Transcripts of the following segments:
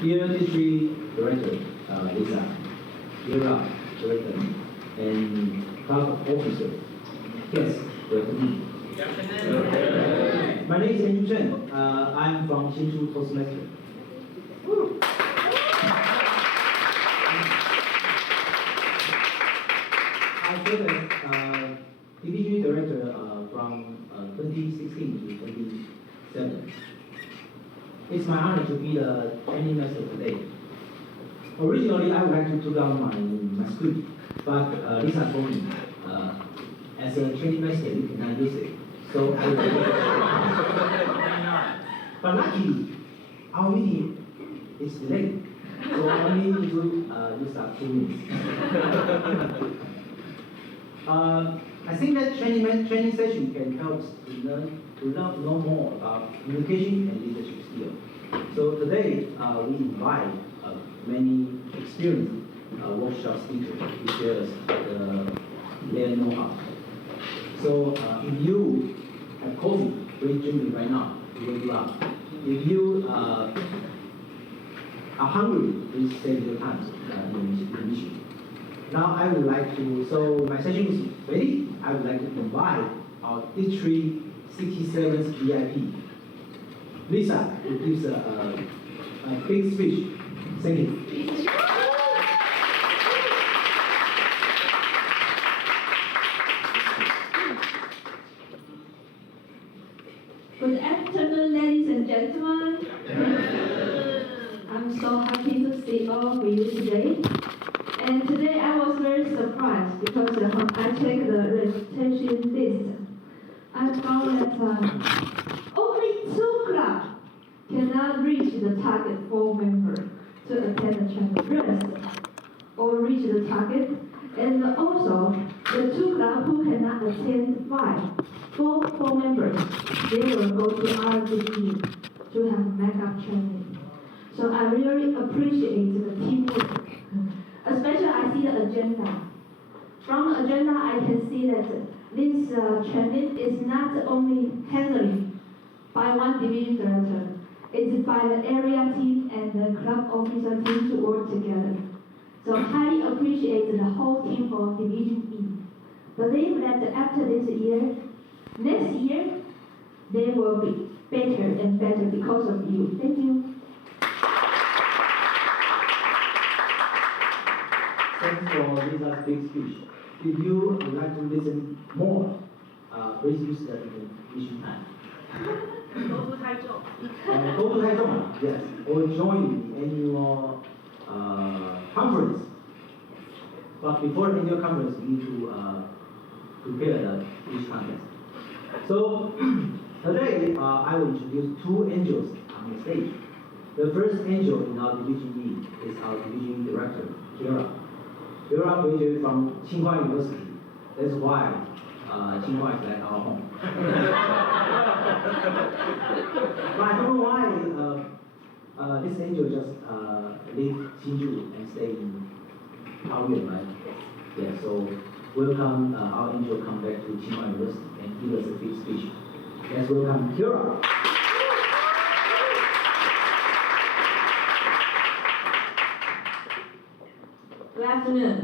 Dear District Director Lisa, Ira, Director, and Club Officer, yes, welcome me. My name is Ntsu. I'm from Ntsu Toastmasters. I served as Division Director from 2016 to 2017. It's my honor to be the training master today. Originally, I would like to take down my script, but Lisa told me, as a training master, you cannot use it. So I will. But luckily, our meeting is delayed, so I only need to use up 2 minutes. I think that training session can help to know more about communication and leadership skills. So today we invite many experienced workshop speakers to share their know-how. So if you have coffee, please drink it right now to wake you up. If you are hungry, please save your time in the mission. Now I would like to, so my session is ready. I would like to invite our District 67's VIP, Lisa, who gives a big speech. Thank you. Good afternoon, ladies and gentlemen. I'm so happy to see all of you today. And today I was very surprised because when I checked the registration list, I found that only 2 clubs cannot reach the target 4 members to attend the training. Rest or reach the target, and also the 2 clubs who cannot attend 4 members, they will go to RDE to have backup training. So I really appreciate the teamwork. Especially I see the agenda. From the agenda, I can see that this training is not only handling by one division director, it's by the area team and the club officer team to work together. So highly appreciate the whole team for Division E. Believe that after this year, next year, they will be better and better because of you. Thank you. Thanks for Lisa's big speech. If you would like to listen more, please use the information time. Go to Taichung. Go to Taichung, yes, or join the annual conference. But before the annual conference, we need to prepare the speech contest. So today, I will introduce 2 angels on the stage. The first angel in our Division E is our Division Director, Kira. Kira graduated from清華 University. That's why清華is like our home. But I don't know why this angel just leave Hsinchu and stay in Taoyuan, right? Yeah, so welcome our angel come back to清華 University and give us a big speech. Let's welcome Kira. Good afternoon.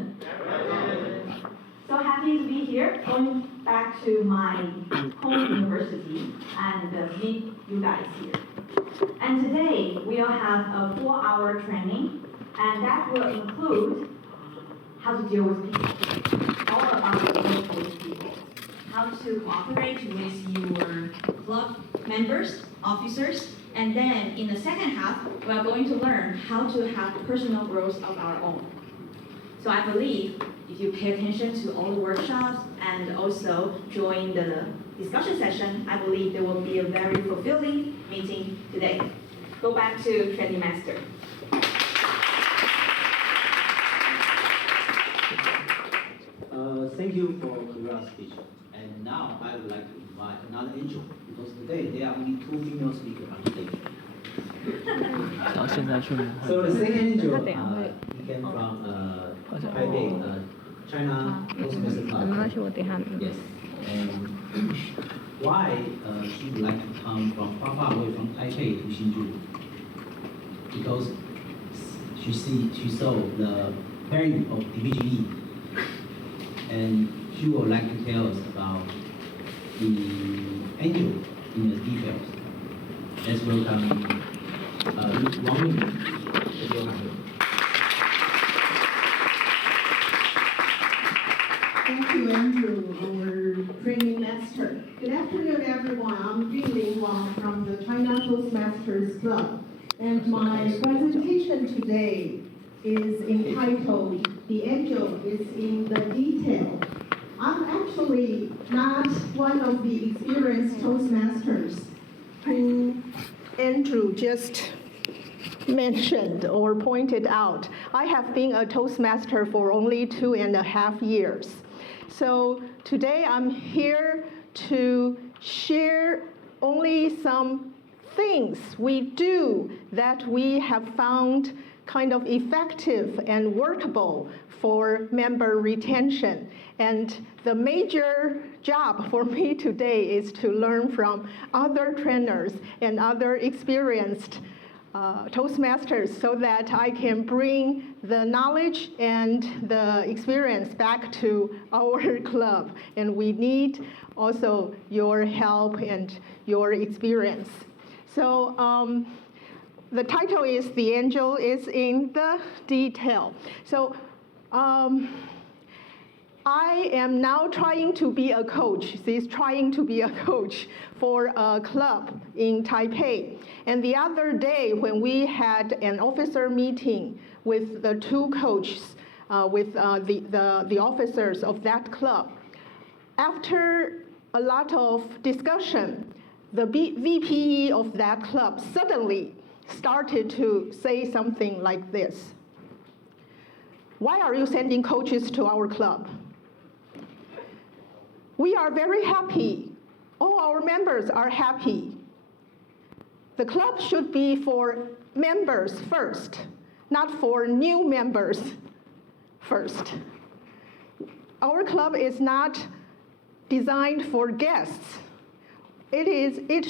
So happy to be here, going back to my home university and meet you guys here. And today we'll have a 4-hour training, and that will include how to deal with people, all about dealing with people, how to cooperate with your club members, officers, and then in the second half, we are going to learn how to have personal growth of our own. So I believe if you pay attention to all the workshops and also join the discussion session, I believe there will be a very fulfilling meeting today. Go back to Training Master. Thank you for Kira's speech. And now I would like to invite another angel because today there are only 2 female speakers on stage. So the second angel he came from Taipei, China Toastmaster Club. Yes. And why she would like to come from far away from Taipei to Hsinchu? Because she saw the parent of DBGE, and she would like to tell us about the angel in the details. Let's welcome Wang Min. Let's welcome her. Thank you, Andrew, our training master. Good afternoon, everyone. I'm Ling Wang from the China Toastmasters Club. And my presentation today is entitled, The Angel is in the Detail. I'm actually not one of the experienced Toastmasters who Andrew just mentioned or pointed out. I have been a Toastmaster for only 2.5 years. So today I'm here to share only some things we do that we have found kind of effective and workable for member retention. And the major job for me today is to learn from other trainers and other experienced Toastmasters so that I can bring the knowledge and the experience back to our club. And we need also your help and your experience. So the title is The Angel is in the Detail. So I am now trying to be a coach. She's trying to be a coach for a club in Taipei. And the other day when we had an officer meeting with the two coaches, with the officers of that club, after a lot of discussion, the VPE of that club suddenly started to say something like this. Why are you sending coaches to our club? We are very happy. All our members are happy. The club should be for members first, not for new members first. Our club is not designed for guests. It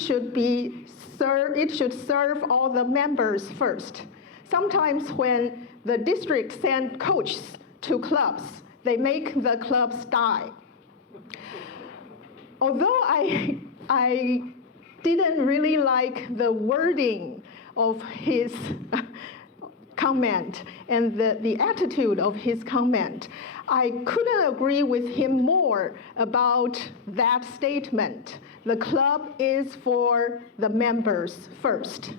should serve all the members first. Sometimes when the district send coaches to clubs, they make the clubs die. Although I didn't really like the wording of his comment and the attitude of his comment, I couldn't agree with him more about that statement. The club is for the members first.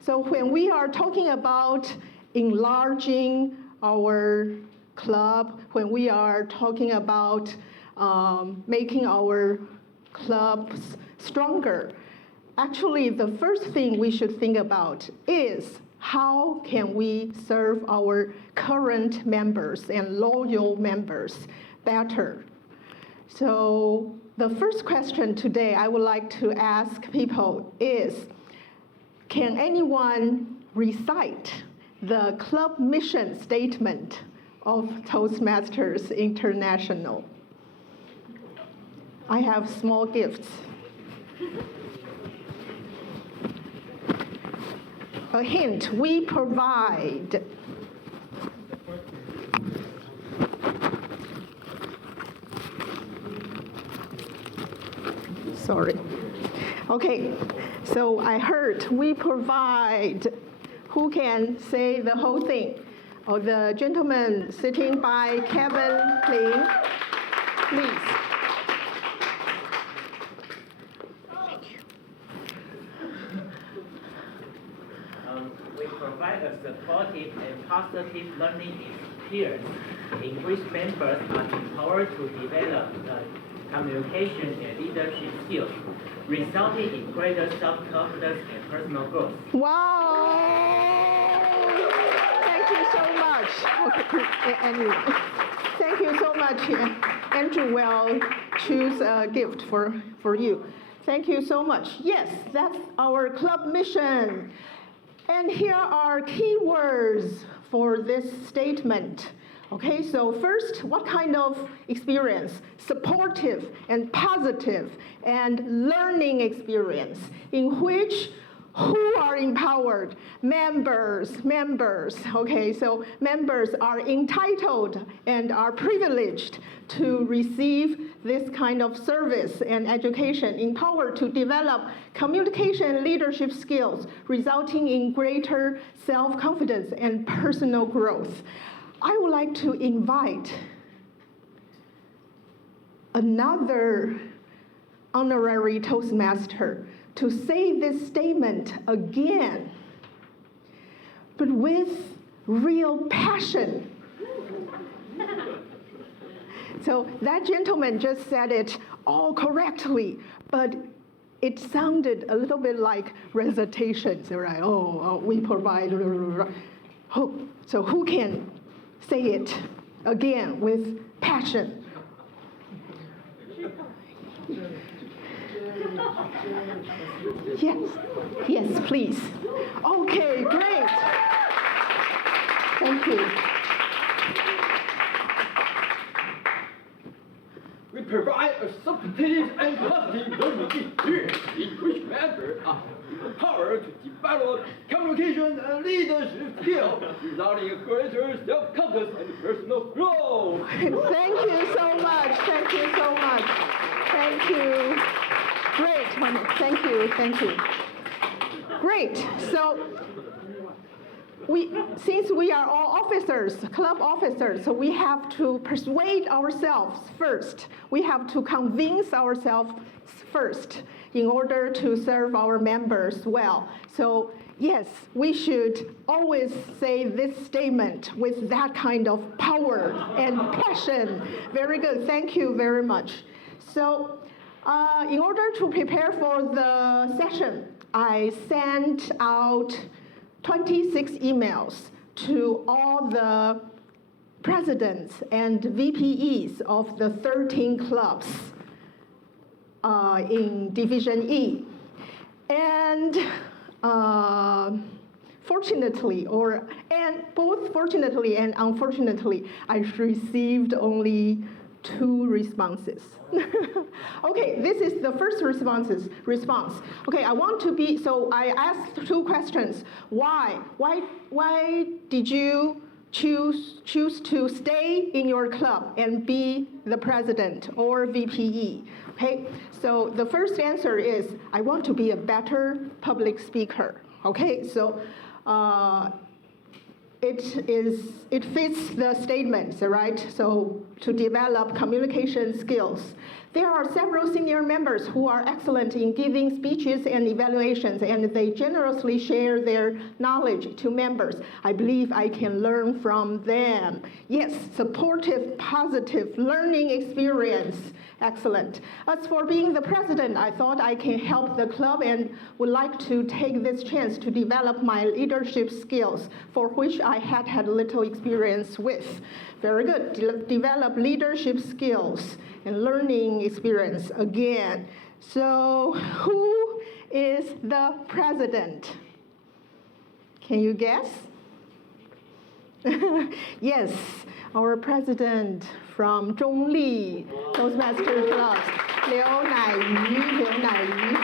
So when we are talking about enlarging our club, when we are talking about making our clubs stronger, actually the first thing we should think about is how can we serve our current members and loyal members better? So the first question today I would like to ask people is, can anyone recite the club mission statement of Toastmasters International? I have small gifts. A hint, we provide. Sorry. Okay, so I heard we provide. Who can say the whole thing? Oh, the gentleman sitting by Kevin Lin, please. We provide a supportive and positive learning experience in which members are empowered to develop communication and leadership skills, resulting in greater self-confidence and personal growth. Wow! Thank you so much. Okay, anyway, thank you so much. Andrew will choose a gift for you. Thank you so much. Yes, that's our club mission. And here are keywords for this statement. Okay, so first, what kind of experience? Supportive and positive and learning experience in which who are empowered? Members, okay? So members are entitled and are privileged to receive this kind of service and education, empowered to develop communication and leadership skills, resulting in greater self-confidence and personal growth. I would like to invite another honorary Toastmaster to say this statement again, but with real passion. So that gentleman just said it all correctly, but it sounded a little bit like recitations, right? Oh, we provide. So who can say it again with passion? Yes, please. Okay, great. Thank you. We provide a supportive and positive learning experience in which members are empowered to develop communication and leadership skills, resulting in greater self-confidence and personal growth. Thank you so much. Thank you so much. Thank you. Great. Thank you. Great. So since we are all officers, club officers, so we have to persuade ourselves first. We have to convince ourselves first in order to serve our members well. So yes, we should always say this statement with that kind of power and passion. Very good. Thank you very much. So in order to prepare for the session, I sent out 26 emails to all the presidents and VPEs of the 13 clubs in Division E. And both fortunately and unfortunately, I received only 2 responses. Okay, this is the first response. Okay, so I asked 2 questions. Why did you choose to stay in your club and be the president or VPE? Okay, so the first answer is, I want to be a better public speaker. Okay, so it fits the statements, right? So to develop communication skills. There are several senior members who are excellent in giving speeches and evaluations, and they generously share their knowledge to members. I believe I can learn from them. Yes, supportive, positive learning experience. Excellent. As for being the president, I thought I can help the club and would like to take this chance to develop my leadership skills, for which I had little experience with. Very good. Develop leadership skills and learning experience again. So who is the president? Can you guess? Yes, our president from Zhongli Toastmasters Club, Liu Naiyu.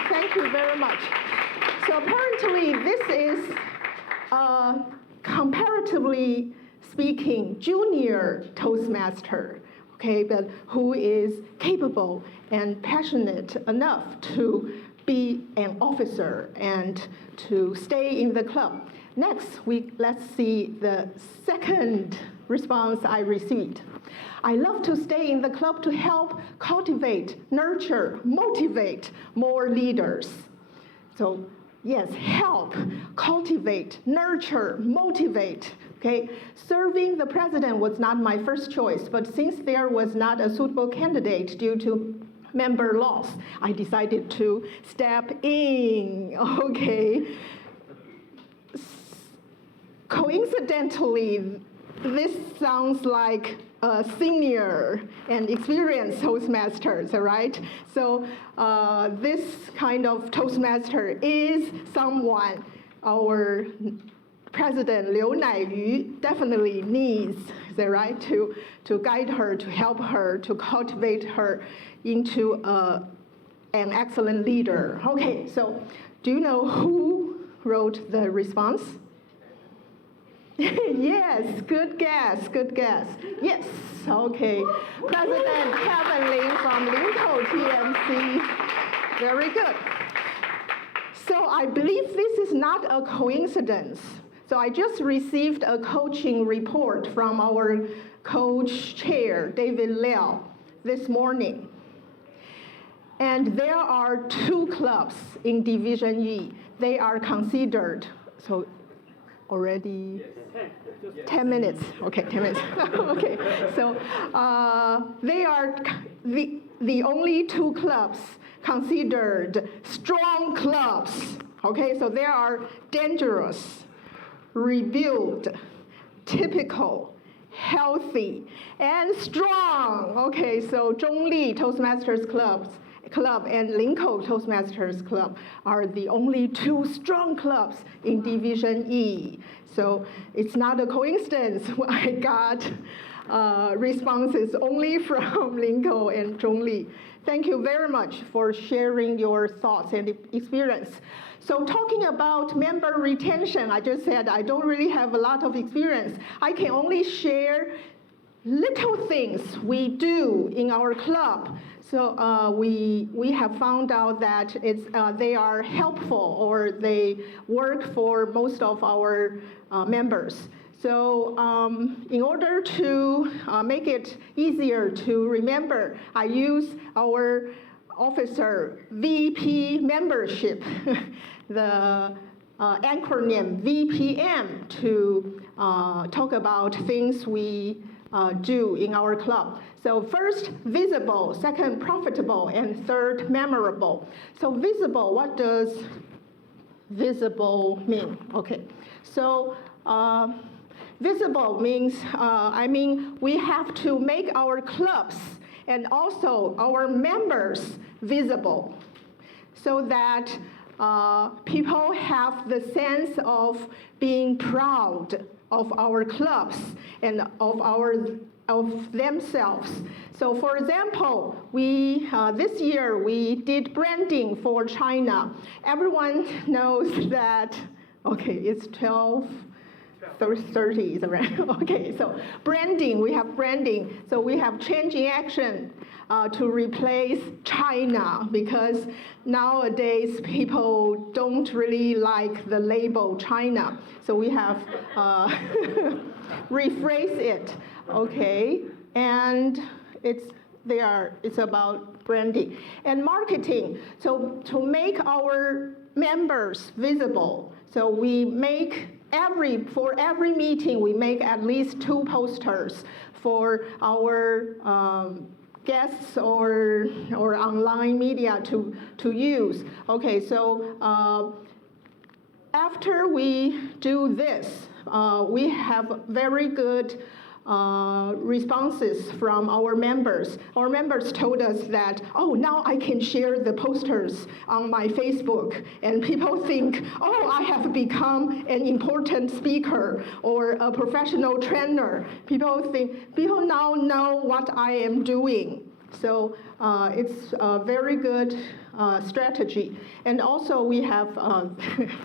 Thank you very much. So apparently this is comparatively speaking junior Toastmaster, okay, but who is capable and passionate enough to be an officer and to stay in the club. Next, let's see the second response I received. I love to stay in the club to help cultivate, nurture, motivate more leaders. So yes, help, cultivate, nurture, motivate. Okay, serving the president was not my first choice, but since there was not a suitable candidate due to member loss, I decided to step in. Okay. Coincidentally, this sounds like a senior and experienced Toastmasters, right? So this kind of Toastmaster is someone our President Liu Naiyu definitely needs, is that right? To guide her, to help her, to cultivate her into an excellent leader. Okay, so do you know who wrote the response? Yes, good guess, good guess. Yes, okay. President Kevin Lin from Linkou TMC. Very good. So I believe this is not a coincidence. So I just received a coaching report from our coach chair, David Liao, this morning. And there are 2 clubs in Division E. They are considered, so already 10 minutes. Okay, 10 minutes. Okay, so they are the only 2 clubs considered strong clubs. Okay, so they are dangerous, rebuild, typical, healthy, and strong. Okay, so Zhongli Toastmasters Club and Linkou Toastmasters Club are the only 2 strong clubs in Division E. So it's not a coincidence I got responses only from Linkou and Zhongli. Thank you very much for sharing your thoughts and experience. So talking about member retention, I just said I don't really have a lot of experience. I can only share little things we do in our club. So we have found out that they are helpful, or they work for most of our members. So in order to make it easier to remember, I use our officer VP membership, the acronym VPM, to talk about things we do in our club. So first, visible, second, profitable, and third, memorable. So visible, what does visible mean? Okay, so visible means, we have to make our clubs and also our members visible, so that people have the sense of being proud of our clubs and of themselves. So for example, this year we did branding for China. Everyone knows that, okay, it's 12:30 is around. Okay, so branding, we have branding. So we have changing action to replace China, because nowadays people don't really like the label China. So we have rephrase it, okay? And it's about branding and marketing. So to make our members visible, so we make for every meeting, we make at least 2 posters for our guests or online media to use. Okay, so after we do this, we have very good responses from our members. Our members told us that, oh, now I can share the posters on my Facebook, and people think, oh, I have become an important speaker or a professional trainer. People now know what I am doing. So it's a very good strategy. And also we have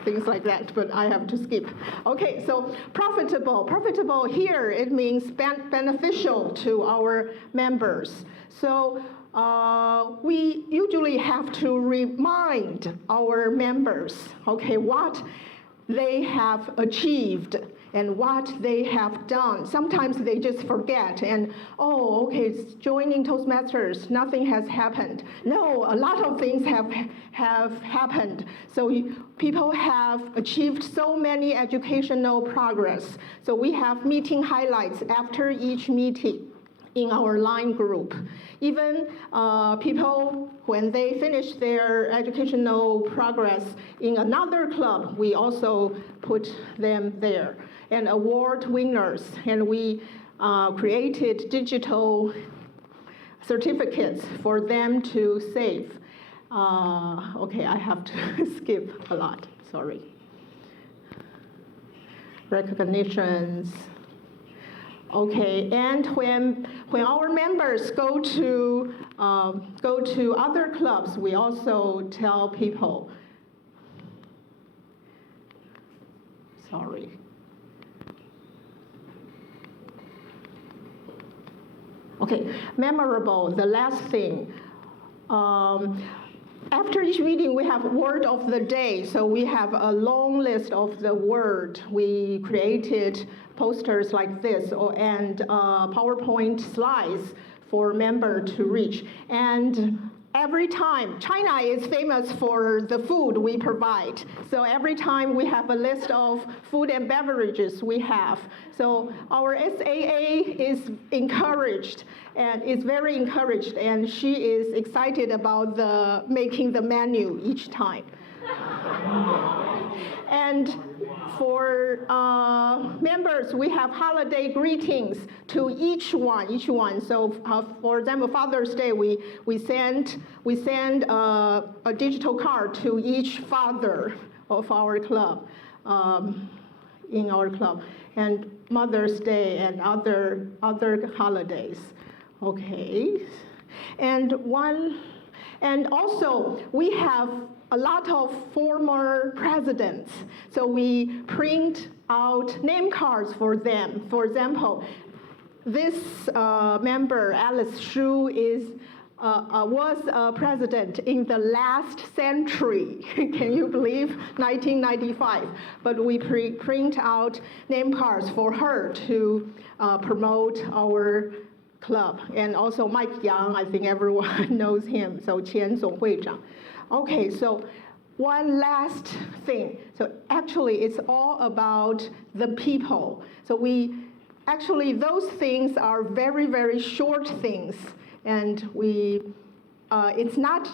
things like that, but I have to skip. Okay, so profitable. Profitable here, it means beneficial to our members. So we usually have to remind our members, okay, what they have achieved and what they have done. Sometimes they just forget and, oh, okay, it's joining Toastmasters, nothing has happened. No, a lot of things have happened. So people have achieved so many educational progress. So we have meeting highlights after each meeting in our line group. Even people, when they finish their educational progress in another club, we also put them there. And award winners, and we created digital certificates for them to save. Okay, I have to skip a lot, sorry. Recognitions. Okay, and when our members go to other clubs, we also tell people, Sorry. Okay, memorable, the last thing. After each meeting, we have word of the day. So we have a long list of the word. We created posters like this and PowerPoint slides for member to reach. And every time, China is famous for the food we provide. So every time we have a list of food and beverages we have. So our SAA is encouraged and is very encouraged, and she is excited about making the menu each time. And for members, we have holiday greetings to each one. So for example, Father's Day, we send a digital card to each father of our club, in our club, and Mother's Day and other holidays. Okay, and also we have a lot of former presidents, so we print out name cards for them. For example, this member, Alice Shu, was a president in the last century. Can you believe? 1995. But we print out name cards for her to promote our club. And also Mike Yang, I think everyone knows him, so Qian Zong Hui Zhang. Okay, so one last thing. So actually, it's all about the people. So those things are very, very short things, and it's not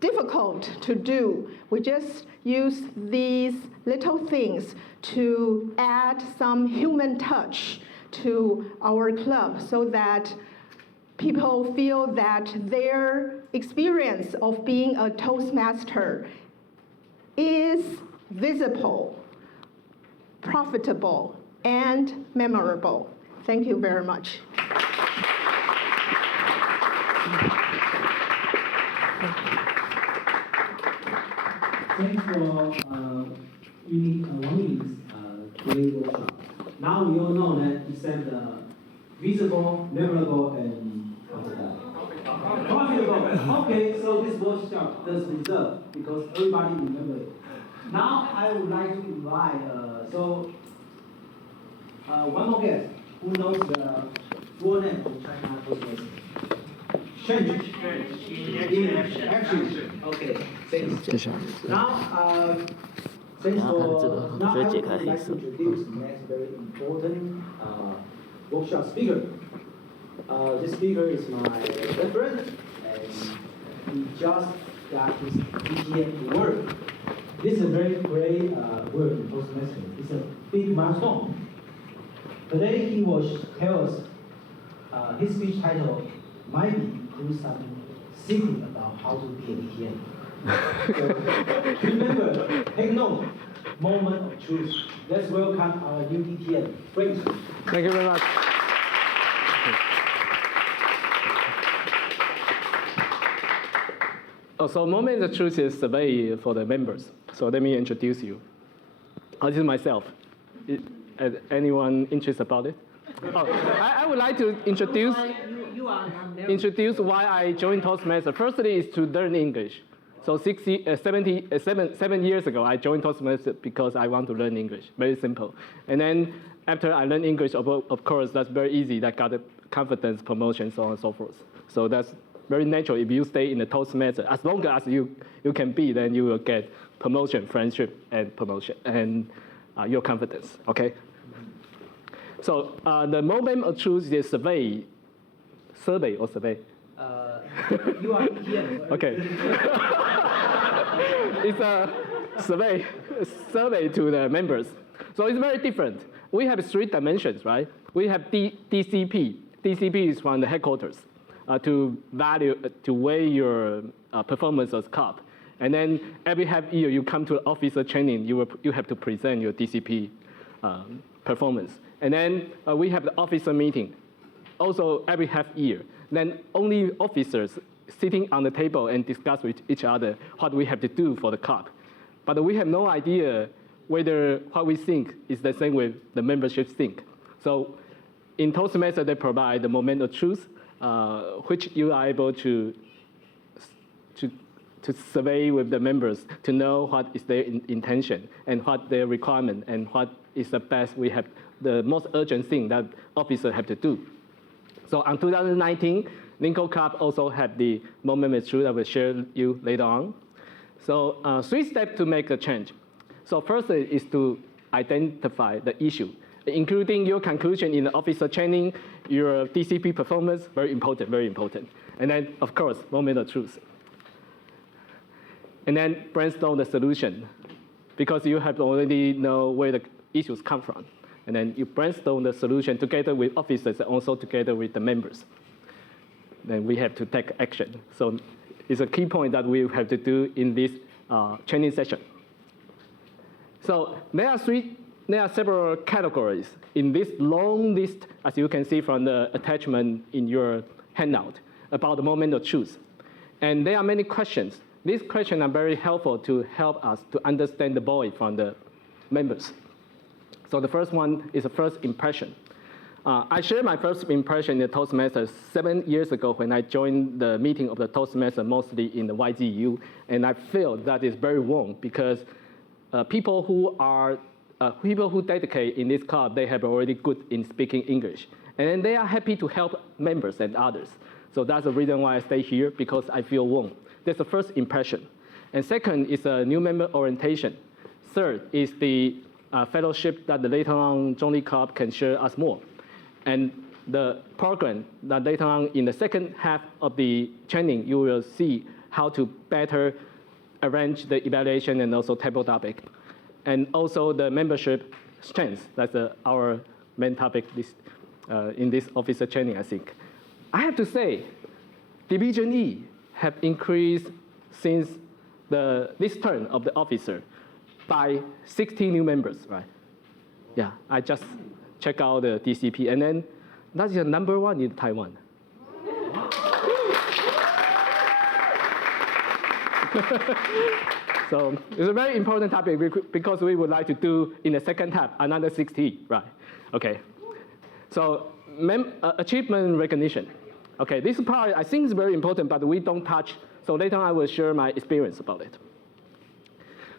difficult to do. We just use these little things to add some human touch to our club so that people feel that their experience of being a Toastmaster is visible, profitable, and memorable. Thank you very much. Thanks for Wang Ying's great workshop. Now we all know that except visible, memorable, and profitable. Okay, so this workshop does deserve because everybody remember it. Now I would like to invite one more guest who knows the full name of China Toastmasters. Change. Action. Okay, thanks. Now, thanks for now I would like to introduce the next very important workshop speaker. This speaker is my friend, and he just got his DTM award. This is a very great word in Toastmasters. It's a big milestone. Today he will tell us his speech title might include some secret about how to be a DTM. So remember, take note, moment of truth. Let's welcome our new DTM, Frank. Thank you very much. So moment of truth is survey for the members. So let me introduce you. This is myself. Anyone interested about it? Oh, I would like to introduce why I joined Toastmasters. Firstly is to learn English. So 7 years ago, I joined Toastmasters because I want to learn English. Very simple. And then after I learned English, of course, that's very easy. That got the confidence, promotion, so on and so forth. So that's very natural. If you stay in the Toastmasters, as long as you can be, then you will get promotion, friendship, and promotion, and your confidence, okay? So the moment of truth is survey or survey? You are DTM. Okay. It's a survey to the members. So it's very different. We have 3 dimensions, right? We have DCP. DCP is from the headquarters to weigh your performance as club. And then every half year you come to officer training, you have to present your DCP performance. And then we have the officer meeting, also every half year. Then only officers sitting on the table and discuss with each other what we have to do for the club. But we have no idea whether what we think is the same with the membership think. So in Toastmasters, they provide the moment of truth, which you are able to survey with the members to know what is their intention and what their requirement and what is the best we have, the most urgent thing that officers have to do. So in 2019, Lincoln Club also had the moment of truth that I will share with you later on. So 3 steps to make a change. So first is to identify the issue, including your conclusion in the officer training, your DCP performance, very important, very important. And then, of course, moment of truth. And then brainstorm the solution, because you have to already know where the issues come from. And then you brainstorm the solution together with officers and also together with the members. Then we have to take action. So it's a key point that we have to do in this training session. So there are several categories in this long list, as you can see from the attachment in your handout, about the moment of truth. And there are many questions. These questions are very helpful to help us to understand the body from the members. So the first one is the first impression. I shared my first impression in the Toastmasters 7 years ago when I joined the meeting of the Toastmasters, mostly in the YGU, and I feel that is very wrong because people who dedicate in this club, they have already good in speaking English, and then they are happy to help members and others. So that's the reason why I stay here, because I feel wrong. That's the first impression. And second is a new member orientation. Third is the fellowship that the later on Zhongli Club can share us more. And the program that later on in the second half of the training, you will see how to better arrange the evaluation and also table topic. And also the membership strengths, that's our main topic in this officer training, I think. I have to say, Division E have increased since this turn of the officer by 60 new members, right? Yeah, I just check out the DCP, and then that's the number 1 in Taiwan. So it's a very important topic because we would like to do in the second half another 60, right? Okay. So achievement recognition. Okay, this part I think is very important, but we don't touch. So later on I will share my experience about it.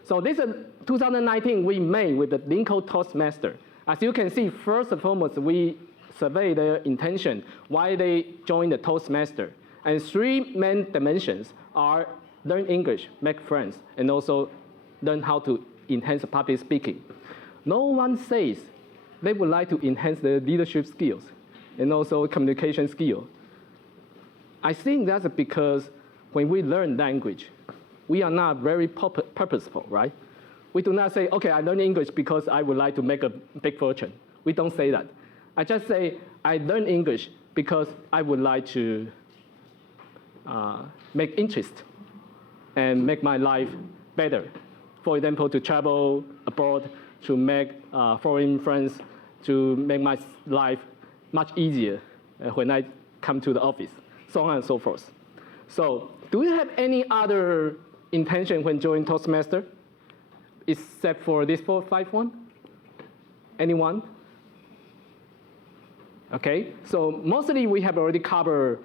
So this is 2019 we made with the Lincoln Toastmaster. As you can see, first and foremost, we survey their intention, why they joined the Toastmaster. And 3 main dimensions are learn English, make friends, and also learn how to enhance public speaking. No one says they would like to enhance their leadership skills and also communication skills. I think that's because when we learn language, we are not very purposeful, right? We do not say, okay, I learn English because I would like to make a big fortune. We don't say that. I just say, I learn English because I would like to make interest and make my life better. For example, to travel abroad, to make foreign friends, to make my life much easier when I come to the office, so on and so forth. So do you have any other intention when joining Toastmaster, except for this 4, 5 one? Anyone? Okay, so mostly we have already covered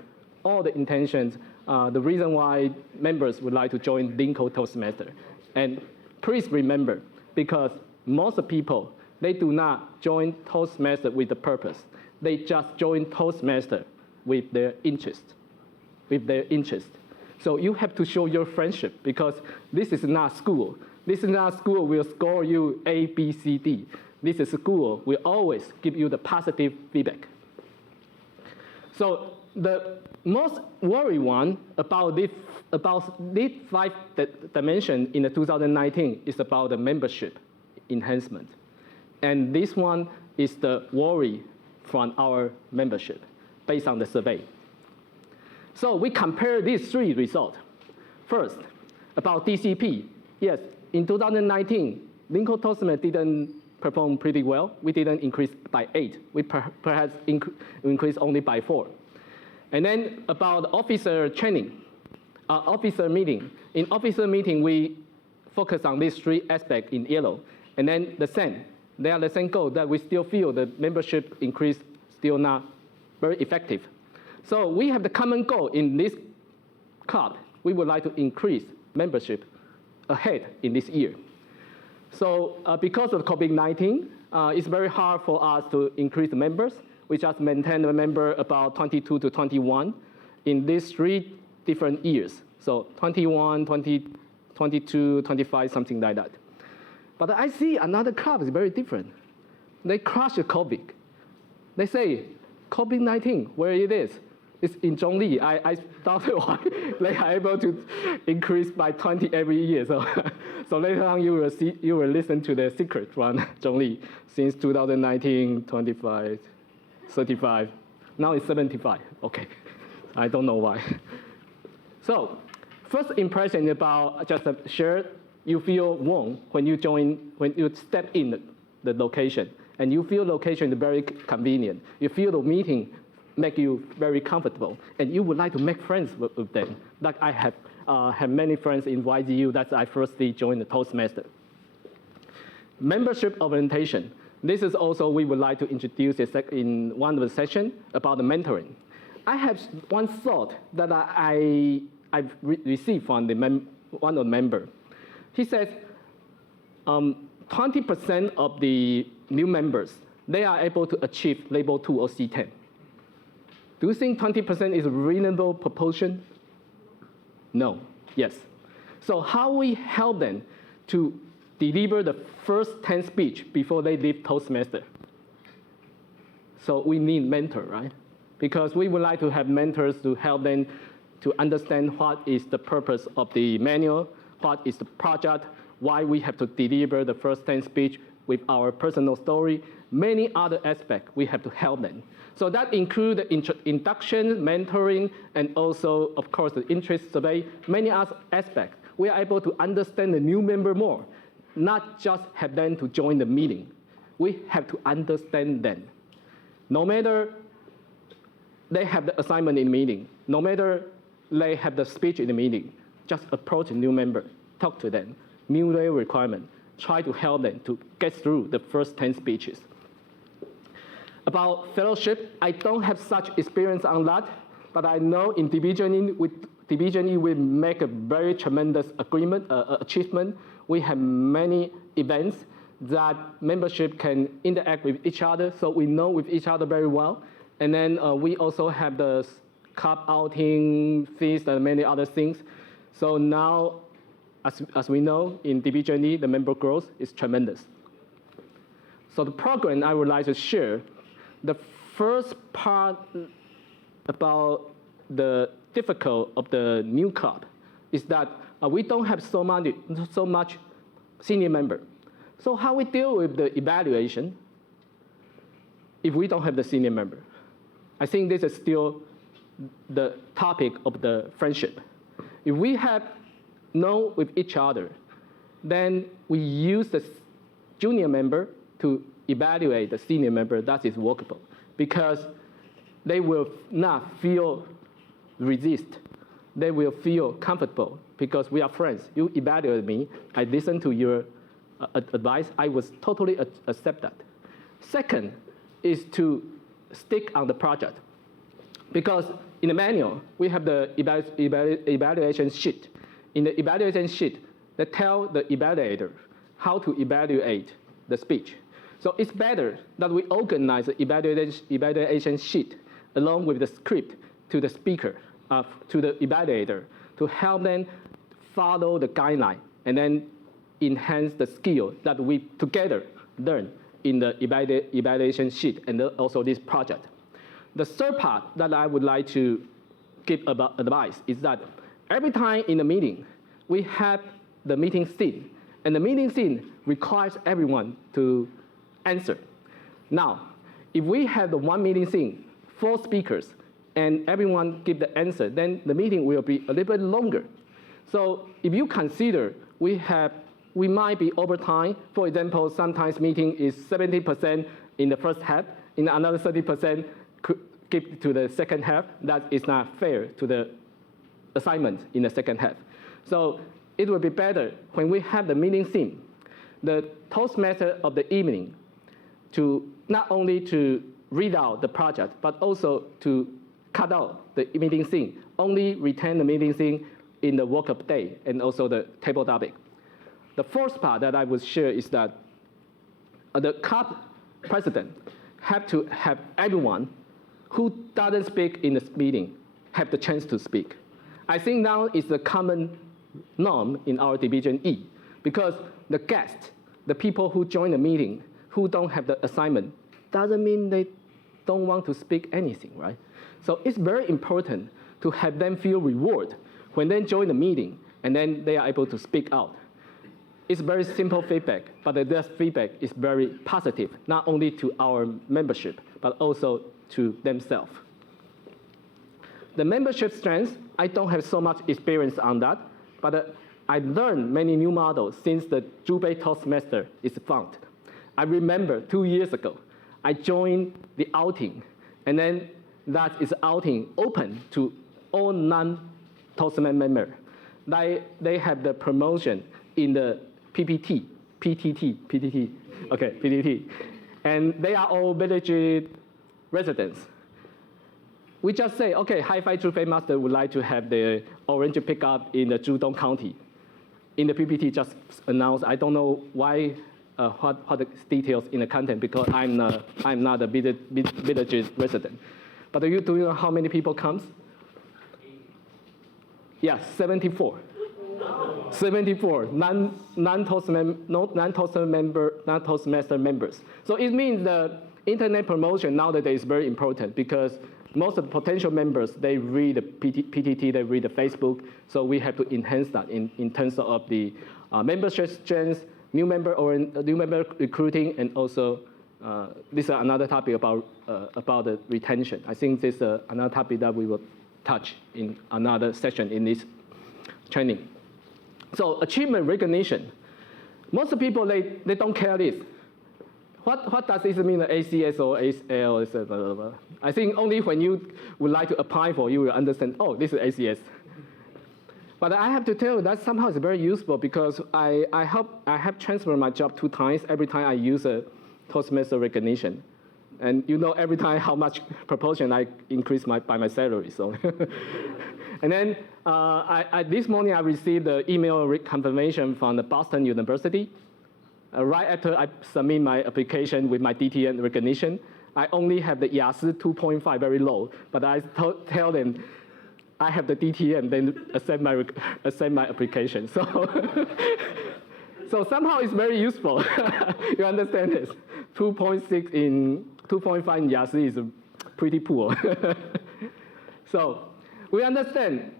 all the intentions, the reason why members would like to join Lincoln Toastmaster. And please remember, because most people, they do not join Toastmaster with the purpose. They just join Toastmaster with their interest, So you have to show your friendship, because this is not school. This is not school will score you A, B, C, D. This is school will always give you the positive feedback. So the most worry one about this 5 dimension in the 2019 is about the membership enhancement. And this one is the worry from our membership based on the survey. So we compare these 3 results. First, about DCP. Yes, in 2019, Lincoln Toastmaster didn't perform pretty well. We didn't increase by 8. We perhaps increased only by 4. And then about officer training, officer meeting. In officer meeting, we focus on these 3 aspects in yellow. And then the same. They are the same goal that we still feel the membership increase still not very effective. So we have the common goal in this club. We would like to increase membership ahead in this year. So because of COVID-19, it's very hard for us to increase the members. We just maintain the member about 22 to 21 in these 3 different years. So 21, 20, 22, 25, something like that. But I see another club is very different. They crush the COVID. They say, COVID-19, where it is? It's in Zhongli. I thought why they are able to increase by 20 every year. So, so later on you will listen to the secret from Zhongli since 2019, 25, 35. Now it's 75. Okay, I don't know why. So, first impression about just share. You feel warm when you step in the location, and you feel location is very convenient. You feel the meeting make you very comfortable, and you would like to make friends with them. Like I have many friends in YZU that I firstly joined the Toastmaster. Membership orientation. This is also we would like to introduce in one of the sessions about the mentoring. I have one thought that I've received from one of the members. He says 20% of the new members, they are able to achieve level 2 or C10. Do you think 20% is a reasonable proportion? No, yes. So how we help them to deliver the first 10 speech before they leave Toastmaster? So we need mentor, right? Because we would like to have mentors to help them to understand what is the purpose of the manual, what is the project, why we have to deliver the first 10 speech with our personal story, many other aspects we have to help them. So that includes the induction, mentoring, and also, of course, the interest survey, many other aspects. We are able to understand the new member more, not just have them to join the meeting. We have to understand them. No matter they have the assignment in the meeting, no matter they have the speech in the meeting, just approach a new member, talk to them, new their requirement, try to help them to get through the first 10 speeches. About fellowship, I don't have such experience on that, but I know in Division E we make a very tremendous achievement. We have many events that membership can interact with each other, so we know with each other very well. And then we also have the cup outing, feast, and many other things. So now, as we know, in Division E, the member growth is tremendous. So the program I would like to share, the first part about the difficult of the new club is that we don't have so much senior member. So how we deal with the evaluation if we don't have the senior member? I think this is still the topic of the friendship. If we have know with each other, then we use the junior member to evaluate the senior member. That is workable because they will not feel resist. They will feel comfortable because we are friends. You evaluate me, I listen to your advice, I was totally accept that. Second is to stick on the project. Because in the manual, we have the evaluation sheet. In the evaluation sheet, they tell the evaluator how to evaluate the speech. So it's better that we organize the evaluation sheet along with the script to the speaker, to the evaluator, to help them follow the guideline and then enhance the skill that we together learn in the evaluation sheet and also this project. The third part that I would like to give advice is that every time in the meeting, we have the meeting scene, and the meeting scene requires everyone to answer. Now, if we have the one meeting scene, 4 speakers, and everyone give the answer, then the meeting will be a little bit longer. So if you consider we might be over time. For example, sometimes meeting is 70% in the first half, in another 30% give to the second half. That is not fair to the assignment in the second half. So it would be better when we have the meeting theme. the Toastmaster of the evening to not only to read out the project, but also to cut out the meeting scene, only retain the meeting scene in the workup day and also the table topic. The fourth part that I would share is that the club president have to have everyone who doesn't speak in this meeting have the chance to speak. I think now is the common norm in our Division E, because the guests, the people who join the meeting, who don't have the assignment, doesn't mean they don't want to speak anything, right? So it's very important to have them feel reward when they join the meeting and then they are able to speak out. It's very simple feedback, but this feedback is very positive, not only to our membership, but also to themselves. The membership strength, I don't have so much experience on that, but I learned many new models since the Zhubei Toastmaster is found. I remember 2 years ago, I joined the outing, and then that is outing open to all non-Toastmaster members. They have the promotion in the PTT, and they are all village residents. We just say, okay, Hi-Fi Zhubei Master would like to have the orange pickup in the Zhudong County. In the PPT, just announced, I don't know why, what the details in the content, because I'm not a village resident. But do you know how many people comes? Yes, 74. 74 non-Toastmaster members. So it means the internet promotion nowadays is very important, because most of the potential members, they read the PTT, they read the Facebook, so we have to enhance that in terms of the membership strength, new member recruiting, and also this is another topic about the retention. I think this is another topic that we will touch in another session in this training. So achievement recognition. Most people, they don't care this. What does this mean, the ACS or ACL, etc.? I think only when you would like to apply for, you will understand, oh, this is ACS. But I have to tell you that somehow it's very useful, because I have transferred my job 2 times. Every time I use a Toastmaster recognition. And you know every time how much proportion I increase by my salary. So. And then this morning I received the email confirmation from the Boston University. Right after I submit my application with my DTN recognition, I only have the Yasu 2.5, very low, but I tell them I have the DTN, then accept my application. So, so somehow it's very useful. You understand this? 2.6 in 2.5 in Yasu is pretty poor. So we understand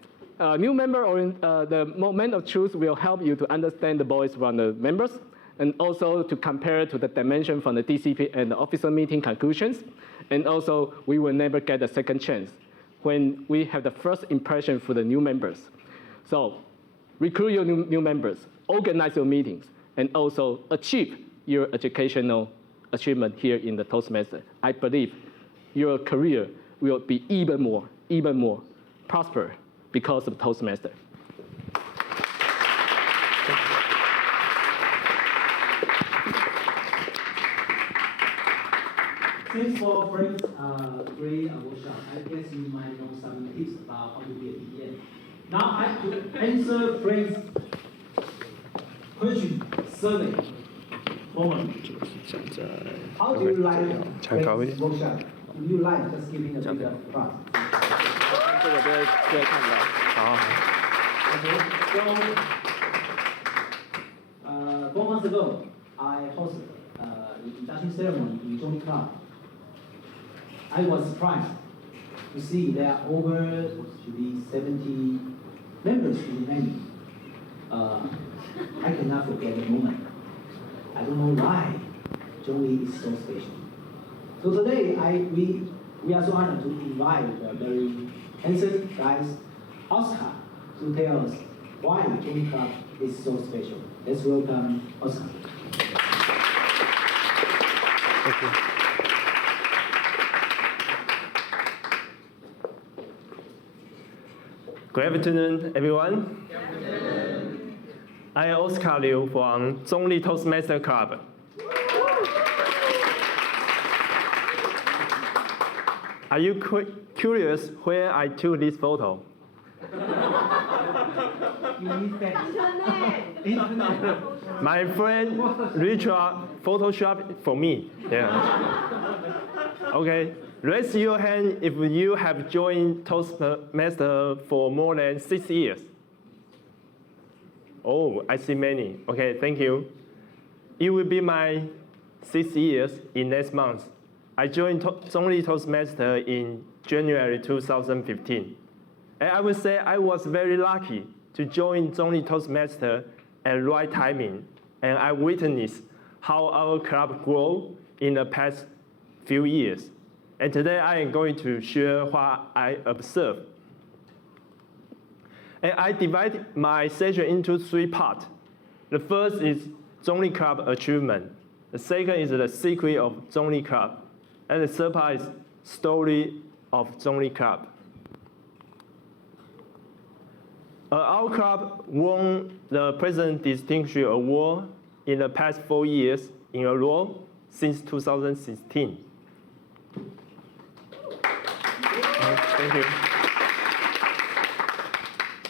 new member or the moment of truth will help you to understand the voice from the members, and also to compare to the dimension from the DCP and the officer meeting conclusions. And also, we will never get a second chance when we have the first impression for the new members. So recruit your new members, organize your meetings, and also achieve your educational achievement here in the Toastmaster. I believe your career will be even more prosper because of Toastmaster. Thanks for Frank's great workshop. I guess you might know some tips about how to be a DTN. Now I have to answer Frank's question survey. How do you like Frank's workshop? Do you like just giving a big applause? Okay, so 4 months ago, I hosted the induction ceremony in Johnny Club. I was surprised to see there are over to be 70 members in the venue. I cannot forget the moment. I don't know why Johnny is so special. So today, we are so honored to invite the very handsome guys, Oscar, to tell us why Johnny Club is so special. Let's welcome Oscar. Thank you. Good afternoon, everyone. I am Oscar Liu from Zhongli Toastmaster Club. Are you curious where I took this photo? Internet. My friend Richard photoshopped for me. Yeah. Okay, raise your hand if you have joined Toastmaster for more than 6 years. Oh, I see many. Okay, thank you. It will be my 6 years in next month. I joined Zhongli Toastmaster in January 2015. And I would say I was very lucky to join Zhongli Toastmaster at the right timing. And I witnessed how our club grew in the past few years. And today I am going to share what I observed. And I divide my session into 3 parts. The first is Zhongli Club achievement. The second is the secret of Zhongli Club. And the third part is story of Zhongli Club. Our club won the President Distinction Award in the past 4 years in a row since 2016. Thank you.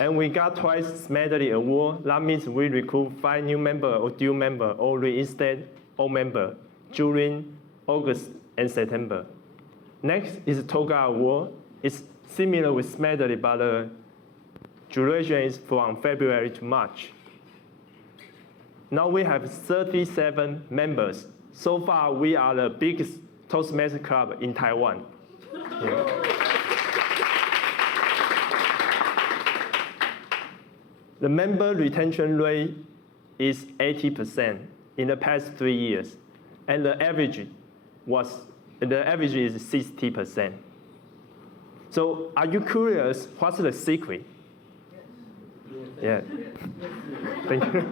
And we got twice medley award. That means we recruit 5 new members or dual members or reinstate all members during August and September. Next is Toga Award. It's similar with medley, but the duration is from February to March. Now we have 37 members. So far, we are the biggest Toastmaster club in Taiwan. Yeah. The member retention rate is 80% in the past 3 years, and the average is 60%. So, are you curious? What's the secret? Yeah. Thank you.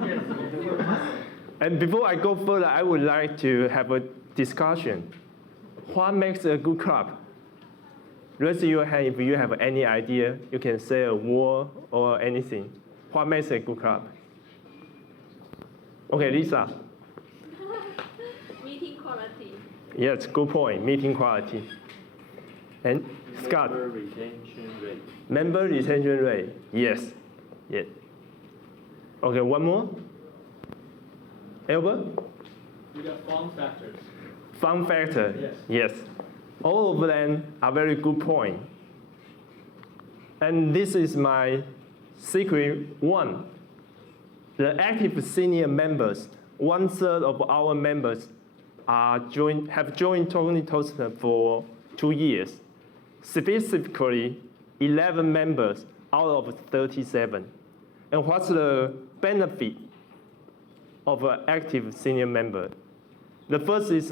And before I go further, I would like to have a discussion. What makes a good club? Raise your hand if you have any idea. You can say a word or anything. What makes a good club? Okay, Lisa. Meeting quality. Yes, good point. Meeting quality. And Scott. Member retention rate. Member retention rate. Yes. Yes. Okay, one more. Albert? We got fun factors. Fun factor. Yes. Yes. All of them are very good point. And this is my secret 1. The active senior members, 1/3 of our members have joined Zhongli Toastmaster for 2 years. Specifically, 11 members out of 37. And what's the benefit of an active senior member? The first is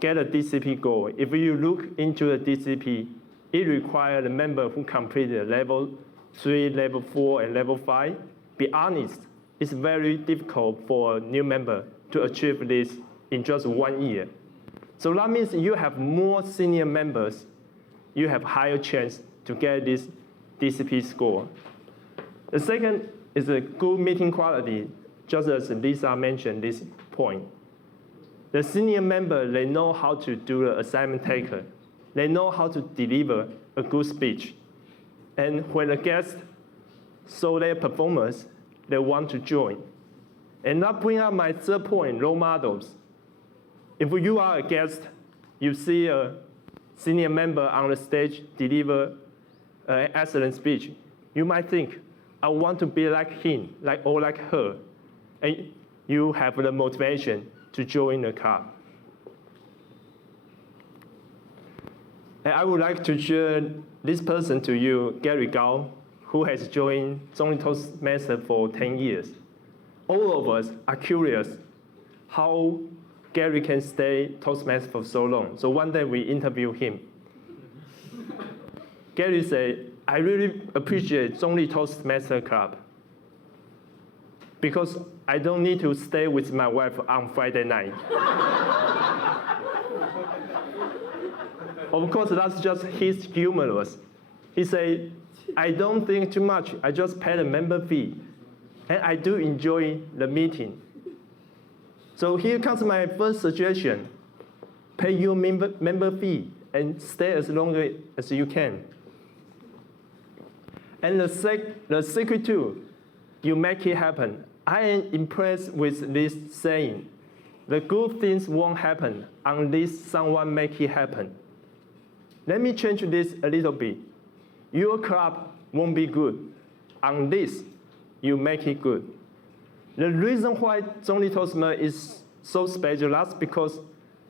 get a DCP goal. If you look into the DCP, it requires the member who completed level 3, level 4, and level 5. Be honest, it's very difficult for a new member to achieve this in just 1 year. So that means you have more senior members, you have higher chance to get this DCP score. The second is a good meeting quality, just as Lisa mentioned this point. The senior member, they know how to do the assignment taker. They know how to deliver a good speech. And when the guests saw their performance, they want to join. And that brings up my third point, role models. If you are a guest, you see a senior member on the stage deliver an excellent speech, you might think, I want to be like him, or like her. And you have the motivation to join the club. And I would like to share this person to you, Gary Gao, who has joined Zhongli Toastmaster for 10 years. All of us are curious how Gary can stay Toastmaster for so long. So one day we interviewed him. Gary said, I really appreciate Zhongli Toastmaster Club because I don't need to stay with my wife on Friday night. Of course, that's just his humorous. He said, I don't think too much. I just pay the member fee. and I do enjoy the meeting. So here comes my first suggestion. Pay your member fee and stay as long as you can. And the secret too, you make it happen. I am impressed with this saying. The good things won't happen unless someone make it happen. Let me change this a little bit. Your club won't be good unless you make it good. The reason why Joined Toastmaster is so special, that's because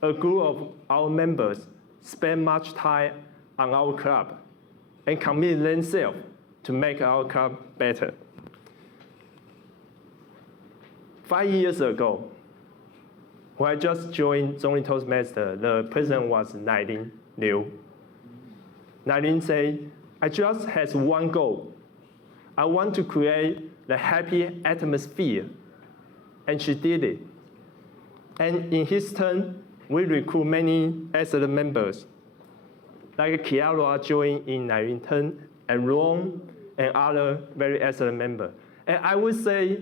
a group of our members spend much time on our club and commit themselves to make our club better. 5 years ago, when I just joined Joined Toastmaster, the president was Nailin Liu. Nailin said, I just have one goal. I want to create the happy atmosphere. And she did it. And in his turn, we recruit many excellent members, like Kiara joined in Nailin's turn, and Ron, and other very excellent members. And I would say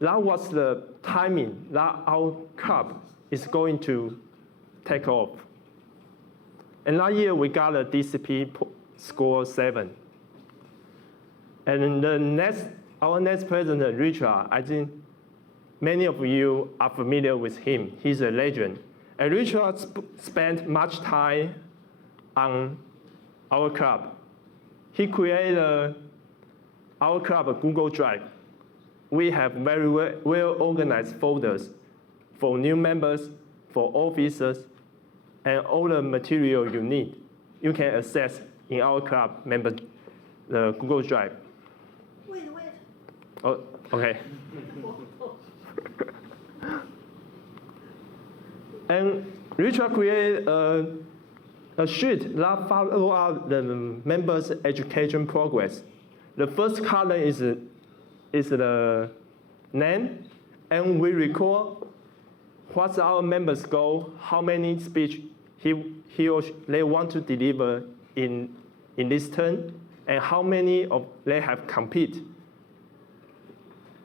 that was the timing that our club is going to take off. And that year we got a DCP score 7. And our next president, Richard, I think many of you are familiar with him. He's a legend. And Richard spent much time on our club. He created our club a Google Drive. We have very well-organized folders for new members, for officers, and all the material you need. You can access in our club member the Google Drive. Wait. Oh, okay. And Richard created a sheet that follows up the members' education progress. The first column is the name, and we record what's our members' goal, how many speech he or they want to deliver in this term, and how many of they have compete,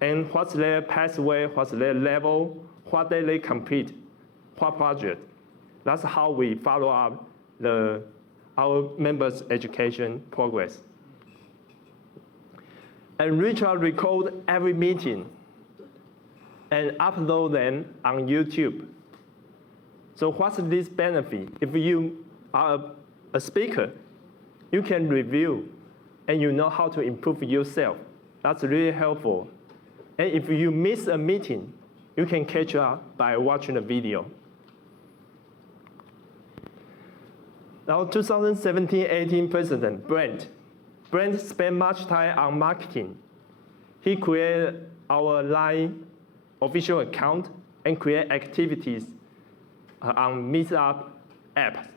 and what's their pathway, what's their level, what they compete, what project. That's how we follow up our members' education progress. And Richard record every meeting and upload them on YouTube. So what's this benefit? If you are a speaker, you can review and you know how to improve yourself. That's really helpful. And if you miss a meeting, you can catch up by watching the video. Now, 2017-18 President Brent spent much time on marketing. He created our LINE official account and create activities on Meetup apps.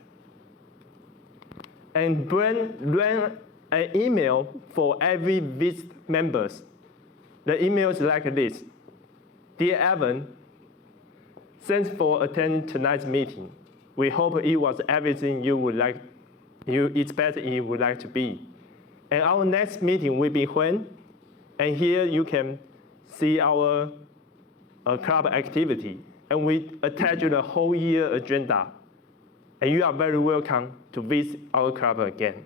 And Brent ran an email for every visit members. The email is like this. Dear Evan, thanks for attending tonight's meeting. We hope it was everything you expect it would like to be. And our next meeting will be when? And here you can see our club activity. And we attach the whole year agenda. And you are very welcome to visit our club again.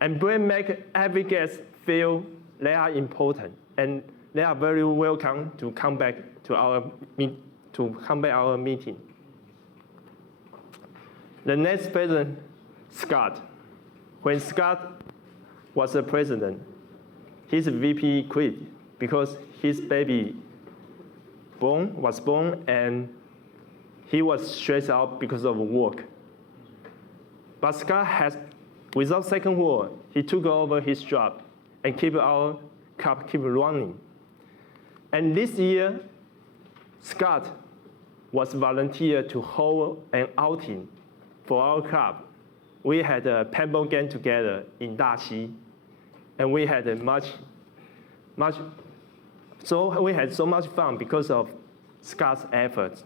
And Brent make every guest feel they are important. And they are very welcome to come back to our meeting. The next president, Scott. When Scott was the president, his VP quit because his baby was born and he was stressed out because of work. But Scott without second word, he took over his job and keep our club keep running. And this year, Scott was volunteered to hold an outing for our club. We had a paintball game together in Daxi, and we had so much fun because of Scott's efforts.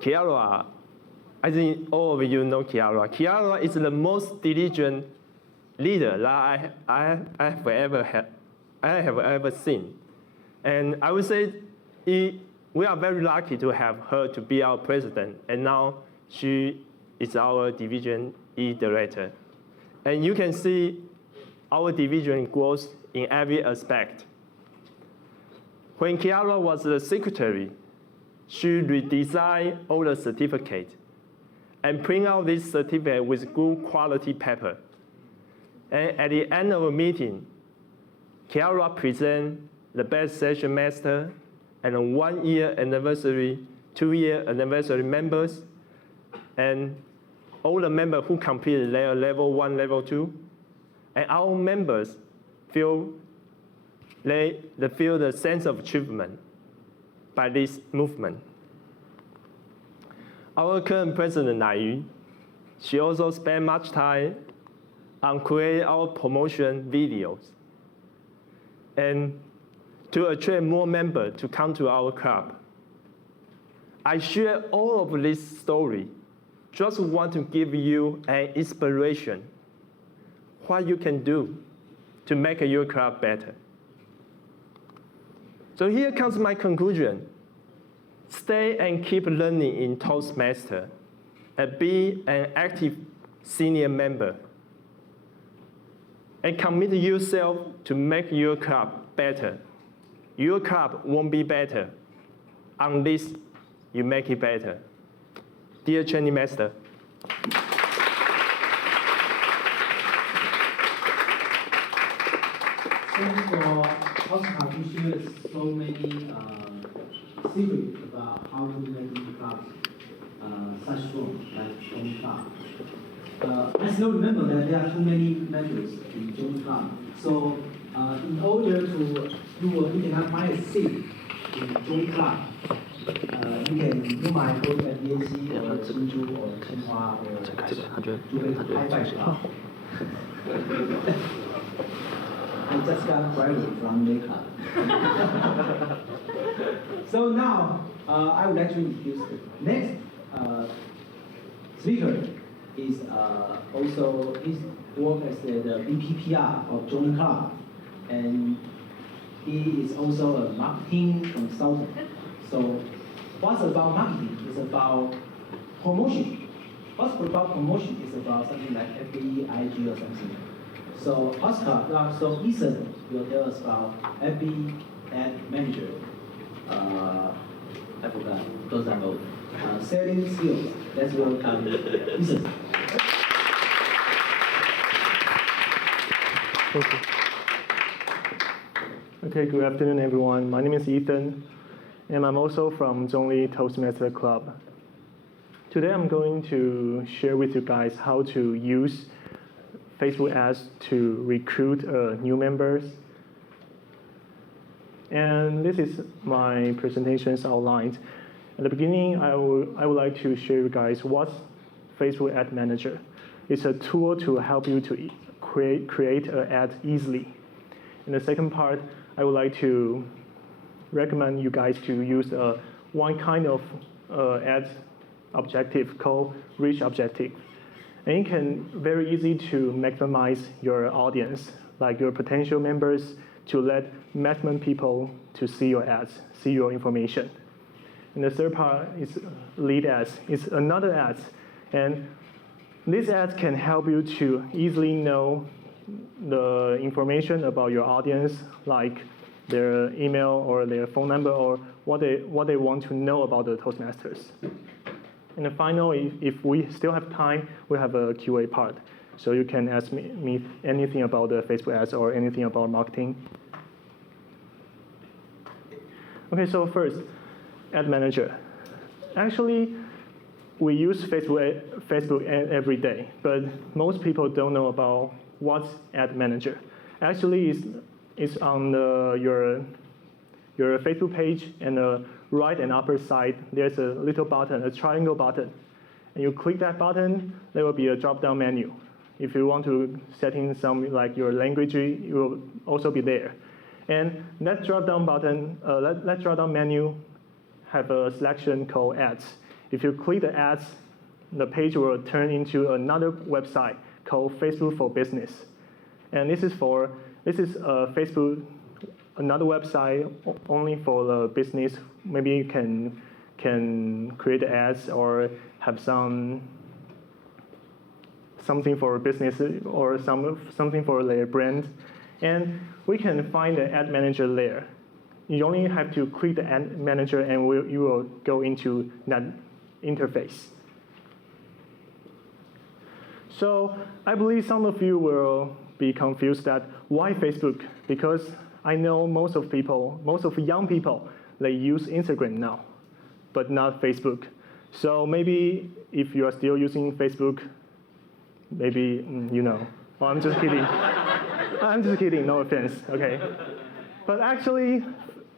Kiara, I think all of you know Kiara. Kiara is the most diligent leader that I have ever seen. And I would say we are very lucky to have her to be our president, and now she is our Division E director. And you can see our division grows in every aspect. When Kiara was the secretary, she redesigned all the certificates and print out this certificate with good quality paper. And at the end of a meeting, Kiara present the best session master and a 1-year anniversary, 2-year anniversary members, and all the members who completed their level 1, level 2, and our members feel the sense of achievement by this movement. Our current president, Nai, she also spent much time on creating our promotion videos and to attract more members to come to our club. I share all of this story, just want to give you an inspiration, what you can do to make your club better. So here comes my conclusion. Stay and keep learning in Toastmaster and be an active senior member. And commit yourself to make your club better. Your club won't be better unless you make it better. Dear training master. Thanks for Oscar to share so many secrets about how to make the club such strong, like Join Club. I still remember that there are too many members in Join Club. So in order to you cannot find a seat in Join Club, you might go to BAC or Ntsu or清華 or High-Five Club. I just got graduated from makeup. So now, I would like to introduce the next speaker. Is also his work as the BPPR of Join Club, and he is also a marketing consultant. So, what's about marketing? It's about promotion. What's about promotion is about something like FB, IG, or something. So so Ethan will tell us about FB Ad Manager. I forgot, those are both. Selling skills. Let's welcome Ethan. Okay, good afternoon, everyone. My name is Ethan, and I'm also from Zhongli Toastmaster Club. Today, I'm going to share with you guys how to use Facebook ads to recruit new members. And this is my presentation's outlined. At the beginning, I would like to share with you guys what's Facebook Ad Manager. It's a tool to help you to create an ad easily. In the second part, I would like to recommend you guys to use one kind of ad objective called reach objective. And it can very easy to maximize your audience, like your potential members, to let maximum people to see your ads, see your information. And the third part is lead ads. It's another ads. And these ads can help you to easily know the information about your audience, like their email or their phone number or what they want to know about the Toastmasters. And then finally, if we still have time, we have a QA part. So you can ask me anything about the Facebook ads or anything about marketing. Okay, so first, Ad Manager. Actually, we use Facebook every day, but most people don't know about what's Ad Manager. Actually, it's on your Facebook page, and the right and upper side, there's a little button, a triangle button. And you click that button, there will be a drop-down menu. If you want to set in some, like your language, it will also be there. And that drop-down button, that drop-down menu have a selection called Ads. If you click the Ads, the page will turn into another website called Facebook for Business. And this is Facebook, another website only for the business. Maybe you can create ads or have something for business or something for their brand. And we can find the ad manager there. You only have to click the ad manager and you will go into that interface. So I believe some of you will be confused that why Facebook? Because I know most of young people, they use Instagram now, but not Facebook. So maybe if you are still using Facebook, maybe you know. Well, I'm just kidding. I'm just kidding, no offense, okay? But actually,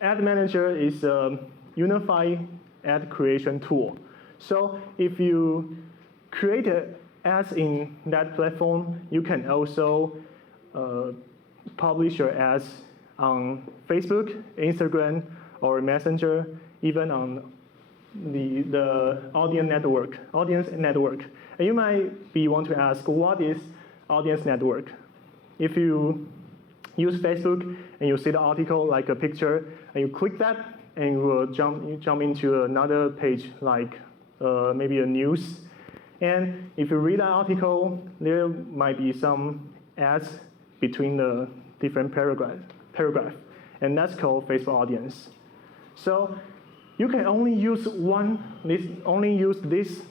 Ad Manager is a unified ad creation tool. So if you create ads in that platform, you can also publish your ads on Facebook, Instagram, or Messenger, even on the audience network. And you might want to ask, what is audience network? If you use Facebook and you see the article like a picture, and you click that, and you will jump into another page like maybe a news. And if you read that article, there might be some ads between the different paragraph, and that's called Facebook audience. So you can only use this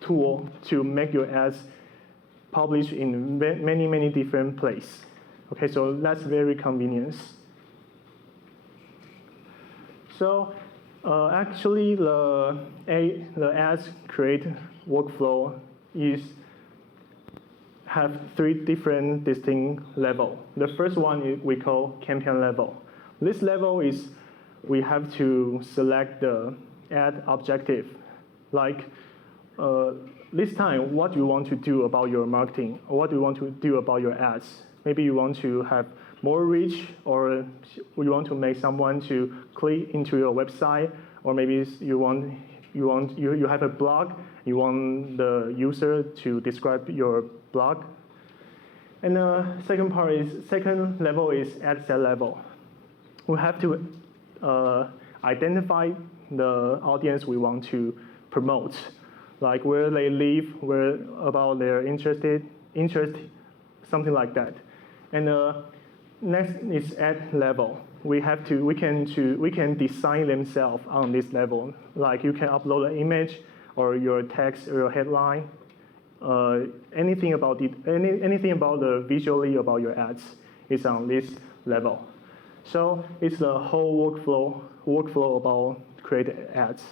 tool to make your ads published in many different places. Okay, so that's very convenient. So actually, the ads create workflow have 3 different distinct levels. The first one we call campaign level. This level is we have to select the ad objective, like this time, what you want to do about your marketing, or what you want to do about your ads. Maybe you want to have more reach, or you want to make someone to click into your website, or maybe you have a blog, you want the user to describe your blog. And the second level is ad set level. We have to identify the audience we want to promote, like where they live, where about their interest, something like that. And next is ad level. We can design themselves on this level. Like you can upload an image or your text or your headline, anything about the visually about your ads is on this level. So it's the whole workflow about create ads.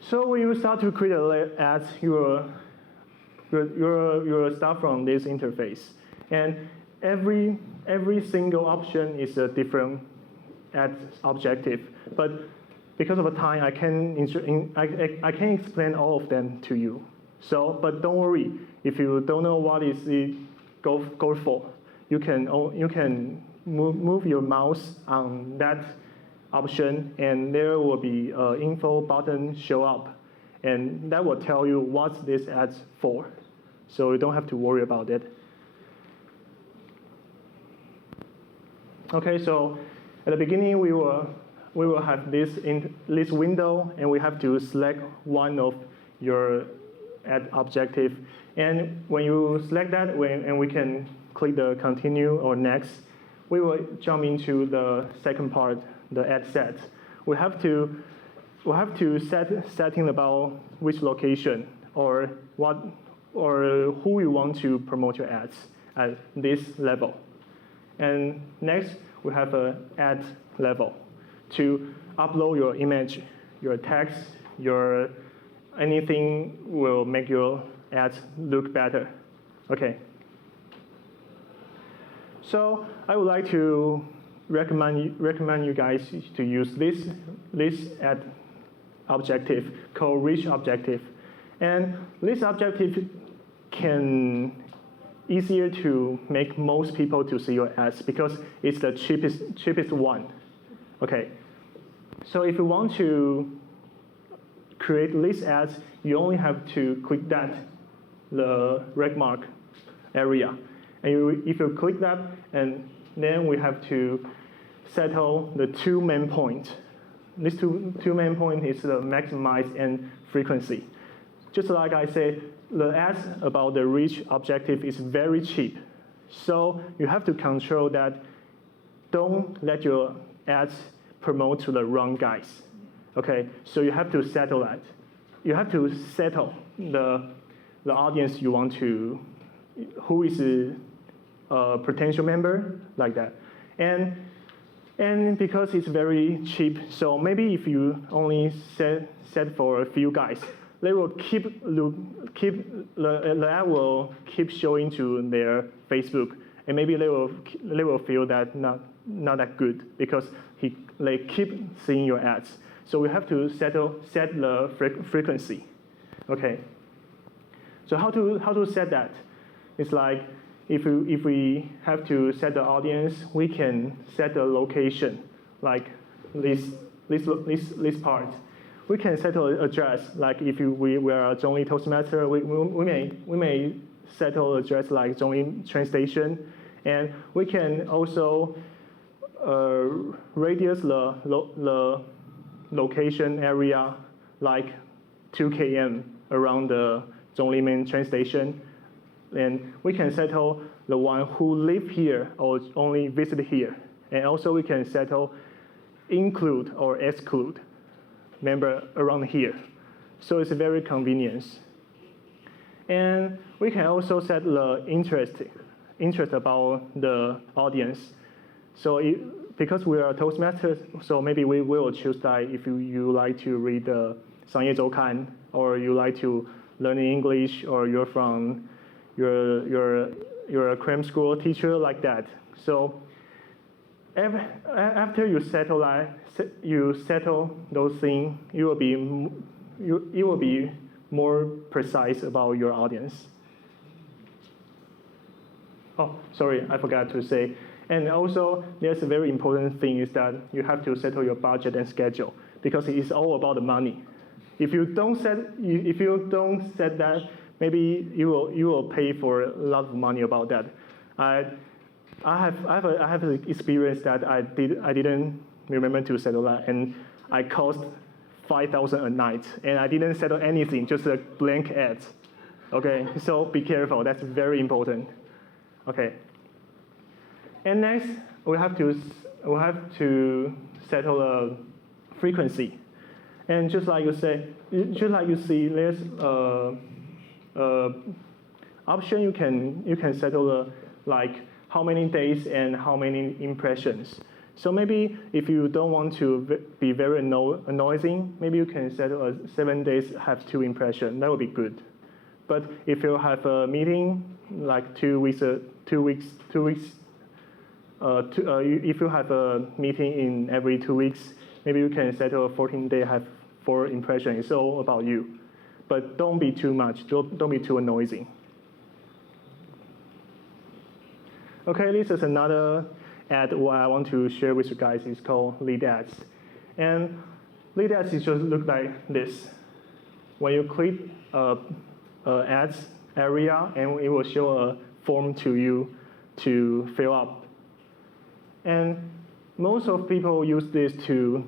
So when you start to create ads, you will start from this interface, and every single option is a different ad objective. But because of the time, I can explain all of them to you. So, but don't worry, if you don't know what is it go for, you can move your mouse on that option, and there will be an info button show up, and that will tell you what this ad's for. So you don't have to worry about it. Okay, so at the beginning we will have this window, and we have to select one of your ad objective. And when you select that, and we can click the continue or next, we will jump into the second part, the ad set. We have to setting about which location or who you want to promote your ads at this level. And next, we have an ad level to upload your image, your text, anything will make your ads look better. Okay. So I would like to recommend you guys to use this ad objective called reach objective. And this objective can easier to make most people to see your ads because it's the cheapest one. Okay. So if you want to create these ads, you only have to click the red mark area. And if you click that, and then we have to settle the two main points. These two main points is the maximize and frequency. Just like I said, the ads about the reach objective is very cheap. So you have to control that. Don't let your ads promote to the wrong guys. Okay, so you have to settle that. You have to settle the audience you want to, who is a potential member, like that. And because it's very cheap, so maybe if you only set for a few guys, they will the ad will keep showing to their Facebook, and maybe they will feel that not that good because they keep seeing your ads. So we have to set the frequency. Okay. So how to set that? It's like if we have to set the audience, we can set the location, like this part. We can set an address, like if we are a Zhongli Toastmaster, we may settle address like Zhongli train station, and we can also radius the location area like 2 km around the Zhongli main train station, and we can settle the one who live here or only visit here, and also we can settle include or exclude member around here. So it's very convenient. And we can also set the interest about the audience. So because we are Toastmasters, so maybe we will choose that if you like to read the 商业周刊, or you like to learn English, or you're a cram school teacher, like that. So after you settle those things, you will be more precise about your audience. Oh, sorry, I forgot to say. And also, there's a very important thing is that you have to settle your budget and schedule, because it's all about the money. If you don't set that, maybe you will pay for a lot of money about that. I have an experience that I didn't remember to settle that, and I cost 5,000 a night, and I didn't settle anything, just a blank ad. Okay, so be careful. That's very important. Okay. And next, we have to settle a frequency. And just like you see, there's option you can settle like how many days and how many impressions. So maybe if you don't want to be very annoying, maybe you can settle 7 days have 2 impressions. That would be good. But if you have a meeting like 2 weeks, if you have a meeting in every 2 weeks, maybe you can settle a 14-day have 4 impressions. It's all about you. But don't be too much. Don't be too annoying. Okay, this is another ad what I want to share with you guys. It's called lead ads. And lead ads is just look like this. When you click ads area, and it will show a form to you to fill up. And most of people use this to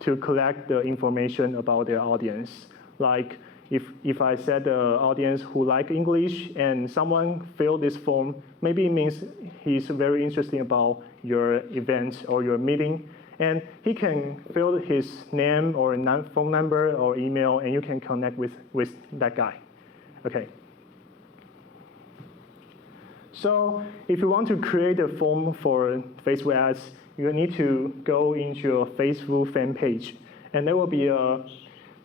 collect the information about their audience. Like if I said the audience who like English and someone filled this form, maybe it means he's very interested about your event or your meeting, and he can fill his name or phone number or email, and you can connect with that guy. Okay. So if you want to create a form for Facebook ads, you need to go into your Facebook fan page, and there will be a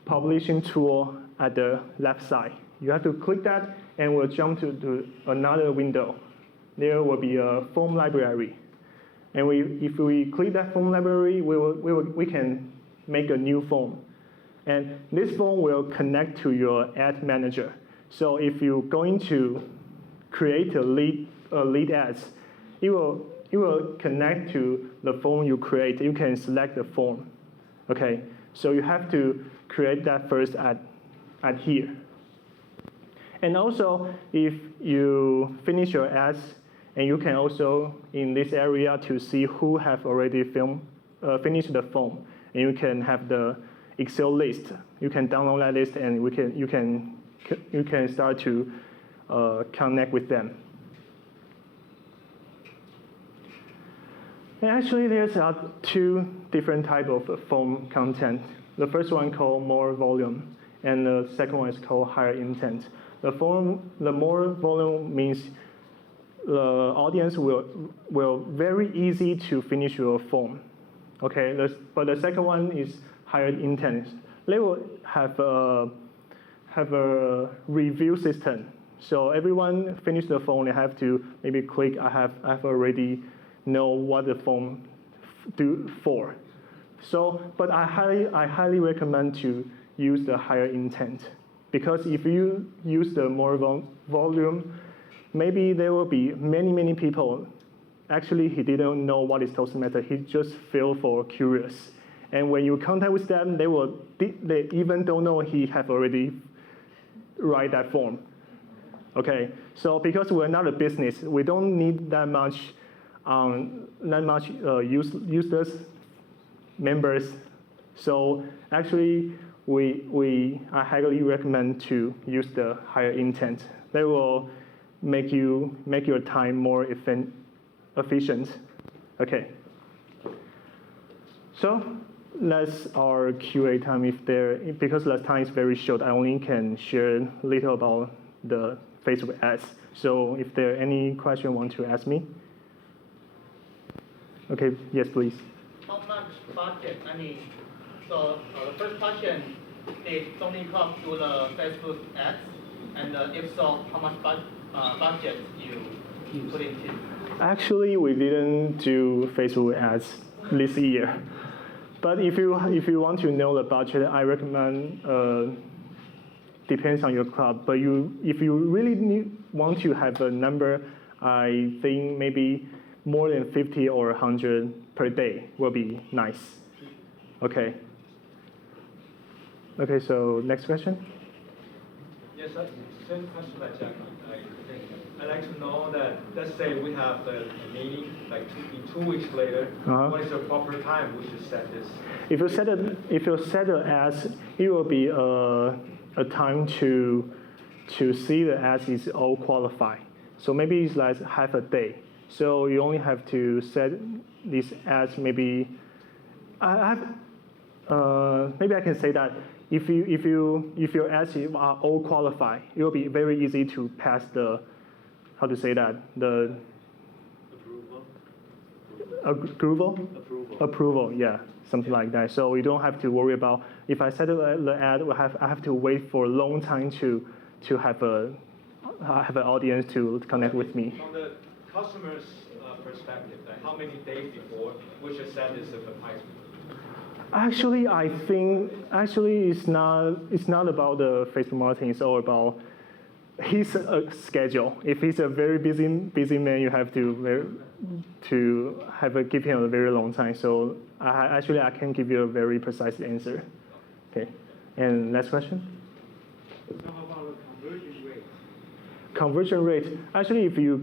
publishing tool at the left side. You have to click that, and we'll jump to another window. There will be a form library, and if we click that form library, we can make a new form, and this form will connect to your ad manager. So if you're going to create a lead ads, it will connect to the form you create. You can select the form. Okay, so you have to create that first at here. And also, if you finish your ads, and you can also, in this area, to see who have already finished the form. And you can have the Excel list. You can download that list, and you can start to connect with them. And actually, there's two different types of form content. The first one called more volume, and the second one is called higher intent. The more volume means the audience will very easy to finish your form. Okay, but the second one is higher intent. They will have a review system. So everyone finish the form, they have to maybe click, I've already know what the form do for. So, but I highly recommend to use the higher intent, because if you use the more volume, maybe there will be many people. Actually, he didn't know what is Toastmaster. He just feel for curious. And when you contact with them, they even don't know he have already write that form. Okay, so because we're not a business, we don't need that much useless members. So actually, I highly recommend to use the higher intent. They will make your time more efficient. Okay. So that's our QA time. Because the time is very short, I only can share little about the Facebook ads. So if there are any question you want to ask me. Okay, yes, please. How much budget? I mean, so the first question, did Tony Club do the Facebook ads? And if so, how much budget you put into? Actually, we didn't do Facebook ads this year. But if you want to know the budget, I recommend, depends on your club. But if you really want to have a number, I think maybe more than 50 or 100 per day will be nice. Okay. Okay, so next question. Yes, same question like Jack. I'd like to know that, let's say we have a meeting like in 2 weeks later. What is the proper time we should set this? If you set an ads, it will be a time to see the ads is all qualified. So maybe it's like half a day. So you only have to set these ads. Maybe I can say that if your ads are all qualified, it will be very easy to pass the, how to say that, the approval, yeah, something like that. So you don't have to worry about, if I set the ad, I have to wait for a long time to have an audience to connect with me. From the customer's perspective, like how many days before we should set this advertisement? Actually, I think it's not about the Facebook marketing. It's all about his schedule. If he's a very busy man, you have to give him a very long time. So I can't give you a very precise answer. Okay, and next question. So how about the conversion rate? Conversion rate. Actually, if you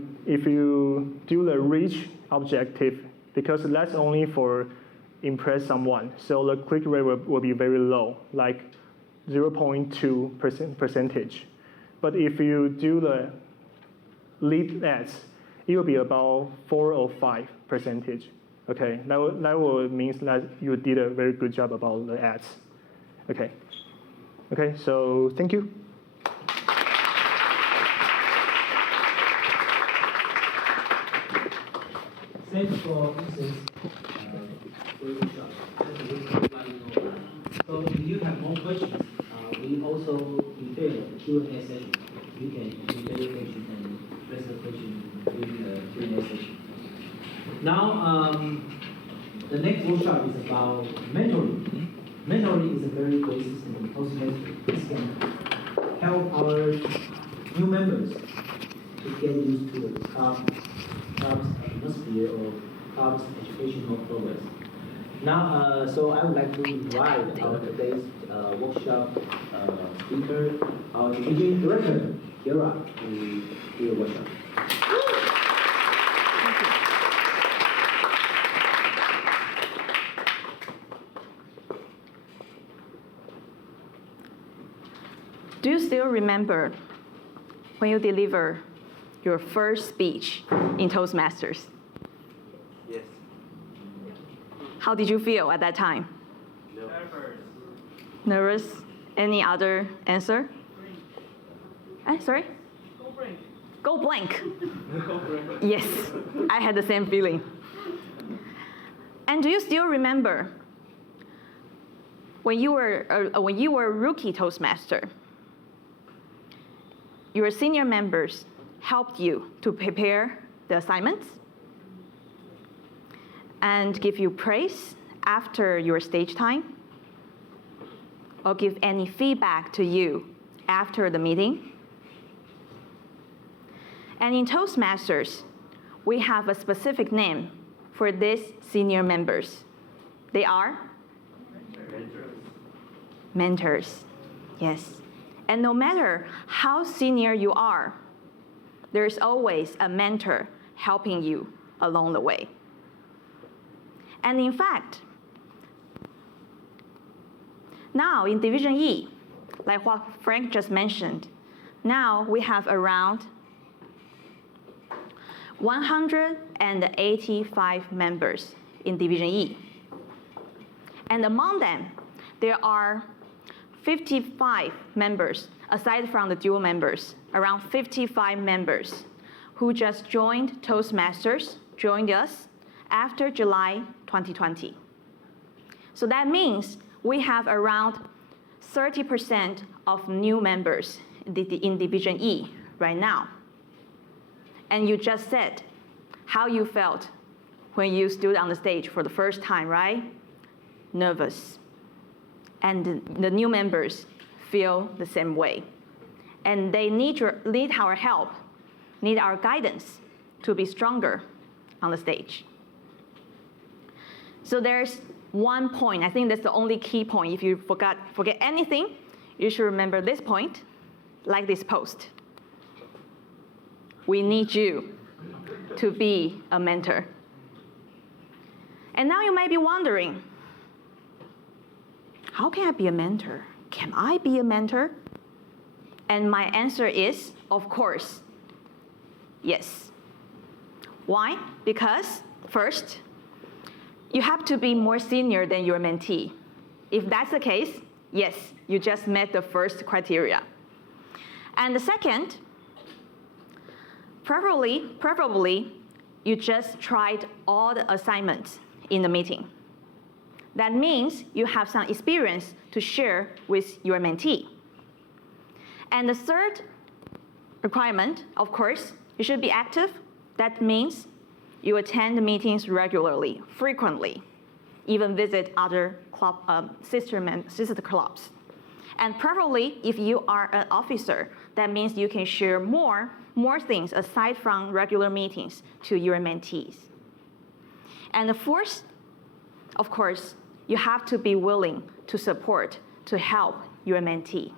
do the reach objective, because that's only for impress someone, so the click rate will be very low, like 0.2%. But if you do the lead ads, it will be about 4 or 5%. Okay, that will mean that you did a very good job about the ads. Okay. Okay, so thank you. Thanks for this. So if you have more questions, we also prepare a Q&A session. You can prepare your question and raise the question during the Q&A session. Now, the next workshop is about mentoring. Mentoring is a very great system in Toastmasters. This can help our new members to get used to the club's atmosphere or club's educational progress. Now, so I would like to invite our today's workshop speaker, our education director, Kira to do a workshop. Do you still remember when you deliver your first speech in Toastmasters? Yes. How did you feel at that time? Nervous. Nervous? Any other answer? Sorry? Go blank. Yes, I had the same feeling. And do you still remember when you were a rookie Toastmaster, your senior members helped you to prepare the assignments and give you praise after your stage time, or give any feedback to you after the meeting? And in Toastmasters, we have a specific name for these senior members. They are? Mentors. Yes. And no matter how senior you are, there's always a mentor helping you along the way. And in fact, now in Division E, like what Frank just mentioned, now we have around 185 members in Division E. And among them, there are 55 members, aside from the dual members, around 55 members who just joined Toastmasters, joined us after July 2020. So that means we have around 30% of new members in Division E right now. And you just said how you felt when you stood on the stage for the first time, right? Nervous. And the new members feel the same way. And they need our help, need our guidance to be stronger on the stage. So there's one point, I think that's the only key point. If you forget anything, you should remember this point, like this post. We need you to be a mentor. And now you might be wondering, how can I be a mentor? Can I be a mentor? And my answer is, of course, yes. Why? Because, first, you have to be more senior than your mentee. If that's the case, yes, you just met the first criteria. And the second, preferably, you just tried all the assignments in the meeting. That means you have some experience to share with your mentee. And the third requirement, of course, you should be active. That means you attend meetings regularly, frequently, even visit other sister clubs. And preferably, if you are an officer, that means you can share more things aside from regular meetings to your mentees. And the fourth, of course, you have to be willing to support, to help your mentee.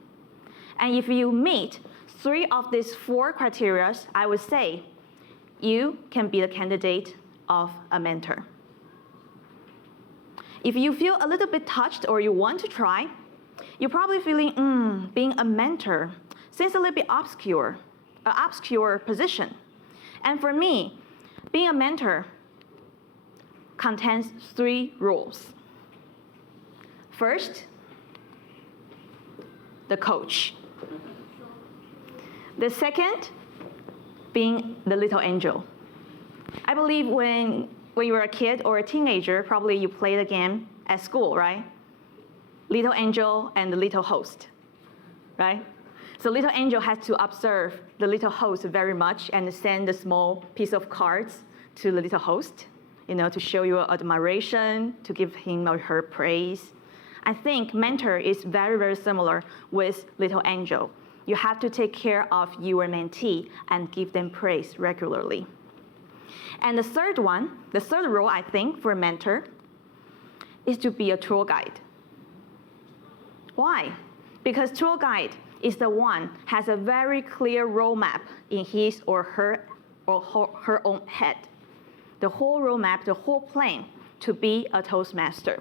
And if you meet 3 of these 4 criteria, I would say you can be the candidate of a mentor. If you feel a little bit touched or you want to try, you're probably feeling, being a mentor seems a little bit obscure position. And for me, being a mentor contains 3 rules. First, the coach. The second, being the little angel. I believe when you were a kid or a teenager, probably you played a game at school, right? Little angel and the little host, right? So little angel has to observe the little host very much and send a small piece of cards to the little host, to show your admiration, to give him or her praise. I think mentor is very, very similar with little angel. You have to take care of your mentee and give them praise regularly. And the third role, I think, for a mentor is to be a tour guide. Why? Because tour guide is the one has a very clear roadmap in his or her own head. The whole roadmap, the whole plan to be a Toastmaster.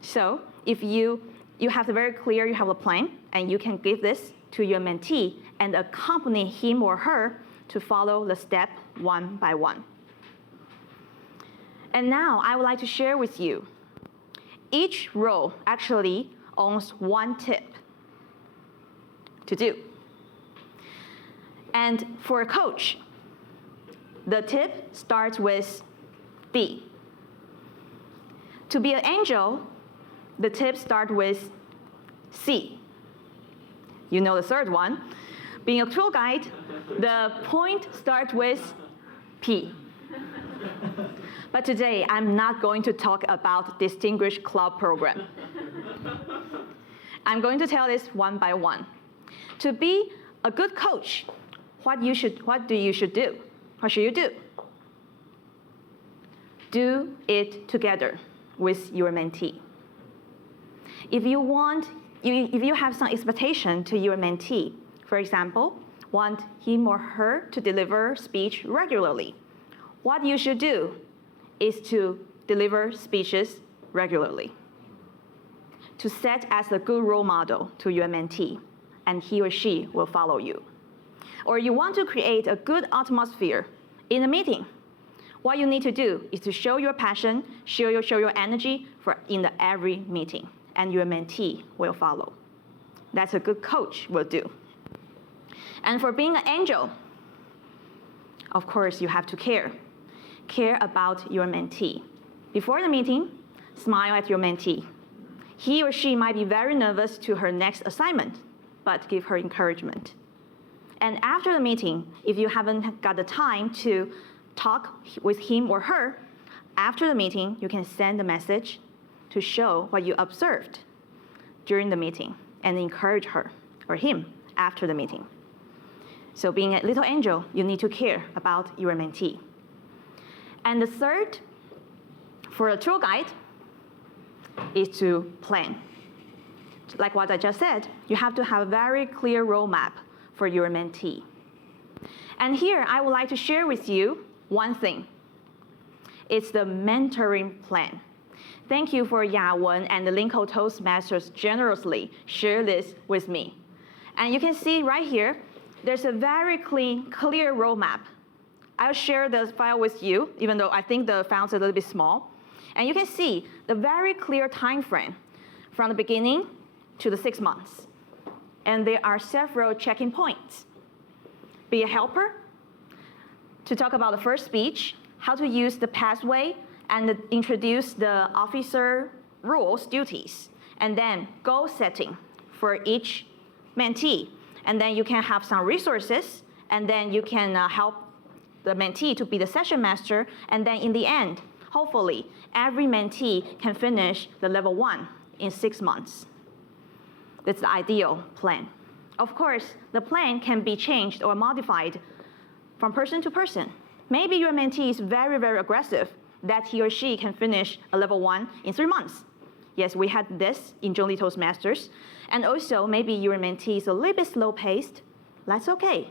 So if you have the very clear, you have a plan, and you can give this to your mentee and accompany him or her to follow the step one by one. And now I would like to share with you, each role actually owns one tip to do. And for a coach, the tip starts with D. To be an angel, the tip starts with C. You know the third one. Being a tour guide, the point starts with P. But today, I'm not going to talk about Distinguished Club Program. I'm going to tell this one by one. To be a good coach, what you should do? What should you do? Do it together with your mentee. If you have some expectation to your mentee, for example, want him or her to deliver speech regularly, what you should do is to deliver speeches regularly. To set as a good role model to your mentee, and he or she will follow you. Or you want to create a good atmosphere in a meeting. What you need to do is to show your passion, show your energy in every meeting, and your mentee will follow. That's a good coach will do. And for being an angel, of course, you have to care. Care about your mentee. Before the meeting, smile at your mentee. He or she might be very nervous to her next assignment, but give her encouragement. And after the meeting, if you haven't got the time to talk with him or her, after the meeting, you can send a message to show what you observed during the meeting and encourage her or him after the meeting. So being a little angel, you need to care about your mentee. And the third, for a tour guide, is to plan. Like what I just said, you have to have a very clear roadmap for your mentee. And here, I would like to share with you one thing. It's the mentoring plan. Thank you for Yawen and the Lincoln Toastmasters generously share this with me. And you can see right here, there's a very clear roadmap. I'll share the file with you, even though I think the file's a little bit small. And you can see the very clear time frame from the beginning to the 6 months. And there are several checking points. Be a helper, to talk about the first speech, how to use the pathway, and introduce the officer roles, duties, and then goal setting for each mentee. And then you can have some resources, and then you can help the mentee to be the session master, and then in the end, hopefully, every mentee can finish the level 1 in 6 months. That's the ideal plan. Of course, the plan can be changed or modified from person to person. Maybe your mentee is very, very aggressive, that he or she can finish a level 1 in 3 months. Yes, we had this in Joined Toastmasters. And also, maybe your mentee is a little bit slow-paced. That's okay.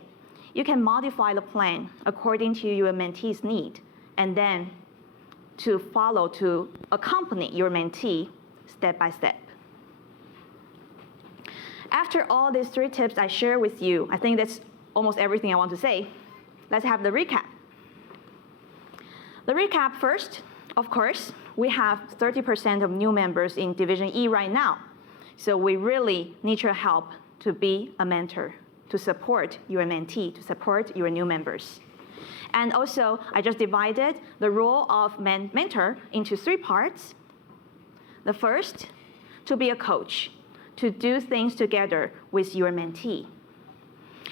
You can modify the plan according to your mentee's need, and then to accompany your mentee step by step. After all these 3 tips I share with you, I think that's almost everything I want to say. Let's have the recap. The recap first, of course, we have 30% of new members in Division E right now. So we really need your help to be a mentor, to support your mentee, to support your new members. And also, I just divided the role of mentor into 3 parts. The first, to be a coach, to do things together with your mentee.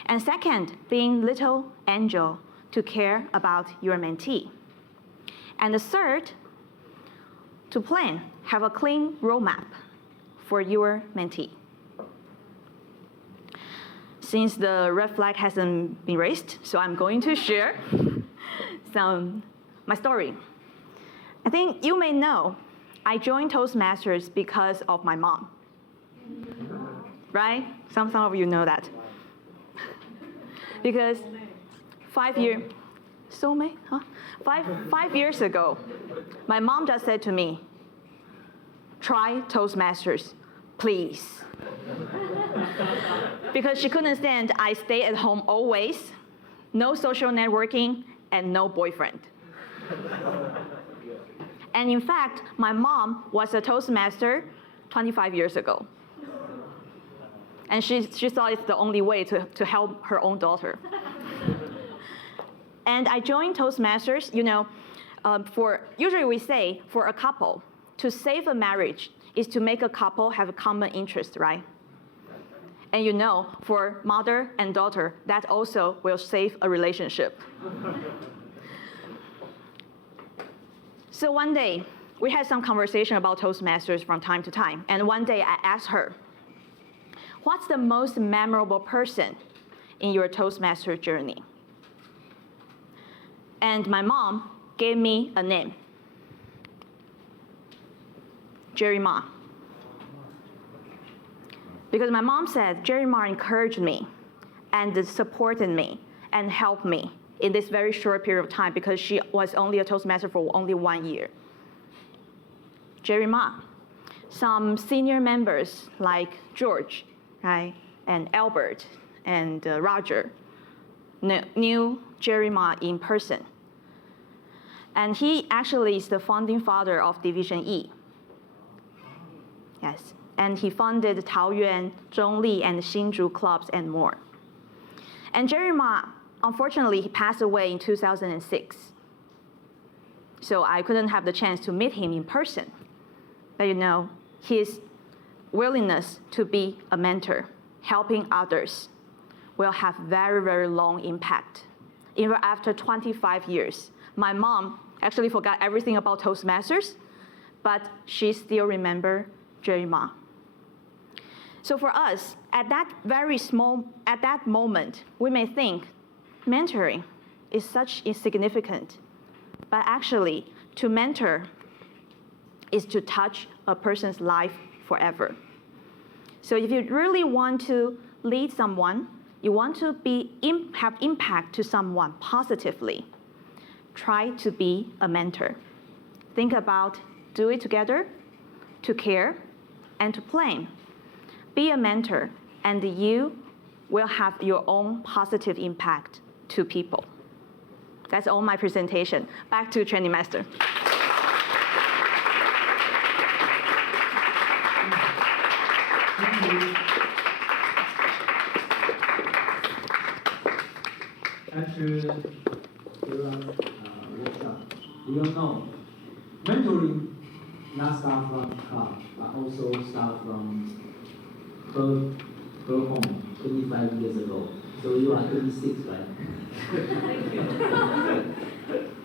And second, being little angel, to care about your mentee. And the third, to plan, have a clean roadmap for your mentee. Since the red flag hasn't been raised, so I'm going to share my story. I think you may know I joined Toastmasters because of my mom. right? Some of you know that. Because 5 years, soulmate, huh? Five years ago, my mom just said to me, try Toastmasters, please. Because she couldn't stand I stay at home always, no social networking, and no boyfriend. And in fact, my mom was a Toastmaster 25 years ago. And she thought it's the only way to help her own daughter. And I joined Toastmasters, usually we say for a couple, to save a marriage is to make a couple have a common interest, right? And for mother and daughter, that also will save a relationship. So one day, we had some conversation about Toastmasters from time to time. And one day I asked her, what's the most memorable person in your Toastmaster journey? And my mom gave me a name, Jerry Ma. Because my mom said Jerry Ma encouraged me and supported me and helped me in this very short period of time because she was only a Toastmaster for only 1 year. Jerry Ma. Some senior members like George, right, and Albert and Roger knew Jerry Ma in person. And he actually is the founding father of Division E. Yes, and he founded Taoyuan, Zhongli, and Hsinchu clubs and more. And Jerry Ma, unfortunately, he passed away in 2006. So I couldn't have the chance to meet him in person. But his willingness to be a mentor, helping others, will have very, very long impact. Even after 25 years, my mom actually forgot everything about Toastmasters, but she still remembers Jerry Ma. So for us, at that moment, we may think mentoring is such insignificant, but actually, to mentor is to touch a person's life forever. So if you really want to lead someone, you want to have impact to someone positively, try to be a mentor. Think about do it together, to care, and to plan. Be a mentor, and you will have your own positive impact to people. That's all my presentation. Back to Training Master. After your workshop, we all know mentoring not start from club, but also start from her home 25 years ago. So you are 36, right?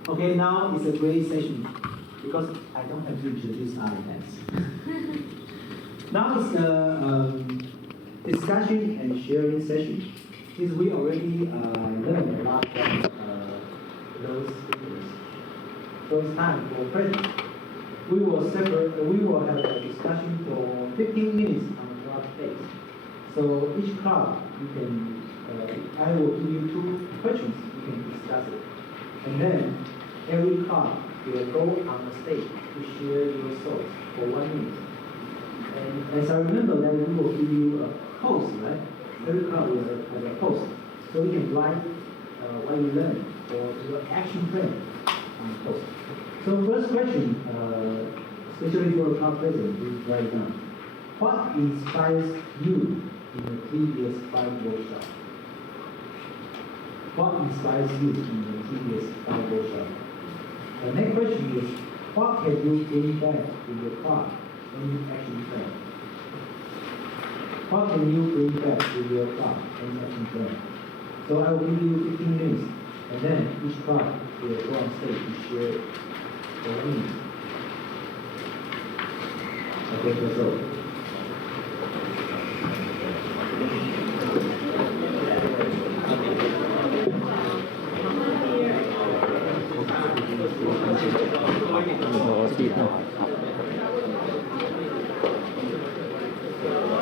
Okay, now it's a great session because I don't have to introduce other guys. Now it's the discussion and sharing session. Since we already learned a lot from those speakers, so it's time for questions. We will have a discussion for 15 minutes on a club base. So each club, I will give you 2 questions. You can discuss it, and then every club will go on the stage to share your thoughts for 1 minute. And as I remember, that we will give you a post, right? Every club will have a post, so you can write what you learned or your action plan on the post. So first question, especially for the club president, is right now. What inspires you in the previous 5 workshops? What inspires you in the previous 5 workshops? The next question is, what can you bring back to your club when you actually plan? What can you bring back to your club when you actually plan? So I will give you 15 minutes, and then each club will go on stage to share their needs. Okay, that's all.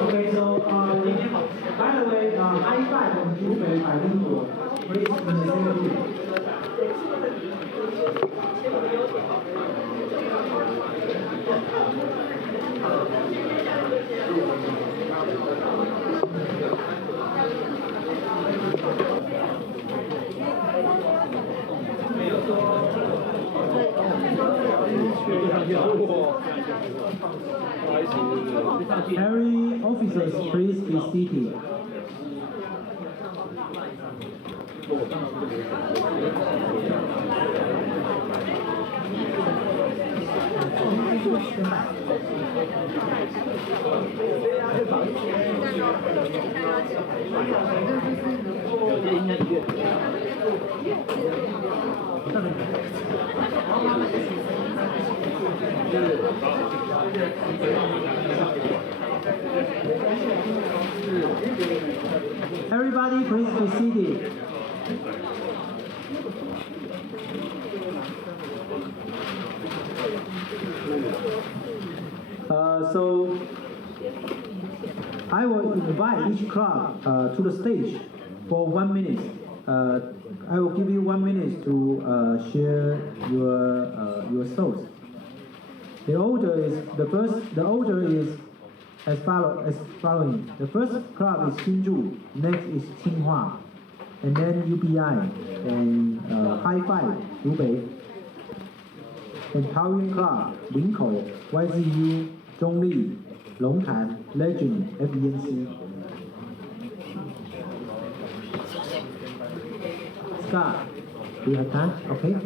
Okay, so 北百灵果 please in the center group. Every officers, please be seated. Everybody, please be seated. So I will invite each club to the stage for 1 minute. I will give you 1 minute to share your thoughts. The order is as following. The first club is Hsinchu, next is Tsinghua, and then UBI, and High Five, Hubei, and Taoyuan Club, Linkou, YZU, Zhongli, Longtan, Legend, FENC. Scott, do you have time? Okay.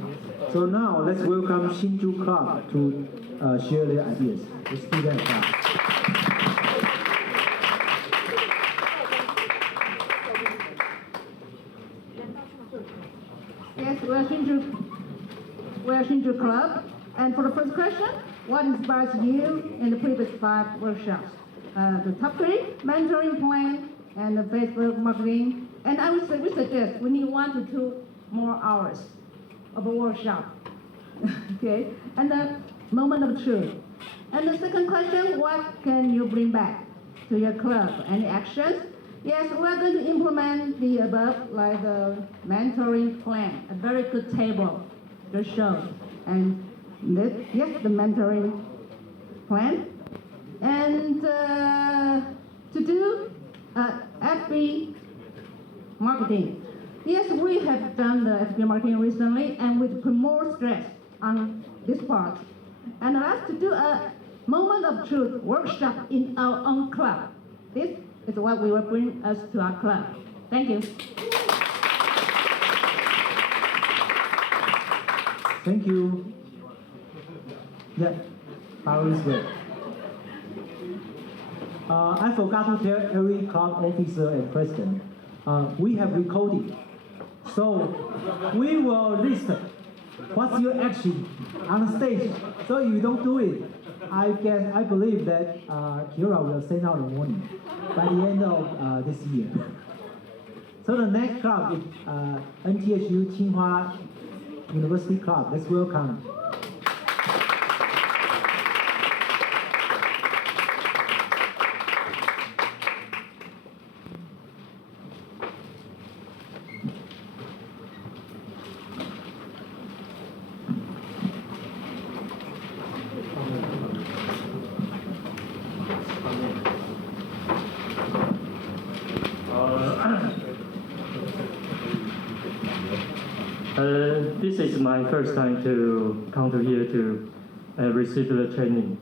So now let's welcome Hsinchu Club to share their ideas. Let's do that. Yes, we're Hsinchu Club. And for the first question, what inspires you in the previous 5 workshops? The top 3, mentoring plan, and the Facebook marketing. And we suggest we need 1 to 2 more hours of a workshop. Okay? And the moment of truth. And the second question, what can you bring back to your club? Any actions? Yes, we're going to implement the above, like the mentoring plan, a very good table to show. And yes, the mentoring plan. And to do FB marketing. Yes, we have done the FB marketing recently, and we put more stress on this part. And last, to do a moment of truth workshop in our own club. This is what we will bring us to our club. Thank you. Thank you. Yeah, Power is good. I forgot to tell every club officer and president, we have recorded. So we will list what's your action on stage. So if you don't do it, I believe that Kira will send out a warning by the end of this year. So the next club is NTSU Tsinghua University Club. Let's welcome. This is my first time to come to here to receive the training.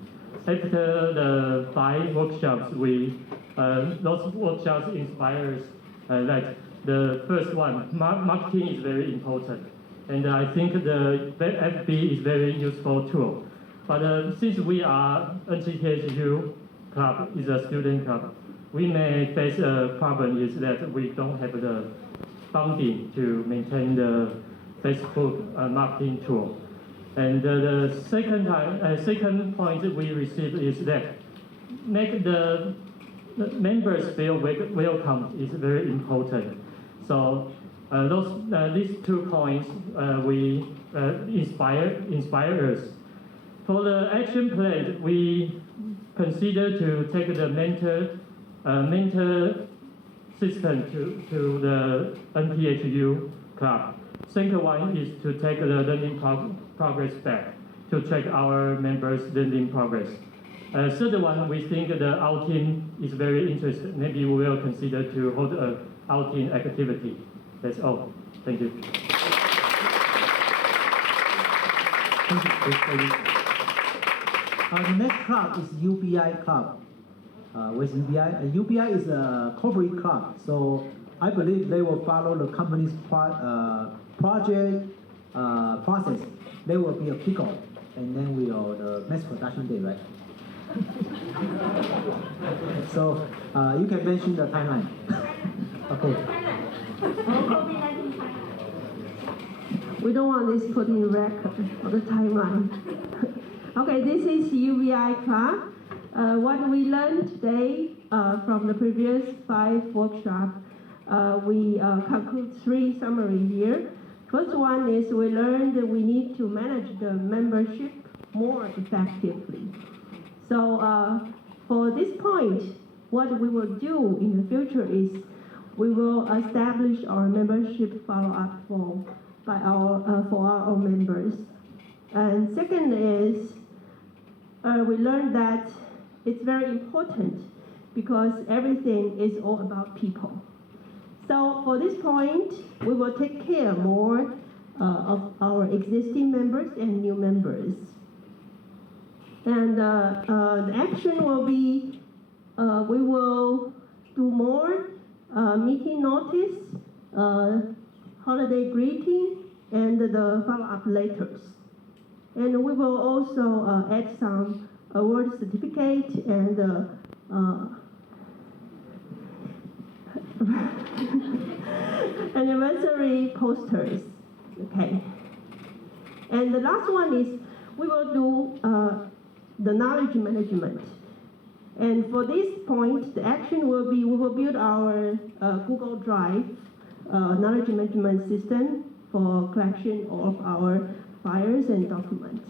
After the 5 workshops, those workshops inspires that the first one, marketing is very important. And I think the FB is very useful tool. But since we are NTSU club, is a student club, we may face a problem is that we don't have the funding to maintain the Facebook marketing tool. And the second point we received is that make the members feel welcome is very important. So these 2 points we inspire us. For the action plan, we consider to take the mentor system to the NTHU club. Second one is to take the learning progress back to track our members' learning progress. Third one, we think our team is very interested. Maybe we will consider to hold an outing activity. That's all. Thank you. The next club is UBI club. With UBI, UBI is a corporate club, so I believe they will follow the company's project process. There will be a kickoff, and then the mass production day, right? So you can mention the timeline. Okay. We don't want this put in record for the timeline. Okay, this is UBI club. What we learned today from the previous 5 workshops, we conclude 3 summaries here. First one is we learned that we need to manage the membership more effectively. So for this point, what we will do in the future is we will establish our membership follow-up form for our members. And second is we learned that it's very important because everything is all about people. So for this point, we will take care more of our existing members and new members. And the action will be, we will do more meeting notice, holiday greeting, and the follow-up letters. And we will also add some award certificate and anniversary posters. Okay. And the last one is we will do the knowledge management. And for this point, the action will be we will build our Google Drive knowledge management system for collection of our files and documents.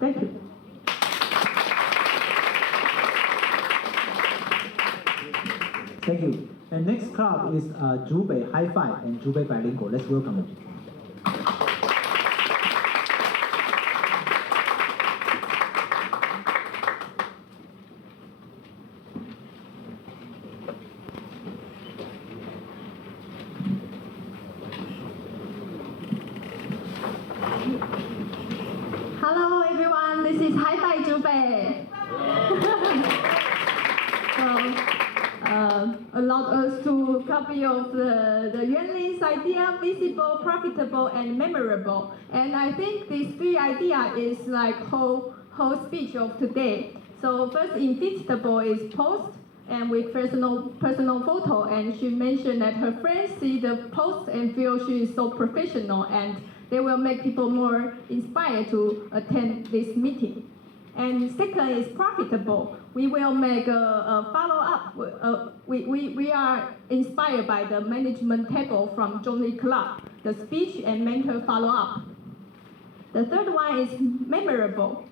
Thank you. Thank you. And next club is Zhubei High Five and Zhubei Bilingual. Let's welcome them. Hello everyone, this is High Five Zhubei. Allowed us to copy of the Yuanlin's idea, visible, profitable, and memorable. And I think these 3 ideas is like whole speech of today. So first, invisible is post and with personal photo, and she mentioned that her friends see the post and feel she is so professional, and they will make people more inspired to attend this meeting. And second is profitable. We will make a follow-up. We are inspired by the management table from Zhongli Club, the speech and mentor follow-up. The third one is memorable.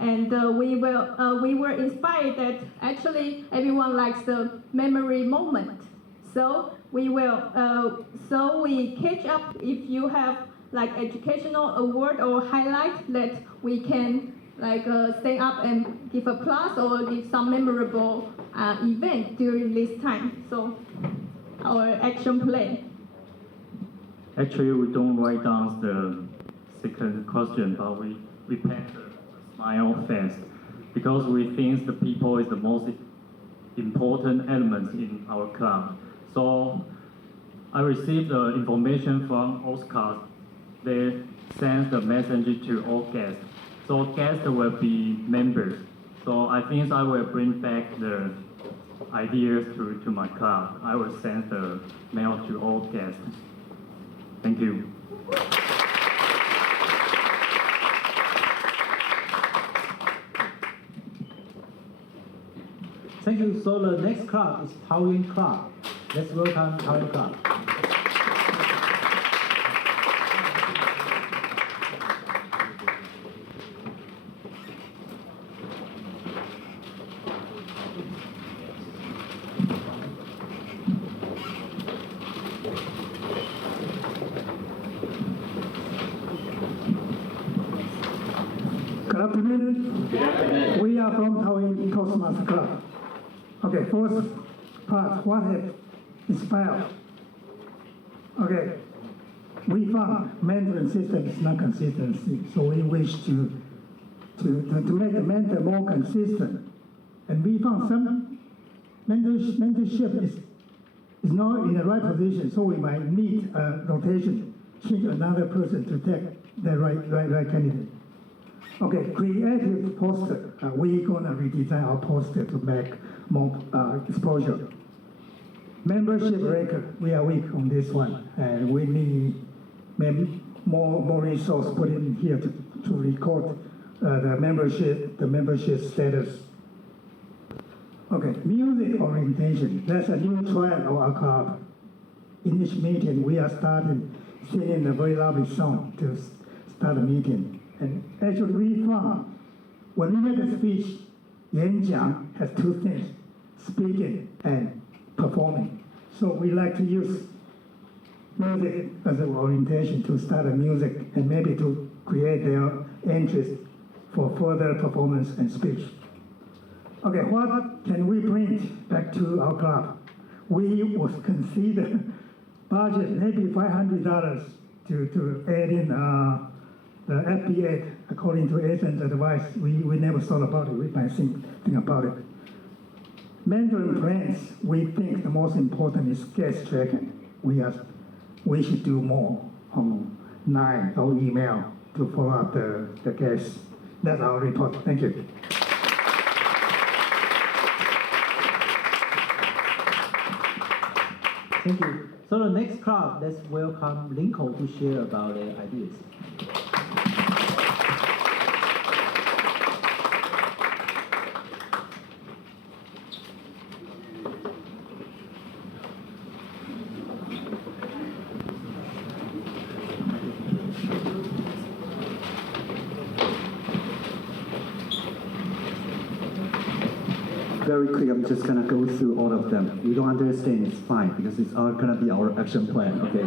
And we were inspired that actually everyone likes the memory moment. So we will, so we catch up if you have like educational award or highlight that we can like stand up and give applause or give some memorable event during this time. So our action plan. Actually, we don't write down the second question, but we paint a smile face because we think the people is the most important element in our club. So I received the information from Oscar. They send the message to all guests. So guests will be members. So I think I will bring back the ideas to my club. I will send the mail to all guests. Thank you. Thank you. So the next club is Taoyuan Club. Let's welcome Taoyuan Club. We are from Taoyuan Toastmaster Club. Okay, first part, what has inspired? Okay, we found mentoring system is not consistency, so we wish to make the mentor more consistent. And we found some mentorship is not in the right position, so we might need a rotation, change another person to take the right candidate. Okay, creative poster. We're gonna redesign our poster to make more exposure. Membership record, we are weak on this one, and we need maybe more resource put in here to record the membership status. Okay, music orientation. That's a new trend of our club. In each meeting, we are starting singing a very lovely song to start the meeting. And actually, we found when we make a speech, 演讲 has two things: speaking and performing. So we like to use music as an orientation to start a music and maybe to create their interest for further performance and speech. Okay, what can we bring back to our club? We would consider budget maybe $500 to add in the FBA according to agent's advice. We never thought about it. We might think about it. Mentoring plans, we think the most important is guest tracking. We should do more on line or email to follow up the guests. That's our report. Thank you. Thank you. So the next club, let's welcome Lincoln to share about their ideas. Very quick, I'm just gonna go through all of them. You don't understand, it's fine, because it's all gonna be our action plan, okay?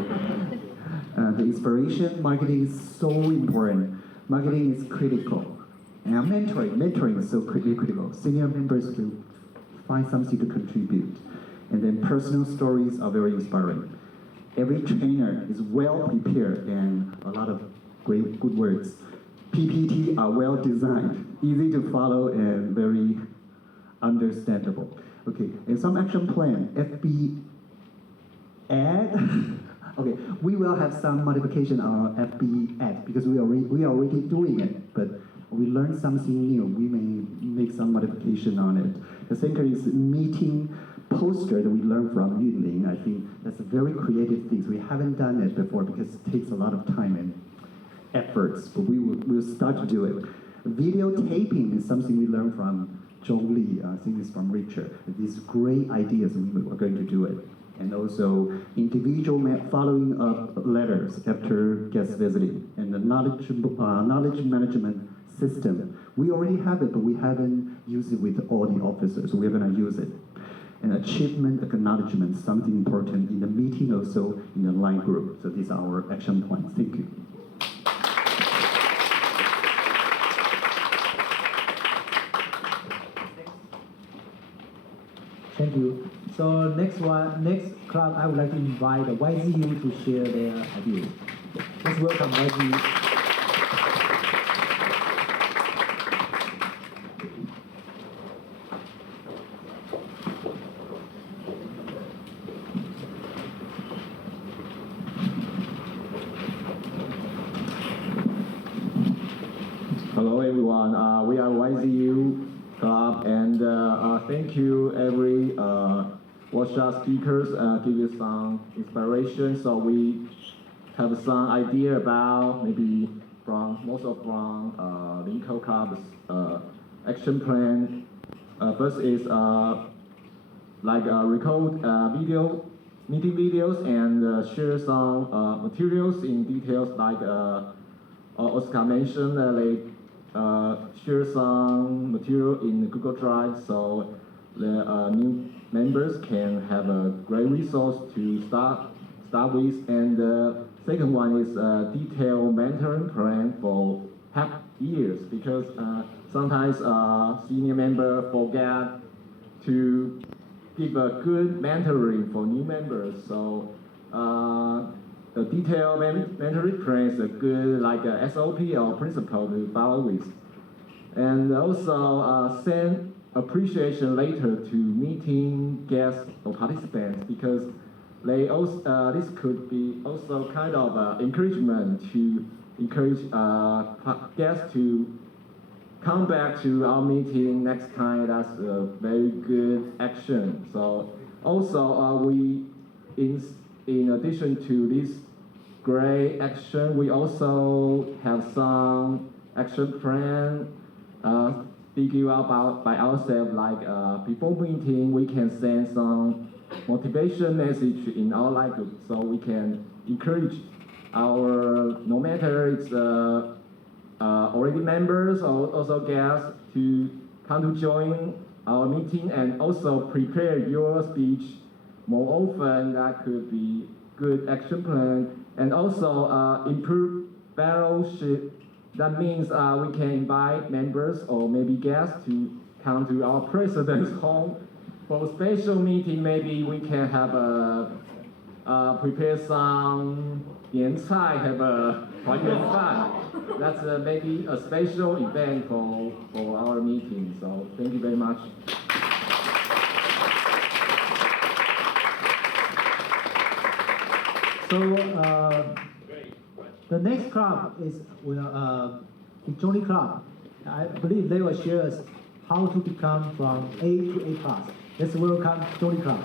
The inspiration, marketing is so important. Marketing is critical. And mentoring is so critical. Senior members will find something to contribute. And then personal stories are very inspiring. Every trainer is well prepared and a lot of good words. PPT are well designed, easy to follow and very understandable. Okay, and some action plan, FB ad. Okay, we will have some modification on our FB ad because we are already doing it, but we learned something new. We may make some modification on it. The second is meeting poster that we learned from Yunling. I think that's a very creative thing. We haven't done it before because it takes a lot of time and efforts, but we'll start to do it. Video taping is something we learned from Zhong Li, I think it's from Richard. These great ideas, we are going to do it. And also individual following up letters after guest visiting. And the knowledge management system. We already have it, but we haven't used it with all the officers. So we're gonna use it. And achievement acknowledgement, something important in the meeting, also in the line group. So these are our action plans. Thank you. Thank you. So next club, I would like to invite the YZU to share their ideas. Let's welcome YZU. Hello everyone, we are YZU Club, and thank you every workshop speakers give you some inspiration. So we have some idea about maybe from Lincoln Club's action plan. First is record meeting videos and share some materials in details like Oscar mentioned. Share some material in Google Drive so the new members can have a great resource to start with. And the second one is a detailed mentoring plan for years because sometimes senior member forget to give a good mentoring for new members. So the detailed mentoring plan is a good like a SOP or principle to follow with. And also send appreciation letter to meeting guests or participants because they also, this could be also kind of encouragement to encourage guests to come back to our meeting next time. That's a very good action. So also we, in addition to this great action, we also have some action plan figure out by ourselves. Like before meeting, we can send some motivation message in our live group, so we can encourage our, no matter it's already members or also guests, to come to join our meeting and also prepare your speech more often. That could be good action plan. And also improve fellowship. That means we can invite members or maybe guests to come to our president's home for a special meeting. Maybe we can have prepare some 年菜, have a 团圆饭. That's maybe a special event for our meeting. So thank you very much. So the next club is the Johnny Club. I believe they will share us how to become from A to A+. Let's welcome Johnny Club.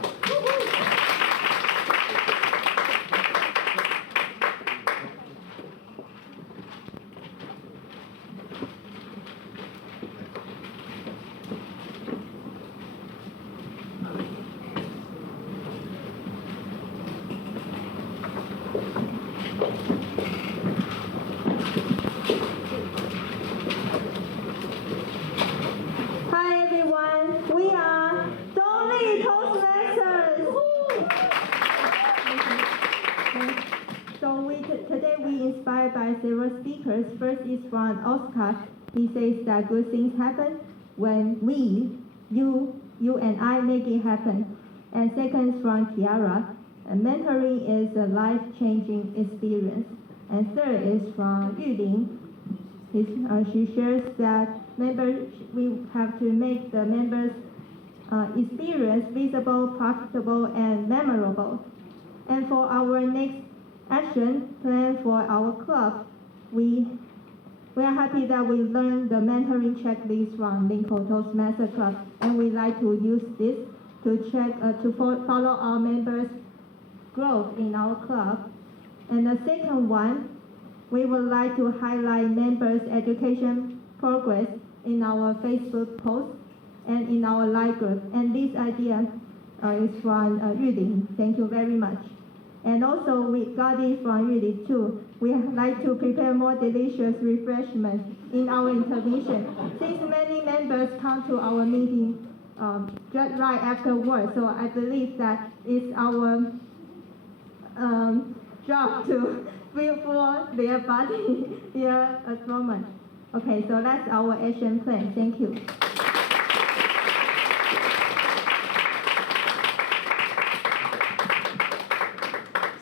First is from Oscar. He says that good things happen when we, you and I make it happen. And second is from Kiara. Mentoring is a life-changing experience. And third is from Yuling. She shares that we have to make the members' experience visible, profitable, and memorable. And for our next action plan for our club, we are happy that we learned the mentoring checklist from Lincoln Toastmaster Club, and we like to use this to check to follow our members' growth in our club. And the second one, we would like to highlight members' education progress in our Facebook post and in our live group. And this idea is from Yuling. Thank you very much. And also we got it from Yuling too. We like to prepare more delicious refreshments in our intermission. Since many members come to our meeting just right after work, so I believe that it's our job to fulfill their body here at the moment. Okay, so that's our action plan. Thank you.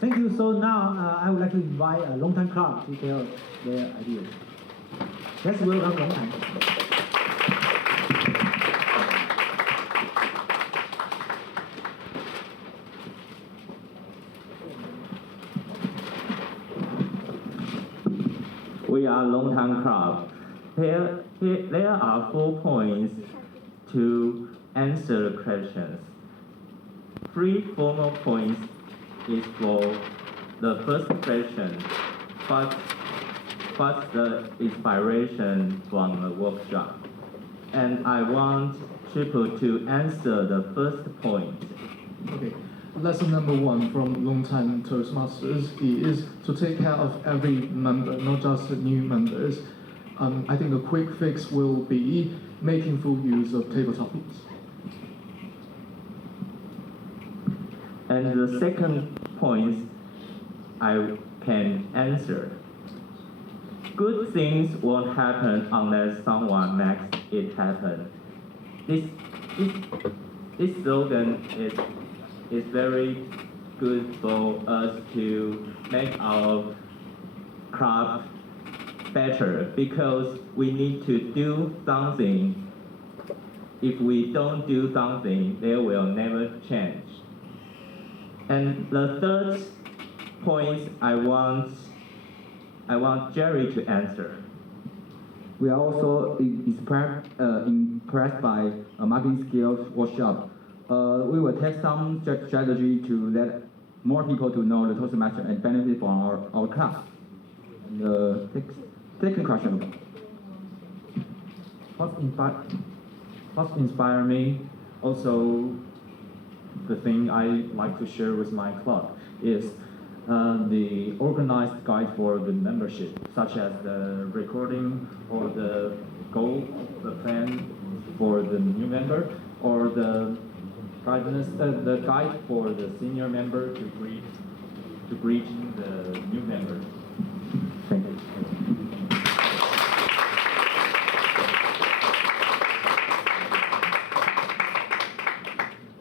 Thank you. So now I would like to invite a Longtime Club to tell their ideas. Let's welcome Longtime. We are Longtime Club. There are 4 points to answer the questions. 3 formal points is for the first question. What's the inspiration from the workshop? And I want Triple to answer the first point. Okay. Lesson number 1 from Long-Time Toastmasters is to take care of every member, not just the new members. I think a quick fix will be making full use of table topics. And the second point I can answer. good things won't happen unless someone makes it happen. This slogan is very good for us to make our club better, because we need to do something. If we don't do something, they will never change. And the third point I want Jerry to answer. We are also impressed by a marketing skills workshop. We will take some strategy to let more people to know the Toastmaster and benefit from our class. And the second question. What inspired me, also the thing I like to share with my club, is the organized guide for the membership, such as the recording or the goal, the plan for the new member, or the guide for the senior member to greet the new member. Thank you.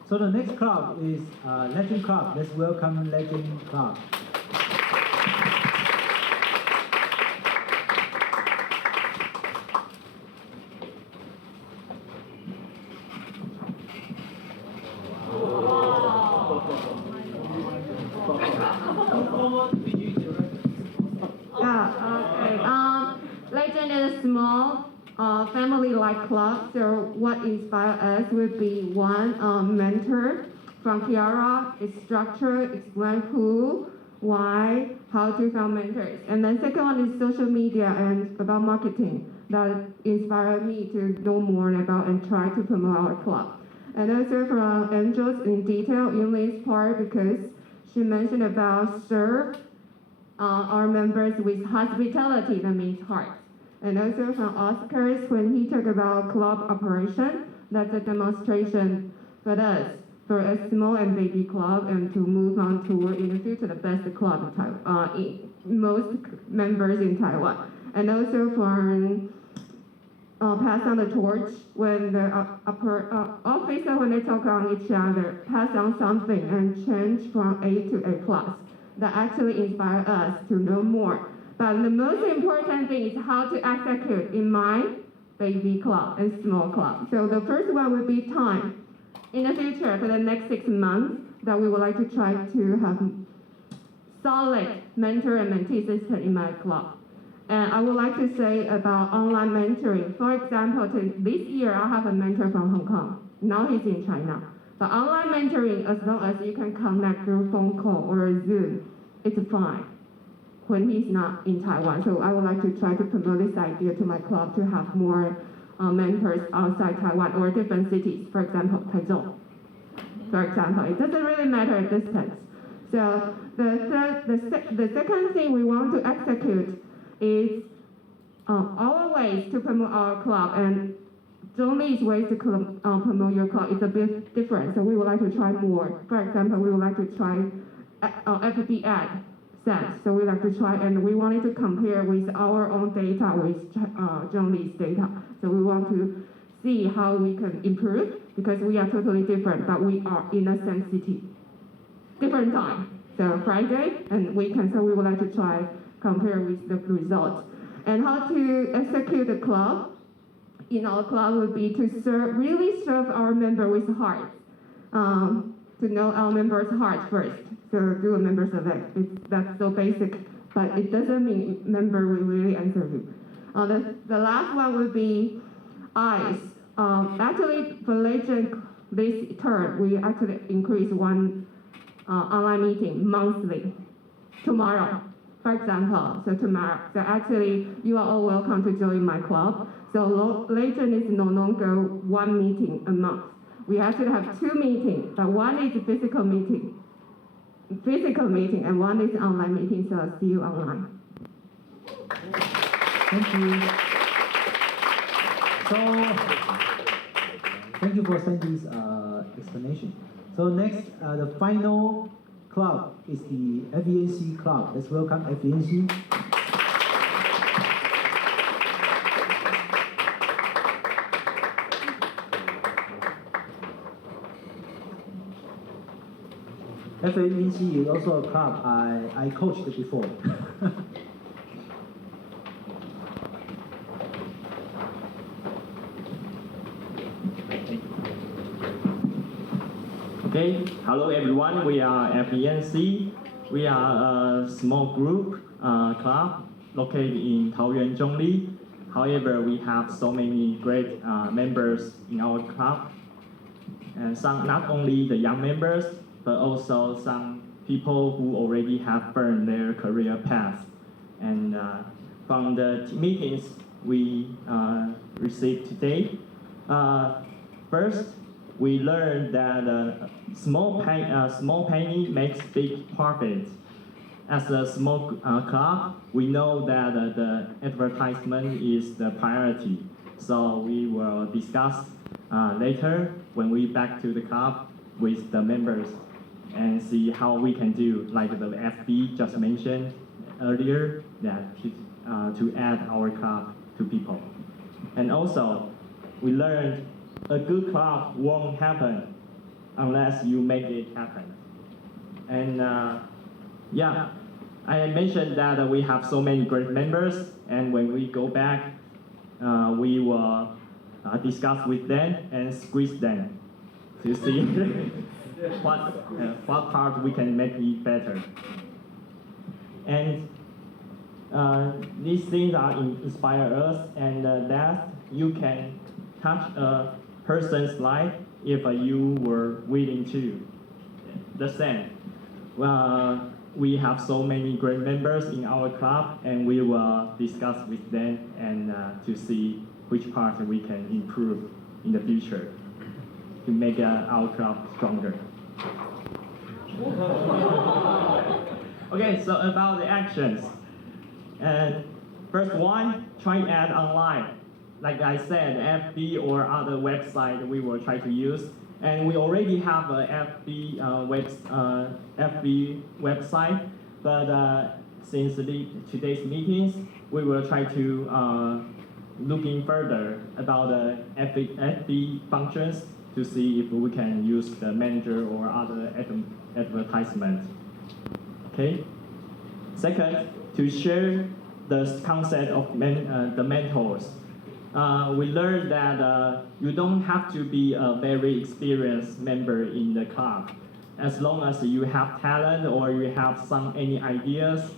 So the next club is Legend Club. Let's welcome Legend Club. Legend is a small family-like club, so what inspired us would be one, mentor from Kiara, its structure, explain who, why, how to find mentors. And then second one is social media and about marketing that inspired me to know more about and try to promote our club. And also from Angels in detail, Yunli's part, because she mentioned about serve our members with hospitality, that means heart. And also from Oscars, when he talked about club operation, that's a demonstration for us, for a small and baby club, and to move on toward in the future the best club in Taiwan, most members in Taiwan. And also for pass on the torch when the officer, when they talk on each other, pass on something and change from A to A+. That actually inspire us to know more. But the most important thing is how to execute in my baby club and small club. So the first one would be time. In the future, for the next 6 months, that we would like to try to have solid mentor and mentee system in my club. And I would like to say about online mentoring. For example, this year I have a mentor from Hong Kong. Now he's in China. But online mentoring, as long as you can connect through phone call or Zoom, it's fine when he's not in Taiwan. So I would like to try to promote this idea to my club to have more mentors outside Taiwan or different cities. For example, Taichung. For example, it doesn't really matter distance. So the second thing we want to execute is our ways to promote our club, and Zhongli's ways to promote your club is a bit different. So we would like to try more. For example, we would like to try FB ad sense. So we like to try, and we wanted to compare with our own data with Zhongli's data. So we want to see how we can improve, because we are totally different, but we are in the same city. Different time. So Friday and weekend, so we would like to try compare with the results. And how to execute the club in our club would be to really serve our member with heart. To know our members' heart first. So do a member survey. That's so basic, but it doesn't mean member will really answer you. The last one would be eyes. Actually, for Legend this term, we actually increase one online meeting monthly. Tomorrow, for example, so tomorrow. So actually, you are all welcome to join my club. So Legend is no longer one meeting a month. We actually have 2 meetings, but one is a physical meeting, and one is online meeting, so I'll see you online. Thank you. So, thank you for Sandy's explanation. So next, the final club is the FENC club. Let's welcome FENC. Ntsu is also a club I coached before. Okay, hello everyone. We are FENC. We are a small group club located in Taoyuan Zhongli. However, we have so many great members in our club, and some not only the young members, but also some people who already have burned their career path. And from the meetings we received today, first, we learned that small penny makes big profit. As a small club, we know that the advertisement is the priority. So we will discuss later when we back to the club with the members and see how we can do, like the FB just mentioned earlier, that to add our club to people. And also, we learned a good club won't happen unless you make it happen. And yeah, I mentioned that we have so many great members, and when we go back, we will discuss with them and squeeze them to see what part we can make it better. And these things are inspire us, and that you can touch a person's life if you were willing to. The same. We have so many great members in our club, and we will discuss with them and to see which part we can improve in the future to make our club stronger. Okay, so about the actions. And first one, try to add online. Like I said, FB or other website we will try to use. And we already have a FB website, but since today's meetings, we will try to looking further about the FB functions to see if we can use the manager or other advertisement. Okay. Second, to share the concept of the mentors. We learned that you don't have to be a very experienced member in the club. As long as you have talent or you have any ideas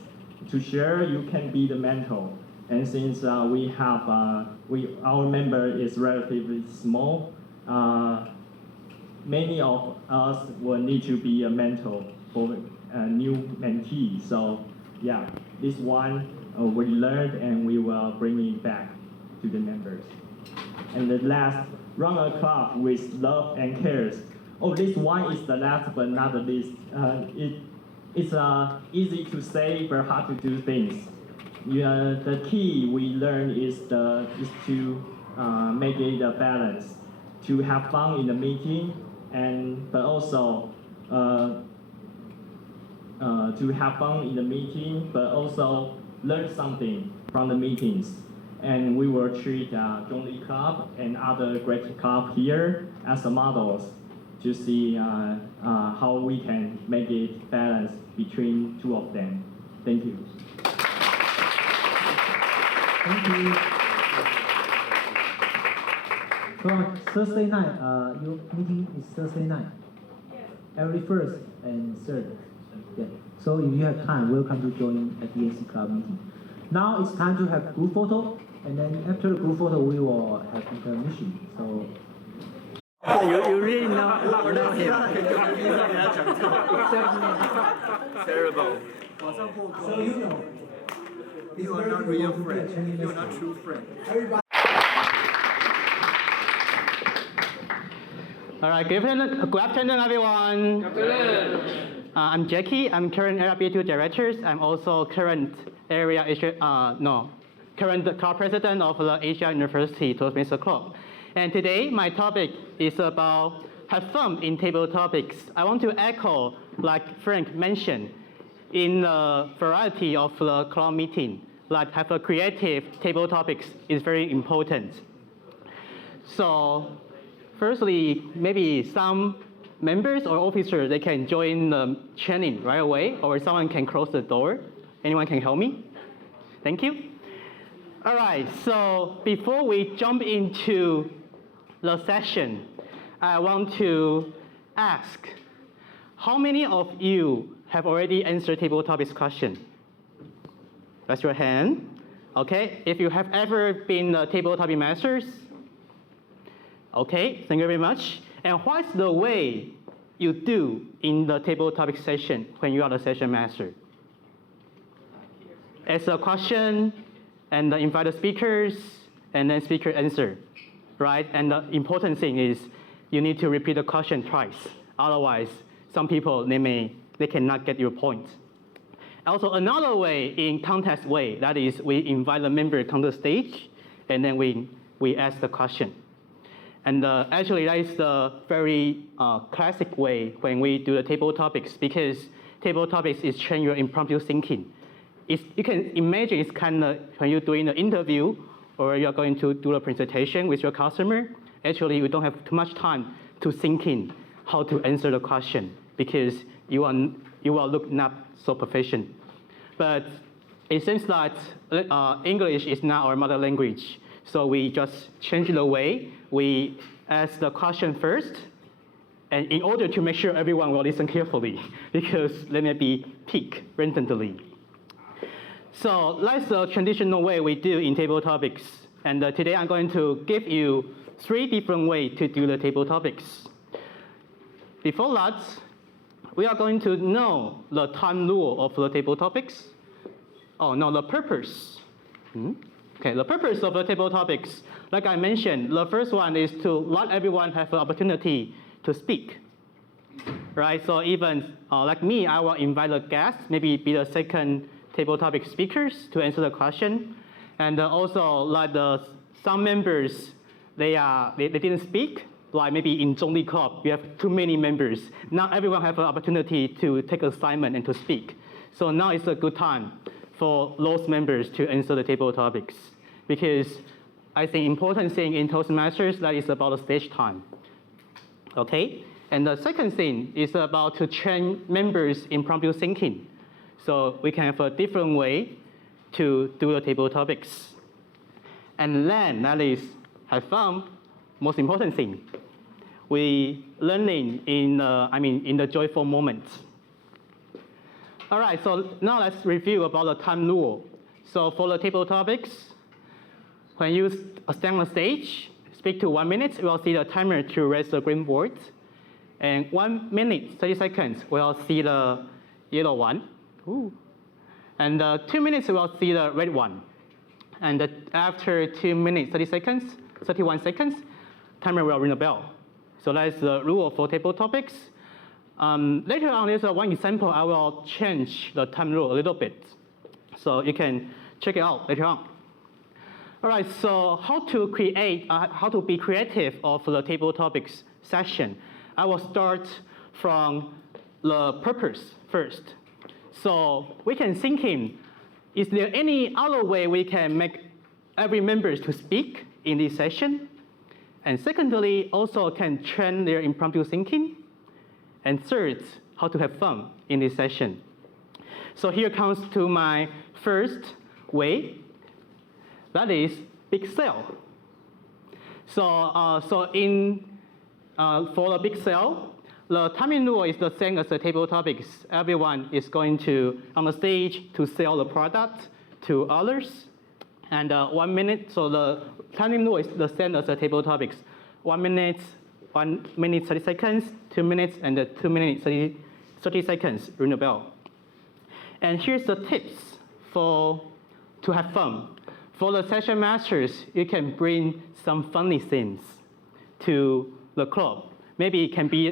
to share, you can be the mentor. And since we have our member is relatively small, many of us will need to be a mentor for a new mentee. So yeah, this one we learned, and we will bring it back to the members. And the last, run a club with love and cares. Oh, this one is the last but not the least. It's easy to say but hard to do things. The key we learn is to make it a balance, to have fun in the meeting, but also to have fun in the meeting, but also learn something from the meetings. And we will treat Zhongli Club and other great clubs here as models to see how we can make it balance between two of them. Thank you. Thank you. So on Thursday night, your meeting is Thursday night? Yes. Every first and third. Yeah. So if you have time, welcome to join at the AC Club meeting. Now it's time to have group photo, and then after the group photo, we will have intermission. So. You really know him. Terrible. So you know. You are not real friend. You are not true friend. All right, good afternoon, everyone. Good afternoon. I'm Jackie. I'm current Area B2 Director. I'm also current current club president of the Asia University Toastmaster Club. And today, my topic is about have fun in table topics. I want to echo, like Frank mentioned, in a variety of the club meeting, like have a creative table topics is very important. So, firstly, maybe some members or officers, they can join the training right away, or someone can close the door. Anyone can help me? Thank you. All right, so before we jump into the session, I want to ask, how many of you have already answered table topics question? Raise your hand. Okay, if you have ever been a table topic masters, okay, thank you very much. And what's the way you do in the table topic session when you are the session master? Ask a question, and invite the speakers, and then speaker answer, right? And the important thing is you need to repeat the question twice. Otherwise, some people, they cannot get your point. Also, another way, in contest way, that is we invite the member to come to the stage, and then we ask the question. And actually, that is the very classic way when we do the table topics, because table topics is train your impromptu thinking. You can imagine it's kind of when you're doing an interview or you're going to do a presentation with your customer, actually you don't have too much time to think in how to answer the question because you will look not so proficient. But it seems that English is not our mother language, so we just change the way we ask the question first, and in order to make sure everyone will listen carefully, because they may be picked randomly. So that's the traditional way we do in table topics. And today I'm going to give you 3 different ways to do the table topics. Before that, we are going to know the time rule of the table topics. Oh, no, the purpose. Okay, the purpose of the table topics, like I mentioned, the first one is to let everyone have an opportunity to speak. Right, so even like me, I will invite a guest, maybe be the second table topic speakers to answer the question. And also, like some members, they didn't speak. Like maybe in Zhongli Club, we have too many members. Not everyone have an opportunity to take assignment and to speak. So now is a good time for those members to answer the table topics. Because I think important thing in Toastmasters, that is about the stage time. Okay? And the second thing is about to train members in impromptu thinking. So we can have a different way to do the table topics. And then, that is, have fun, most important thing. We learning in the joyful moments. All right, so now let's review about the time rule. So for the table topics, when you stand on stage, speak to 1 minute, you will see the timer to raise the green board. And 1 minute, 30 seconds, we'll see the yellow one. Ooh. And 2 minutes, we'll see the red one. And after 2 minutes, 31 seconds, timer will ring a bell. So that's the rule for table topics. Later on, there's one example. I will change the time rule a little bit. So you can check it out later on. All right, so how to be creative of the table topics session. I will start from the purpose first. So we can think in, is there any other way we can make every member to speak in this session? And secondly, also can train their impromptu thinking. And third, how to have fun in this session. So here comes to my first way. That is big sale. So for the big sale, the timing rule is the same as the table topics. Everyone is going to on the stage to sell the product to others. And 1 minute, so the timing rule is the same as the table topics. 1 minute, 1 minute 30 seconds, 2 minutes, and 2 minutes 30 seconds, ring the bell. And here's the tips to have fun. For the session masters, you can bring some funny things to the club. Maybe it can be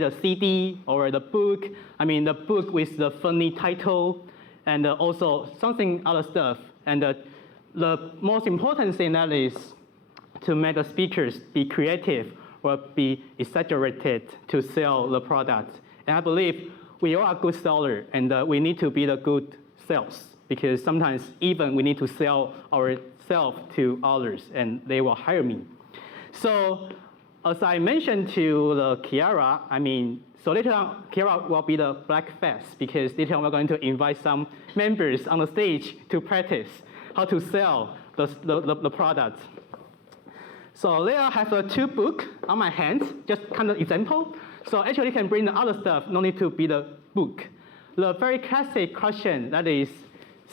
the CD or the book. The book with the funny title, and also something other stuff. And the most important thing that is to make the speakers be creative or be exaggerated to sell the product. And I believe we all are good sellers, and we need to be the good sales, because sometimes even we need to sell ourselves to others, and they will hire me. So as I mentioned to the Kiara, so later on, Kiara will be the black face because later on we're going to invite some members on the stage to practice how to sell the product. So there I have 2 books on my hands, just kind of example. So actually you can bring the other stuff, no need to be the book. The very classic question that is,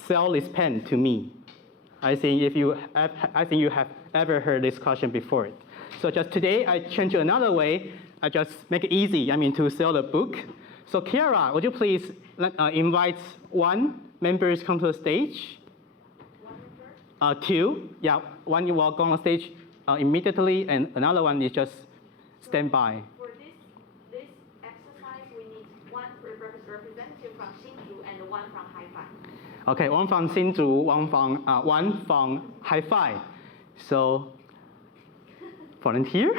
sell this pen to me. I think you have ever heard this question before. So just today, I change to another way. I just make it easy, to sell the book. So Kiara, would you please invite 1 member to come to the stage? 2, yeah, 1 you walk on the stage immediately, and another one is just stand by. For this exercise, we need 1 representative from Ntsu and 1 from Hi-Fi. Okay, 1 from Ntsu, 1 from Hi-Fi. So, volunteer?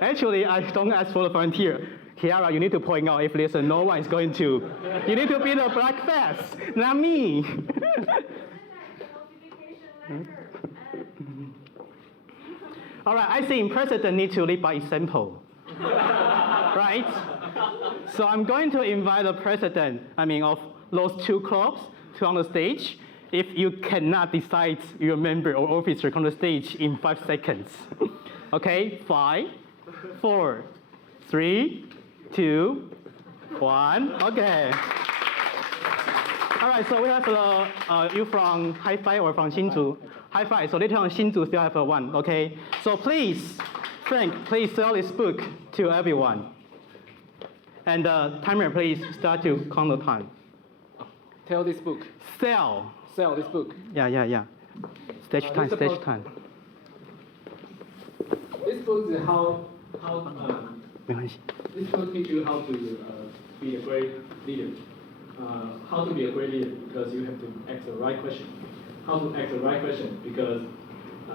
Actually, I don't ask for the volunteer. Kiara, you need to point out if there's no one is going to. You need to be the black face, not me. All right, I think president needs to lead by example. Right? So I'm going to invite the president, of those 2 clubs to on the stage. If you cannot decide your member or officer come to the stage in 5 seconds. Okay, 5, 4, 3, 2, 1. Okay. All right, so we have you from Hi-Fi or from Ntsu. Hi-Fi, so later on Ntsu still have 1, okay? So please, Frank, please sell this book to everyone. And timer, please start to count the time. Tell this book. Sell this book. Yeah. Stage time. This book is how this book teaches you how to be a great leader. How to be a great leader because you have to ask the right question. How to ask the right question because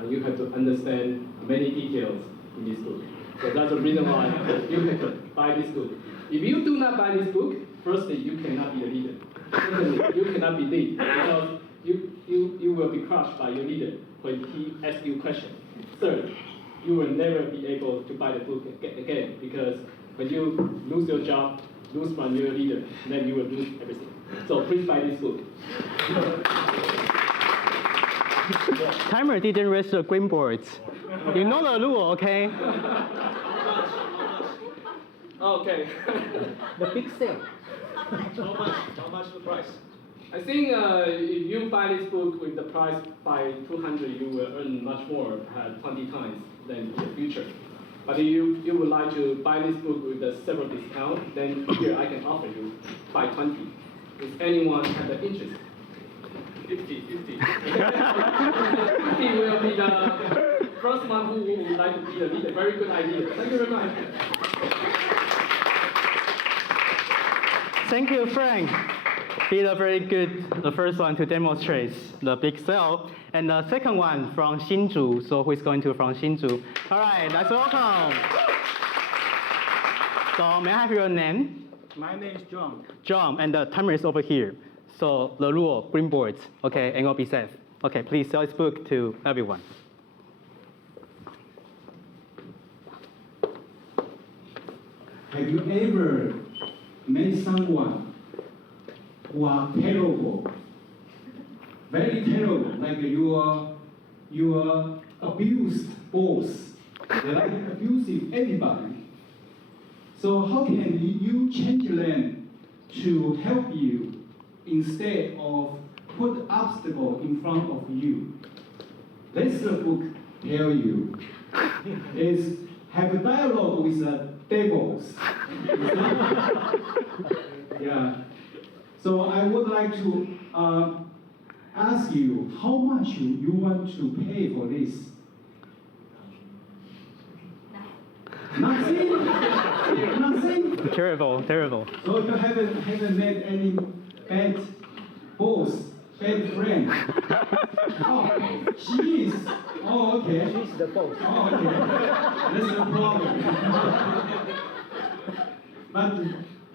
you have to understand many details in this book. So that's the reason why you have to buy this book. If you do not buy this book, firstly, you cannot be a leader. Secondly, you cannot be lead because you will be crushed by your leader when he asks you questions. Third, you will never be able to buy the book again because when you lose your job, lose from your leader, then you will lose everything. So please buy this book. Timer didn't raise the green boards. You know the rule, okay? Okay. The big sale. How much the price? I think if you buy this book with the price by 200, you will earn much more, 20 times than in the future. But if you would like to buy this book with a several discount, then here I can offer you by 20. Does anyone have the interest? 50. 50 will be the first one who would like to be the leader. Very good idea. Thank you very much. Thank you, Frank. Be the first one to demonstrate the big sale. And the second one from Ntsu. So who is going to from Ntsu? All right, let's welcome. So may I have your name? My name is John. John, and the timer is over here. So the rule, green boards, okay, and will be safe. Okay, please sell this book to everyone. Have you ever met someone who are terrible, very terrible, like your abused boss? They like abusing everybody. So how can you change them to help you instead of put obstacle in front of you? That's the book tell you. Is have a dialogue with the devils. Yeah. So I would like to ask you how much you want to pay for this. Nothing. Nothing. Terrible. So you haven't met any bad boss, bad friend. Oh, she is. Oh, okay. She's the boss. Oh, okay. That's the problem. But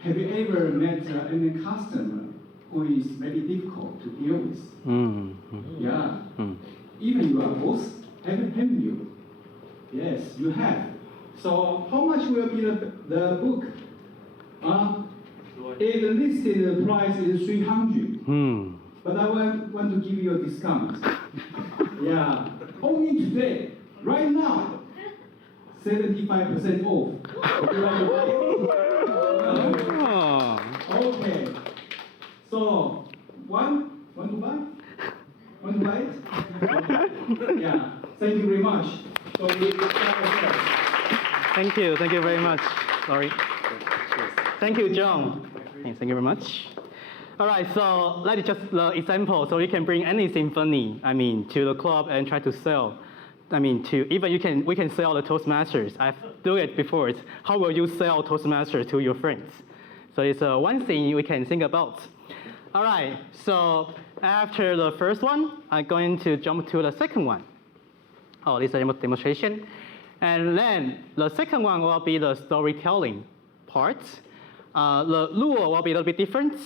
have you ever met any customer who is very difficult to deal with? Mm-hmm. Yeah. Even your boss, haven't you? Yes, you have. So how much will be the book? It listed price is 300. But I want to give you a discount. Yeah, only today, right now, 75% off. Okay. So, want to buy? Want to buy it? Yeah. Thank you very much. So we start. Thank you very much. Sorry. Thank you, John. Thank you very much. All right, so let's just the example. So you can bring anything funny, to the club and try to sell. We can sell the Toastmasters. I've done it before. It's how will you sell Toastmasters to your friends? So it's one thing we can think about. All right, so after the first one, I'm going to jump to the second one. Oh, this is a demonstration. And then the second one will be the storytelling part. The rule will be a little bit different.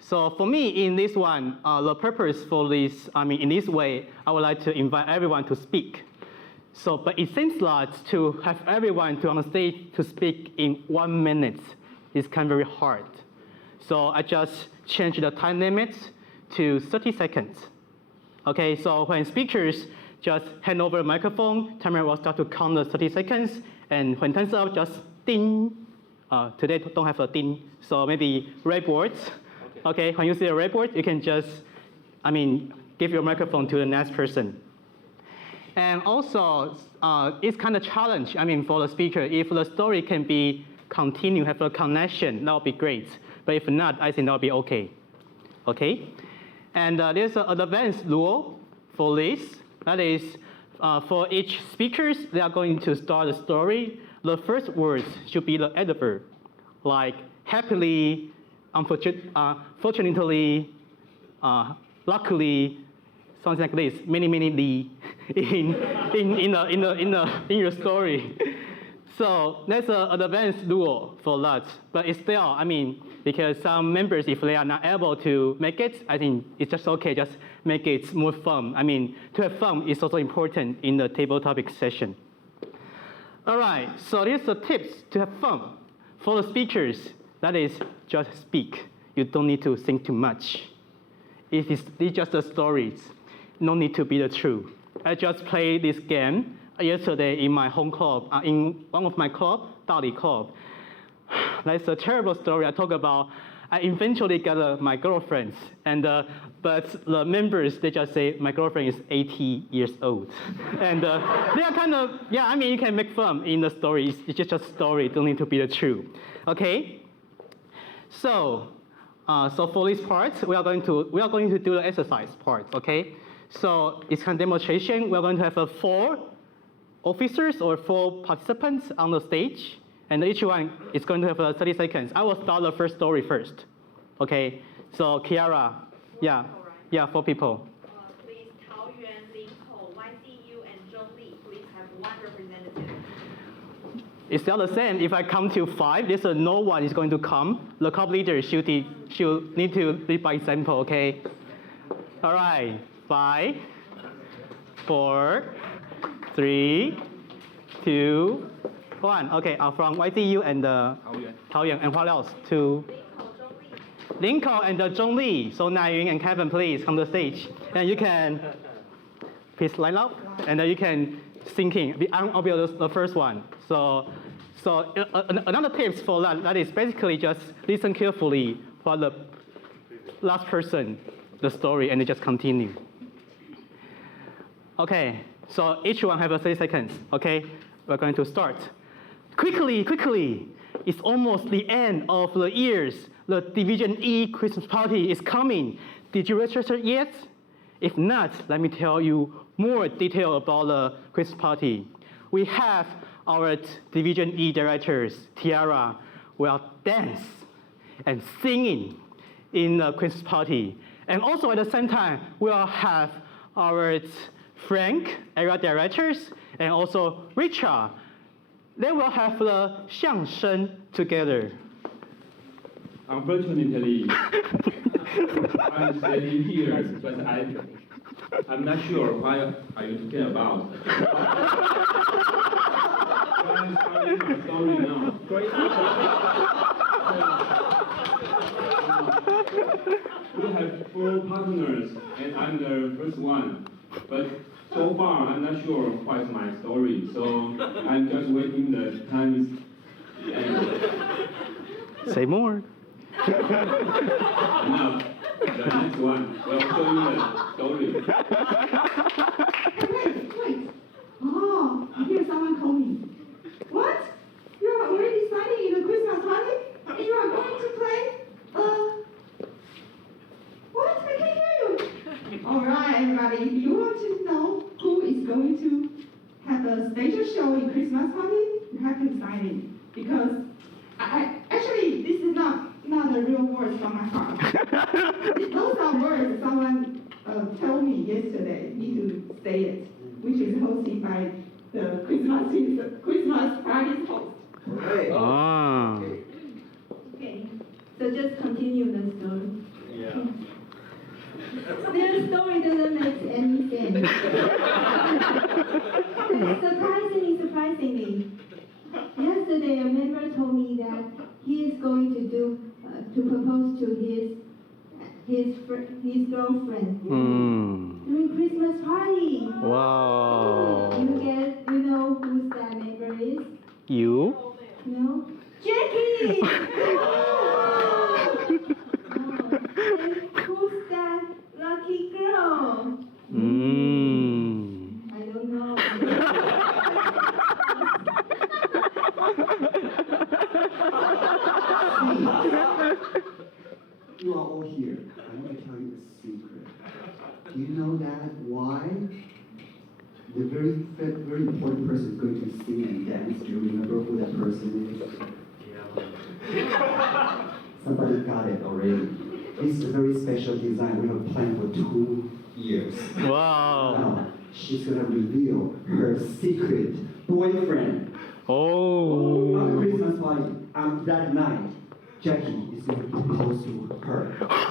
So for me, in this one, the purpose for this, in this way, I would like to invite everyone to speak. So, but it seems that to have everyone to on the stage to speak in 1 minute is kind of very hard. So I just changed the time limit to 30 seconds. Okay, so when speakers just hand over the microphone, timer will start to count the 30 seconds, and when time's up, just ding. Today don't have a ding, so maybe red boards. Okay, when you see a red board, you can just, give your microphone to the next person. And also, it's kind of challenge, for the speaker. If the story can be continued, have a connection, that would be great. But if not, I think that would be okay. Okay? And there's an advanced rule for this. That is, for each speakers, they are going to start the story. The first words should be the adverb, like happily, fortunately, luckily, something like this. Many in your story. So that's an advanced rule for that. But it's still, because some members, if they are not able to make it, I think it's just okay. Just make it more fun. To have fun is also important in the table topic session. All right. So here's the tips to have fun for the speakers. That is, just speak. You don't need to think too much. It's just the stories. No need to be the truth. I just played this game yesterday in my home club, in one of my club, Dali Club. That's a terrible story. I talk about. I eventually got my girlfriend, and but the members they just say my girlfriend is 80 years old, and they are kind of you can make fun in the story. It's just a story. Don't need to be the truth. Okay. So for this part, we are going to do the exercise part. Okay. So it's kind of demonstration. We are going to have 4 officers or 4 participants on the stage, and each one is going to have 30 seconds. I will start the first story first. Okay. So Kiara, 4 people. Please, Taoyuan, Linkou, YCU, and Zhongli, please have 1 representative. It's still the same. If I count to 5, there's no one is going to come. The club leader should need to lead by example, okay? All right, 5, 4, 3, 2, 1. Okay, from YCU and Taoyuan. And what else? 2. Linkou and Zhongli. So Naiyun and Kevin, please come to the stage. And you can please line up, and then you can thinking. I'll be the first one. So another tips for that is basically just listen carefully for the last person, the story, and just continue. Okay, so each one have 30 seconds. Okay, we're going to start. Quickly. It's almost the end of the years. The Division E Christmas party is coming. Did you register yet? If not, let me tell you more detail about the Christmas party. We have our Division E directors, Tiara, will dance and singing in the Christmas party. And also at the same time, we'll have our Frank, area directors, and also Richard. They will have the 相声 together. Unfortunately, I'm standing here, but I'm not sure what are you talking about. I'm starting my story now. We have 4 partners, and I'm the first one. But so far, I'm not sure what's my story, so I'm just waiting the time end. Say more. Enough. The next one will show you the story. Wait. Oh, I hear someone call me. What? You are already signing in the Christmas party? And you are going to play? What? I can't hear you. All right, everybody. If you want to know who is going to have a special show in Christmas party, you have to sign in. Because actually, this is not the real words from my heart. Those are words someone told me yesterday. Need to say it, which is hosted by the Christmas party's host. Right. Ah. Okay, so just continue the story. Yeah. Their story doesn't make any sense. Surprisingly, yesterday a member told me that he is going to propose to his girlfriend during Christmas party. Wow. You know who that member is? You? No? Jackie! And who's that lucky girl? I don't know. You are all here. I want to tell you a secret. Do you know that why the very important person is going to sing and dance? Do you remember who that person is? Somebody got it already. This is a very special design. We have planned for 2 years. Wow. Now, she's going to reveal her secret boyfriend. Oh. On Christmas party, that night, Jackie is going to propose to her.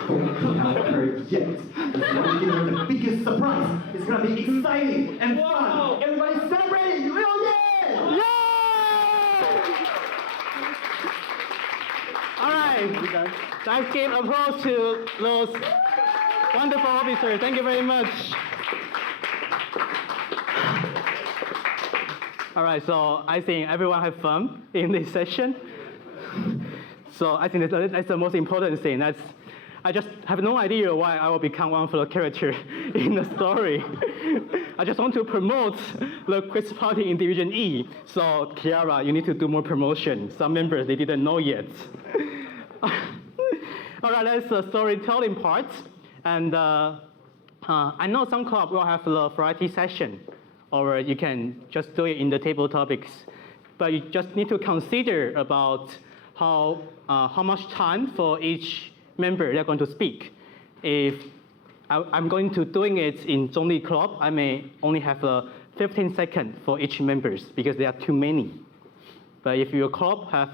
Don't tell her yet. It's going to give her the biggest surprise. It's going to be exciting and fun. Everybody celebrate! Oh, yeah! All right. Let's give applause to those wonderful officers. Thank you very much. All right, so I think everyone had fun in this session. So I think that's the most important thing. I just have no idea why I will become one of the characters in the story. I just want to promote the quiz party in Division E. So Kiara, you need to do more promotion. Some members, they didn't know yet. All right, that's the storytelling part. And I know some clubs will have the variety session, or you can just do it in the table topics. But you just need to consider about how much time for each member they're going to speak. If I'm going to doing it in Zhongli Club, I may only have 15 seconds for each members because there are too many. But if your club have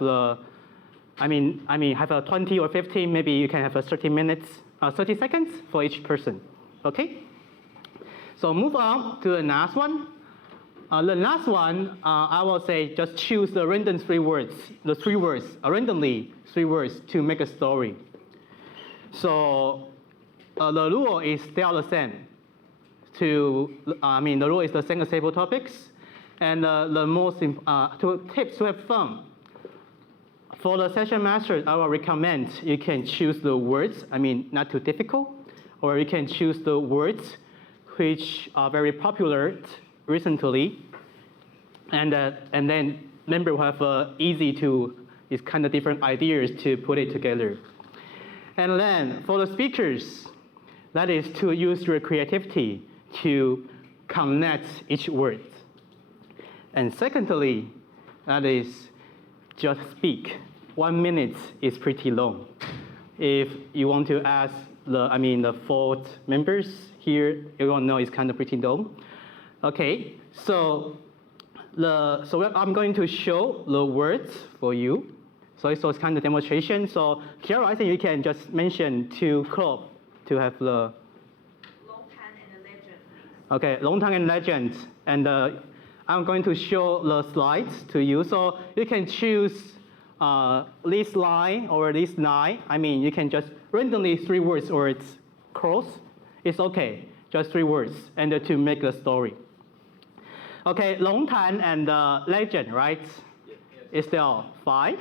have 20 or 15, maybe you can have 30 seconds for each person. Okay? So move on to the last one. The last one, I will say just choose the random 3 words, randomly 3 words to make a story. So the rule is still the same. The rule is the same as table topics. And the most tips to have fun. For the session master, I will recommend you can choose the words, not too difficult, or you can choose the words which are very popular recently, and then member will have it's kind of different ideas to put it together. And then for the speakers, that is to use your creativity to connect each word. And secondly, that is just speak. 1 minute is pretty long. If you want to ask the 4 members here, you will know it's kind of pretty long. Okay, so I'm going to show the words for you. So it's kind of demonstration. So Kiara, I think you can just mention 2 clubs to have the long time and legend. Okay, long time and legend. And I'm going to show the slides to you. So you can choose this line or this line. I mean, you can just randomly 3 words or it's cross. It's okay, just 3 words, and to make a story. Okay, long time and legend, right? Is there 5,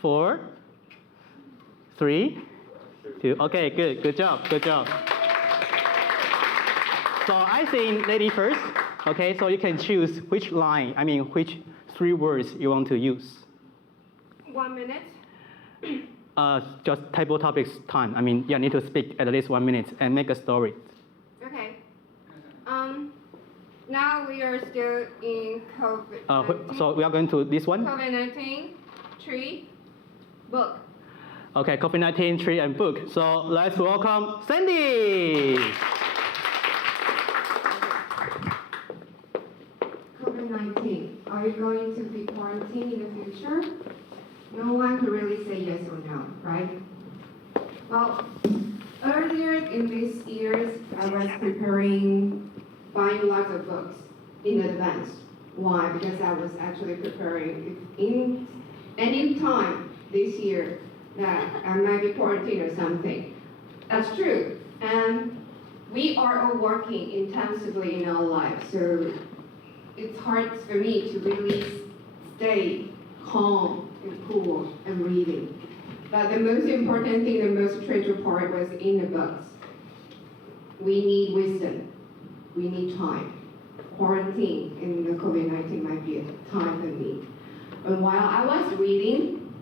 4, 3, 2? Okay, good job. So I think lady first. Okay, so you can choose which line, I mean, which 3 words you want to use. 1 minute. Just table topics time. I mean, you need to speak at least 1 minute and make a story. Okay. Now we are still in COVID. So we are going to this one? COVID-19, tree, book. Okay, COVID-19, tree, and book. So let's welcome Sandy. COVID-19, are you going to be quarantined in the future? No one could really say yes or no, right? Well, earlier in these years, I was buying lots of books in advance. Why? Because I was actually preparing in any time this year that I might be quarantined or something. That's true. And we are all working intensively in our lives, so it's hard for me to really stay calm and cool and reading. But the most important thing, the most treasure part was in the books. We need wisdom. We need time. Quarantine in the COVID-19 might be a time for me. And while I was reading,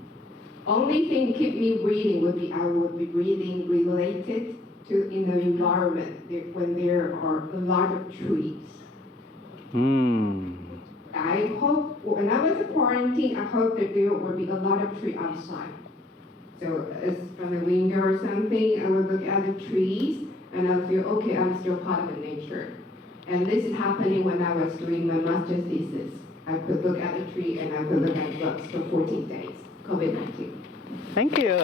only thing keep me reading would be I would be reading related to in the environment when there are a lot of trees. I hope, when I was in quarantine, I hope that there would be a lot of trees outside. So as from the window or something, I would look at the trees and I feel, okay, I'm still part of the nature. And this is happening when I was doing my master's thesis. I could look at the tree and I could look at books for 14 days, COVID-19. Thank you.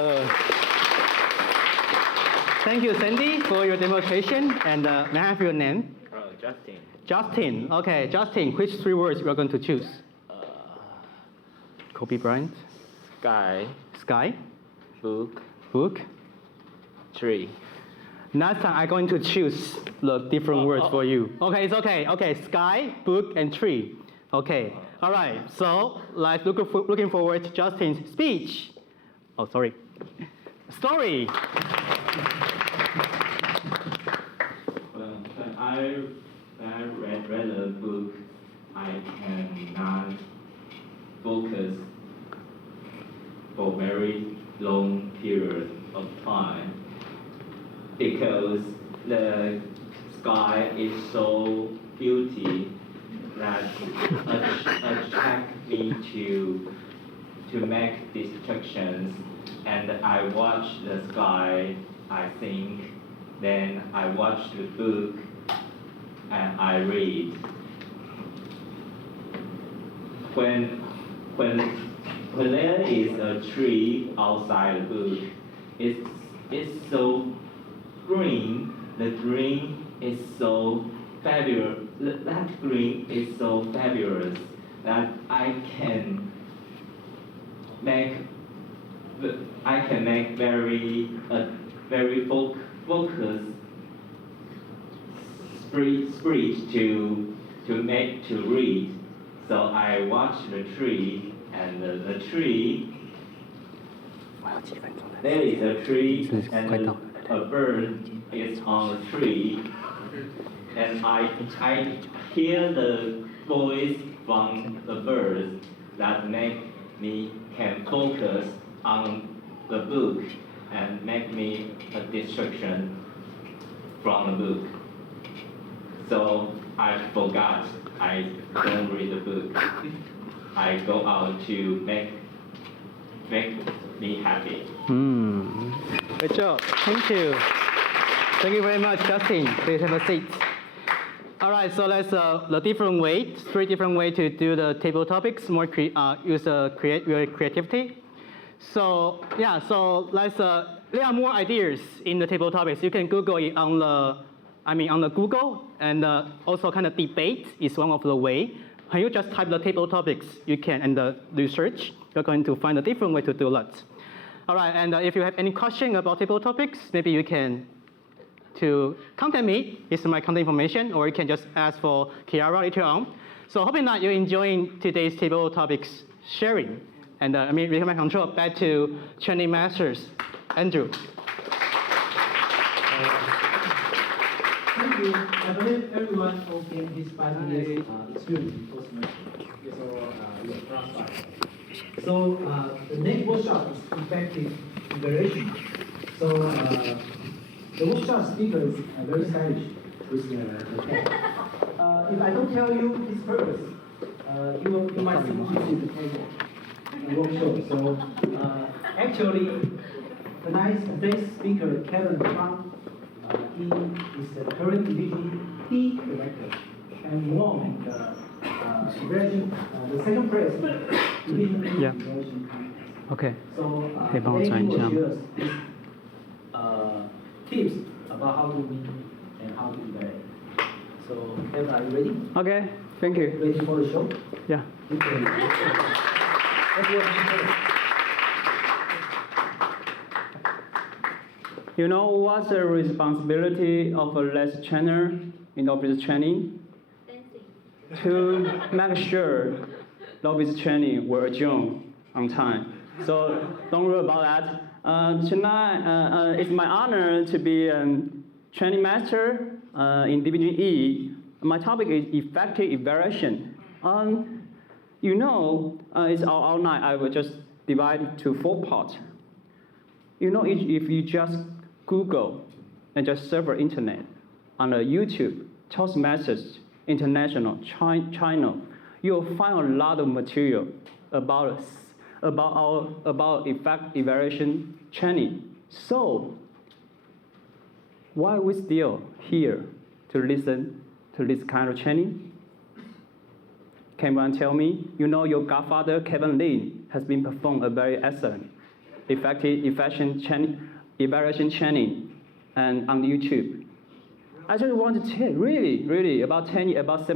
Thank you, Sandy, for your demonstration. And may I have your name? Justin. Justin. Okay, Justin, which 3 words you are going to choose? Kobe Bryant. Sky. Sky. Book. Book. Tree. Next time I'm going to choose the different words for you. Okay, it's okay. Okay, sky, book, and tree. Okay. All right. So let's looking forward to Justin's speech. Oh, sorry. Story. When I read a book, I cannot focus for very long period of time because the sky is so beauty that attract me to make distractions, and I watch the sky, I think, then I watch the book and I read. When there is a tree outside the book, it's so green. The green is so fabulous. That green is so fabulous that I can make very focused speech to read. So I watch the tree, and the tree. There is a tree, and a bird is on the tree, and I hear the voice from the bird that make me can focus on the book and make me a distraction from the book. So I forgot I don't read the book. I go out to make me happy. Good job. Thank you. Thank you very much, Justin. Please have a seat. All right, so let's the different way, 3 different ways to do the table topics. More use your creativity. So yeah, so let's there are more ideas in the table topics. You can Google it on the on the Google, and also kind of debate is one of the way. When you just type the table topics, you can, and the research, you're going to find a different way to do that. All right, and if you have any question about table topics, maybe you can to contact me. This is my contact information, or you can just ask for Kiara later on. So hoping that you're enjoying today's table topics sharing. And return my control back to training masters, Andrew. Thank you. I believe everyone who gained his 5 years experience in Toastmasters. So your class 5. So the next workshop is effective evaluation. So the workshop speaker is very stylish with the pen. If I don't tell you his purpose, you might think this is the table and workshop. So actually, tonight's guest speaker, Kevin Trump, he is the current division D director and won the second place division D evaluation contest. Okay. So today he will share us his tips about how to win and how to evaluate. So Kevin, are you ready? Okay, thank you. Ready for the show? Yeah. You know what's the responsibility of a lesson trainer in office training? To make sure the office training will adjourn on time. So don't worry about that. Tonight, it's my honor to be a training master in Division E. My topic is effective evaluation. It's all night. I will just divide it to 4 parts. If you just Google and just search for internet on the YouTube, Toastmasters International China, you'll find a lot of material about us, about effect evaluation training. So why are we still here to listen to this kind of training? Can anyone tell me? Your godfather Kevin Lin has been performed a very excellent evaluation training and on YouTube. I just want to tell really about 7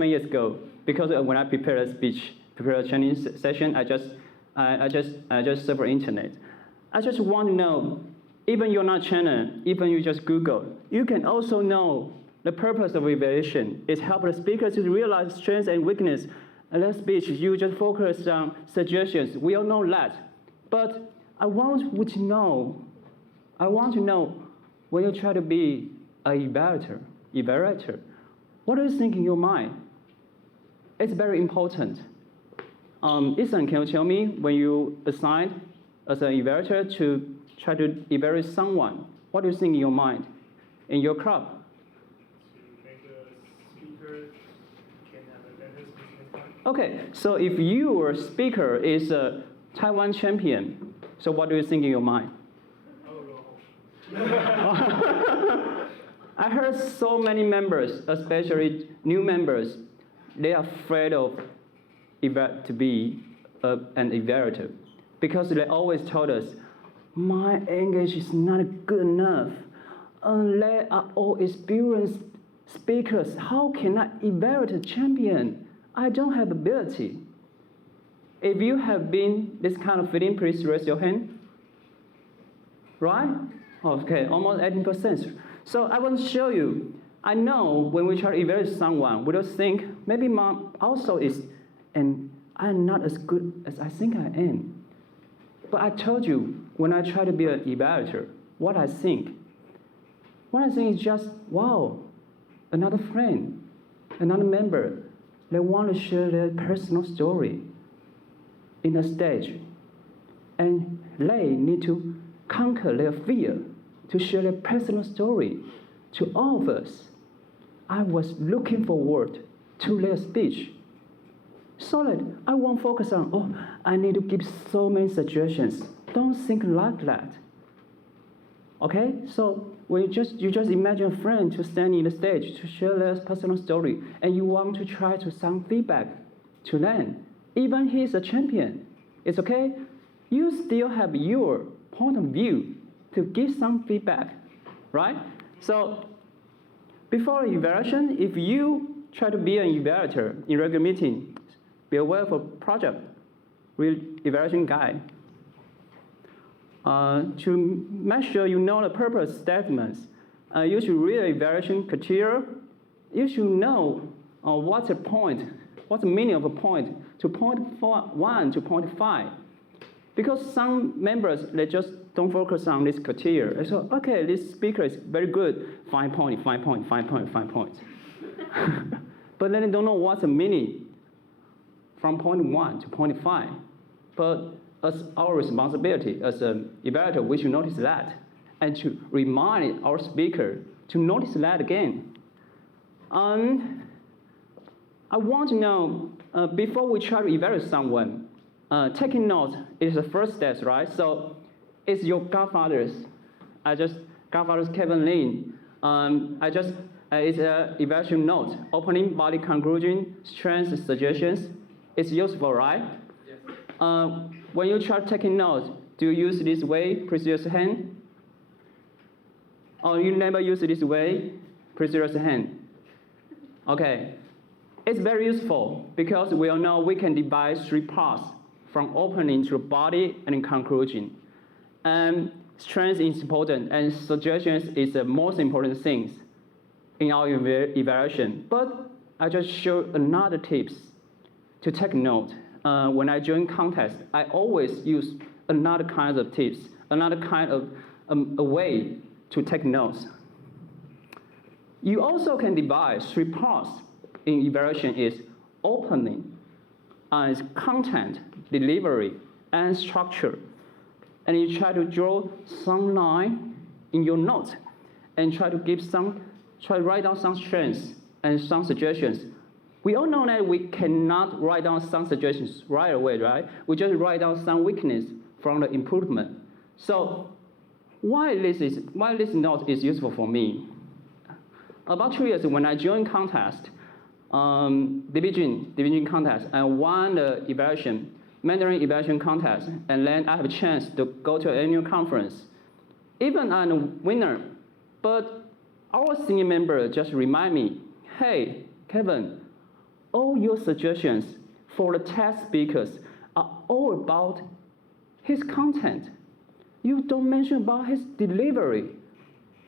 years ago, because when I prepare a training session, I just search for internet. I just want to know, even you're not a trainer, even you just Google, you can also know the purpose of evaluation is help the speaker to realize strengths and weakness. In that speech, you just focus on suggestions. We all know that. But I want to know when you try to be an evaluator, what do you think in your mind? It's very important. Ethan, can you tell me when you assigned as an evaluator to try to evaluate someone, what do you think in your mind, in your club? Okay, so if your speaker is a Taiwan champion, so what do you think in your mind? I heard so many members, especially new members, they are afraid of to be an evaluator because they always told us, my English is not good enough. They are all experienced speakers. How can I evaluate a champion? I don't have ability. If you have been this kind of feeling, please raise your hand. Right? Okay, almost 18%. So I want to show you. I know when we try to evaluate someone, we don't think, maybe mom also is, and I'm not as good as I think I am. But I told you, when I try to be an evaluator, what I think. What I think is just, wow, another friend, another member, they want to share their personal story in a stage. And they need to conquer their fear to share their personal story to all of us. I was looking forward to their speech. So that I won't focus on, I need to give so many suggestions. Don't think like that. Okay? So when you just imagine a friend to stand in the stage to share their personal story, and you want to try to sound feedback to them. Even he's a champion. It's okay? You still have your point of view to give some feedback, right? So Before evaluation, if you try to be an evaluator in regular meeting, be aware of a project, read evaluation guide. To make sure you know the purpose statements, you should read evaluation criteria. You should know what's the point, what's the meaning of a point, to point 1 to point 5. Because some members, they just don't focus on this criteria. They say, okay, this speaker is very good, 5 point, 5 point, 5 point, 5 points. But then they don't know what's the meaning from point 1 to point 5. But as our responsibility as an evaluator, we should notice that and to remind our speaker to notice that again. I want to know, before we try to evaluate someone, taking notes is the first step, right? So it's your godfathers. Godfathers Kevin Lin. It's an evaluation note, opening, body, conclusion, strengths, suggestions. It's useful, right? Yes. When you try taking notes, do you use this way, please raise your hand? Or you never use it this way, please raise your hand. Okay. It's very useful because we all know we can divide 3 parts from opening to body and conclusion. And strength is important and suggestions is the most important things in our evaluation. But I just show another tips to take note. When I join contest, I always use another kind of tips, another kind of a way to take notes. You also can divide 3 parts in evaluation is opening, content, delivery, and structure. And you try to draw some line in your note and try to write down some strengths and some suggestions. We all know that we cannot write down some suggestions right away, right? We just write down some weakness from the improvement. So why this note is useful for me? About 2 years when I joined contest, division contest, I won the evaluation, Mandarin evaluation contest, and then I have a chance to go to an annual conference. Even I'm a winner, but our senior member just remind me, hey, Kevin, all your suggestions for the test speakers are all about his content. You don't mention about his delivery.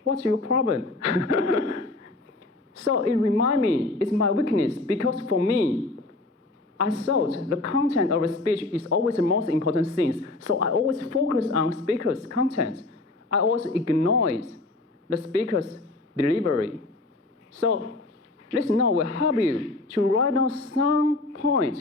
What's your problem? So it reminds me, it's my weakness, because for me, I thought the content of a speech is always the most important thing. So I always focus on speaker's content. I always ignore the speaker's delivery. So this note will help you to write down some points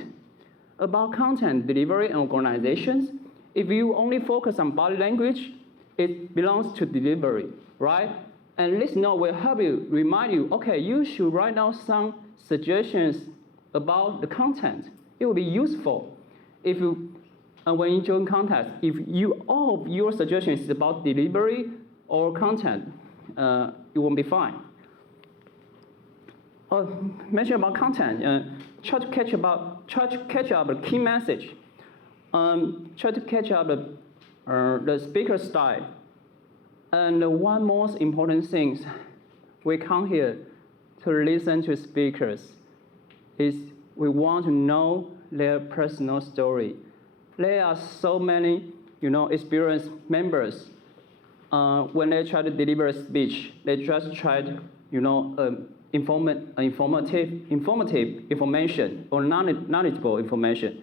about content, delivery, and organizations. If you only focus on body language, it belongs to delivery, right? And this note will help you, remind you, okay, you should write down some suggestions about the content. It will be useful if you, when you join contest, if all of your suggestions is about delivery or content, it won't be fine. Mention about content, try to catch up the key message. Try to catch up the speaker style. And one most important thing, we come here to listen to speakers, is we want to know their personal story. There are so many, experienced members. When they try to deliver a speech, they just try to, informative information or knowledgeable information.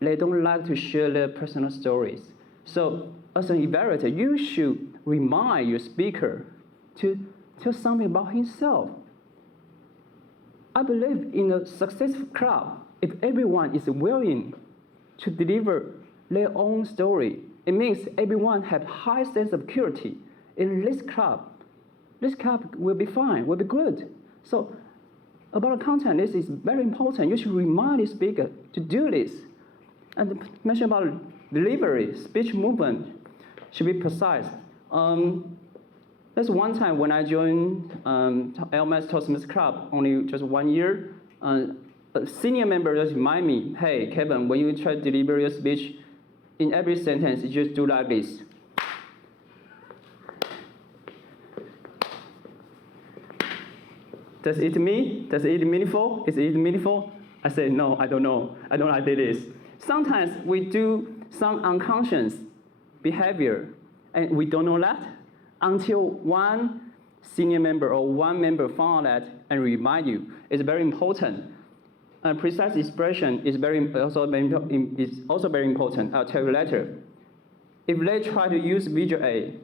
They don't like to share their personal stories. So as an evaluator, you should remind your speaker to tell something about himself. I believe in a successful club, if everyone is willing to deliver their own story, it means everyone has high sense of security. In this club will be fine, will be good. So about the content, this is very important. You should remind the speaker to do this. And mention about delivery, speech movement should be precise. There's one time when I joined LMS Toastmasters Club, only just 1 year, a senior member just remind me, hey, Kevin, when you try to deliver your speech, in every sentence, you just do like this. Does it mean? Does it meaningful? Is it meaningful? I say, no, I don't know. I don't like this. Sometimes we do some unconscious behavior, and we don't know that until one senior member or one member found that and remind you. It's very important. Precise expression is also very important. I'll tell you later. If they try to use visual aid,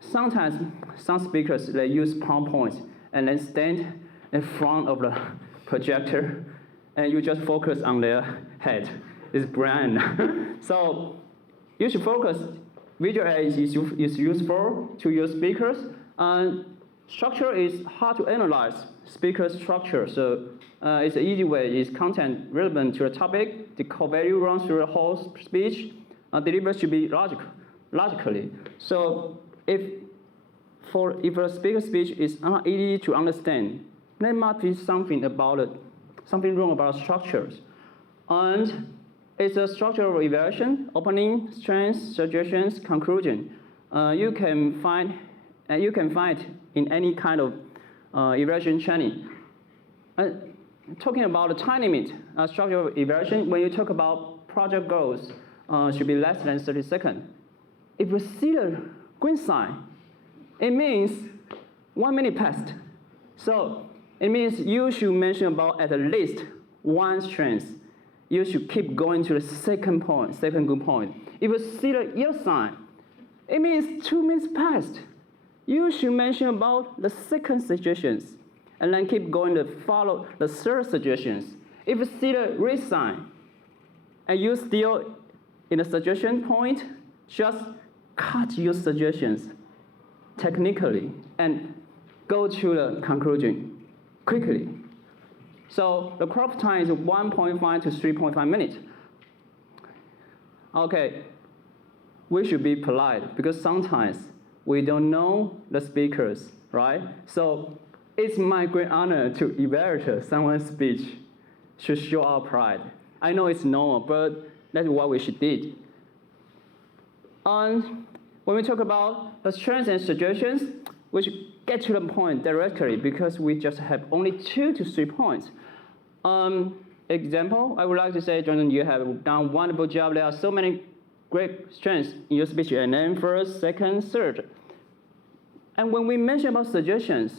sometimes some speakers, they use PowerPoint and then stand in front of the projector and you just focus on their head. It's brand. So you should focus. Visual aid is useful to your speakers. Structure is hard to analyze speaker structure. So it's an easy way. Is content relevant to the topic? The core value runs through the whole speech. Delivery should be logically. So if a speaker's speech is not easy to understand, there must be something about it, something wrong about structures. And it's a structural evaluation: opening, strengths, suggestions, conclusion. You can find in any kind of evaluation training. Talking about the time limit, structural evaluation, when you talk about project goals, should be less than 30 seconds. If you see the green sign, it means 1 minute passed. So it means you should mention about at least one strength. You should keep going to the second good point. If you see the yellow sign, it means 2 minutes passed. You should mention about the second suggestions, and then keep going to follow the third suggestions. If you see the red sign, and you still in the suggestion point, just cut your suggestions technically and go to the conclusion quickly. So the crop time is 1.5 to 3.5 minutes. Okay, we should be polite because sometimes we don't know the speakers, right? So it's my great honor to evaluate someone's speech, to show our pride. I know it's normal, but that's what we should do. And when we talk about the strengths and suggestions, we should get to the point directly because we just have only 2 to 3 points. Example, I would like to say, Jonathan, you have done a wonderful job. There are so many great strengths in your speech, and then first, second, third. And when we mention about suggestions,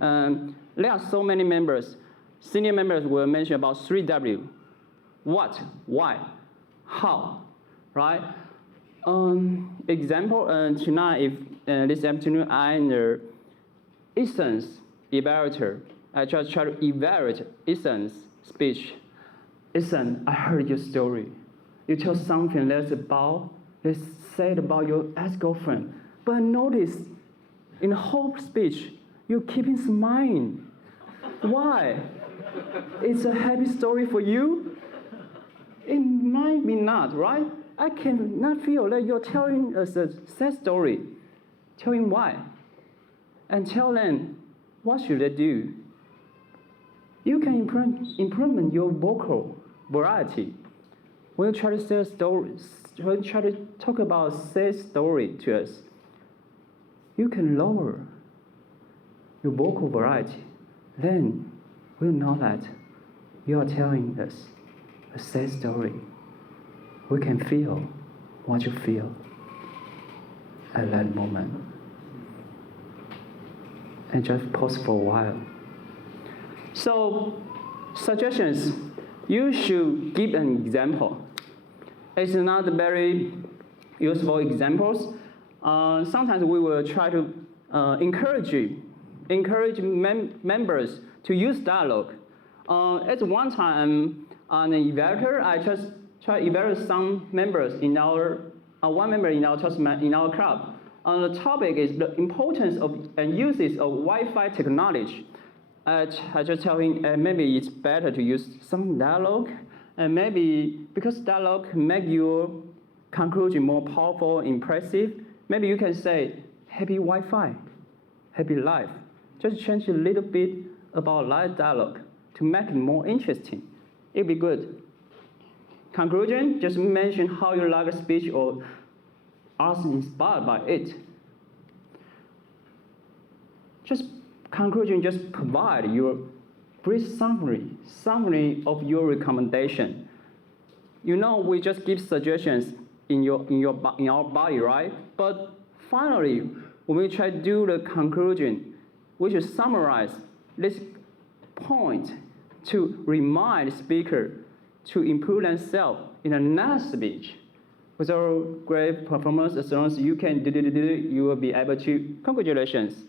there are so many members. Senior members will mention about 3W. What, why, how, right? Example, tonight, this afternoon, I'm the essence evaluator. I just try to evaluate Ethan's speech. Ethan, I heard your story. You tell something that's said about your ex-girlfriend. But I noticed in the whole speech, you're keeping smiling. Why? It's a happy story for you? It might be not, right? I cannot feel that you're telling us a sad story. Tell him why. And tell them, what should they do? You can improve your vocal variety. When you try to say a story, when you try to talk about a sad story to us, you can lower your vocal variety. Then we'll know that you are telling us a sad story. We can feel what you feel at that moment. And just pause for a while. So, suggestions, you should give an example. It's not very useful examples. Sometimes we will try to encourage members to use dialogue. At one time, an evaluator, I just try to evaluate some members in one member in our club. The topic is the importance of and uses of Wi-Fi technology. I just tell him maybe it's better to use some dialogue, and maybe because dialogue make your conclusion more powerful, impressive, maybe you can say, happy Wi-Fi, happy life. Just change a little bit about live dialogue to make it more interesting. It'll be good. Conclusion, just mention how you like a speech or are inspired by it. Just conclusion, just provide your brief summary of your recommendation. You know, we just give suggestions in our body, right? But finally, when we try to do the conclusion, we should summarize this point to remind the speaker to improve themselves in the next speech. With our great performance, as long as you can do, you will be able to. Congratulations.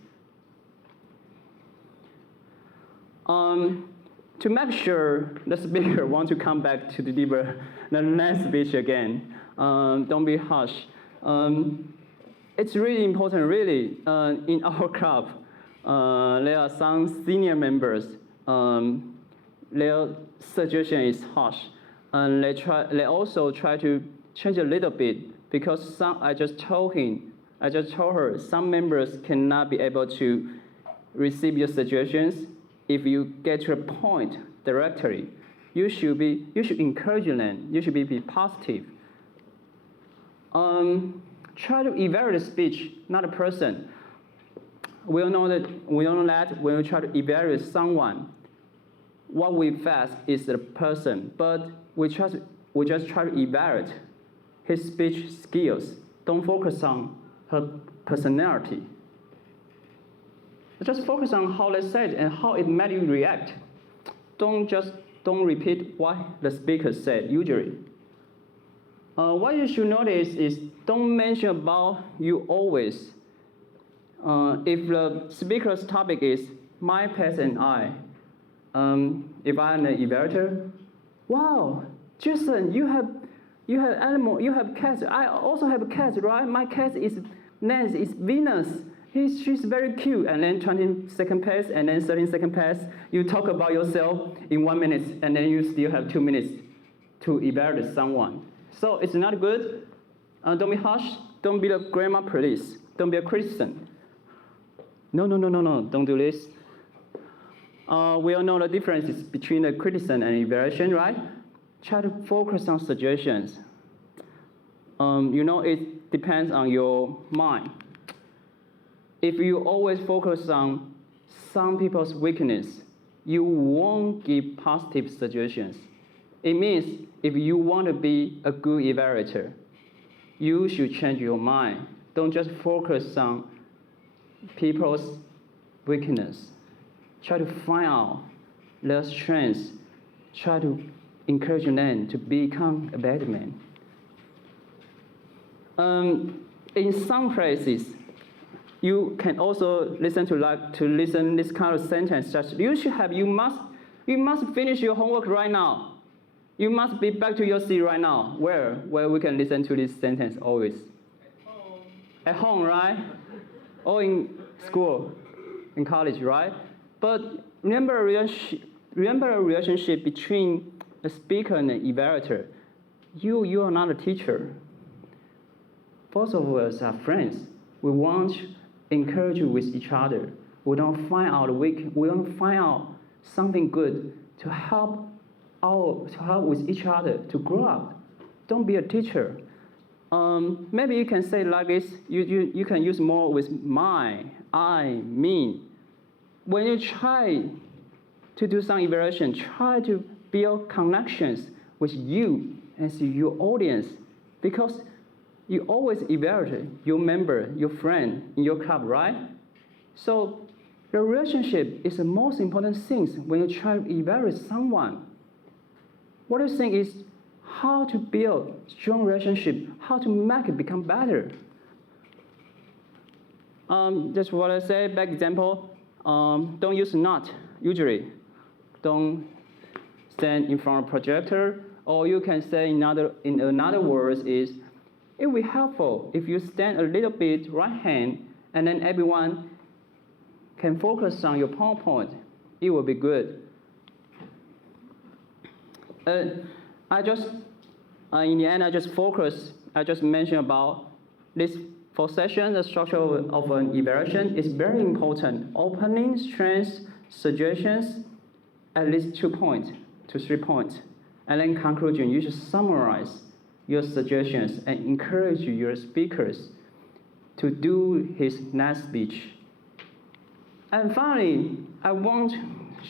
To make sure the speaker wants to come back to deliver the next speech again, don't be harsh. It's really important, really, in our club, there are some senior members, their suggestion is harsh, and they also try to change a little bit, because I just told her, some members cannot be able to receive your suggestions. If you get to a point directly, you should encourage them. You should be positive. Try to evaluate the speech, not a person. We all know that when we try to evaluate someone, what we face is the person, but we just try to evaluate his speech skills. Don't focus on her personality. Just focus on how they said and how it made you react. Don't repeat what the speaker said usually. What you should notice is don't mention about you always. If the speaker's topic is my pet and I, if I'm an evaluator, wow, Jason, you have animal, you have cats. I also have a cat, right? My cat name is Venus. She's very cute. And then 20-second pass, and then 13-second pass. You talk about yourself in 1 minute, and then you still have 2 minutes to evaluate someone. So it's not good. Don't be harsh. Don't be the grammar police. Don't be a criticism. No, don't do this. We all know the differences between the criticism and evaluation, right? Try to focus on suggestions. You know, it depends on your mind. If you always focus on some people's weakness, you won't give positive suggestions. It means if you want to be a good evaluator, you should change your mind. Don't just focus on people's weakness. Try to find out their strengths. Try to encourage them to become a better man. In some places, you can also listen this kind of sentence. Such you must finish your homework right now. You must be back to your seat right now. Where we can listen to this sentence always. At home, right? Or in school, in college, right? But remember a relationship between the speaker and the evaluator. You are not a teacher. Both of us are friends. We want to encourage you with each other. We don't find out something good to help with each other to grow up. Don't be a teacher. Maybe you can say like this. You can use more with my, I, me. When you try to do some evaluation, try to build connections with you and your audience, because you always evaluate your member, your friend in your club, right? So the relationship is the most important thing when you try to evaluate someone. What you think is how to build strong relationship, how to make it become better. Just what I said, back example, don't use not usually. Don't stand in front of a projector, or you can say in another words is, it will be helpful if you stand a little bit right hand, and then everyone can focus on your PowerPoint. It will be good. In the end, I just mentioned about this 4 sessions. The structure of an evaluation is very important. Opening, strengths, suggestions, at least 2 points to 3 points. And then conclusion, you should summarize your suggestions and encourage your speakers to do his next speech. And finally, I want to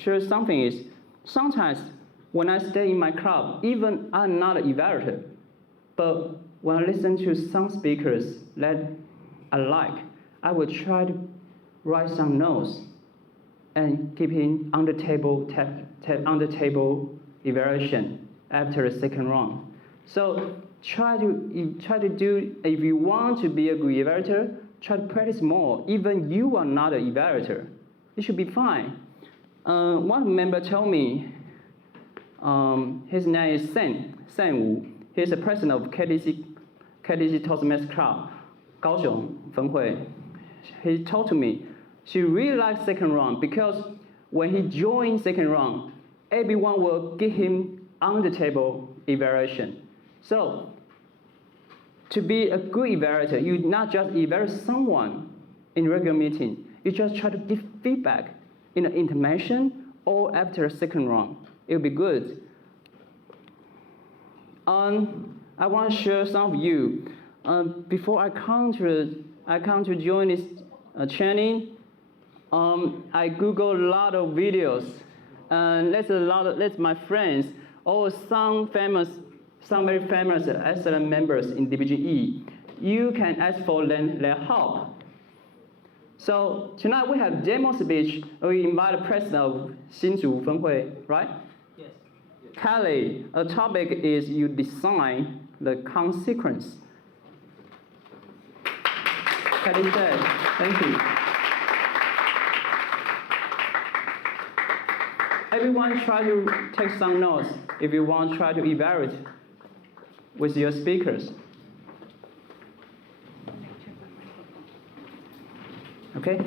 share something is, sometimes when I stay in my club, even I'm not an evaluator, but when I listen to some speakers that I like, I will try to write some notes and keep it on the table, on the table evaluation after the second round. So try to do, if you want to be a good evaluator, try to practice more. Even you are not an evaluator, it should be fine. One member told me, his name is San Wu. He's the president of KDC Toastmasters Club, Kaohsiung Fenhui. He told to me, she really likes second round because when he joined second round, everyone will give him on the table evaluation. So to be a good evaluator, you not just evaluate someone in regular meeting, you just try to give feedback in the intermission or after a second round. It will be good. I want to share some of you. Before I come to join this training, I Googled a lot of videos, and that's my friends, or some very famous excellent members in Division E. You can ask for their help. So tonight we have demo speech. We invite the president of Ntsu Fenhui, right? Yes. Kelly, the topic is you design the consequence. Kelly said, thank you. Everyone try to take some notes if you want to try to evaluate with your speakers. Okay?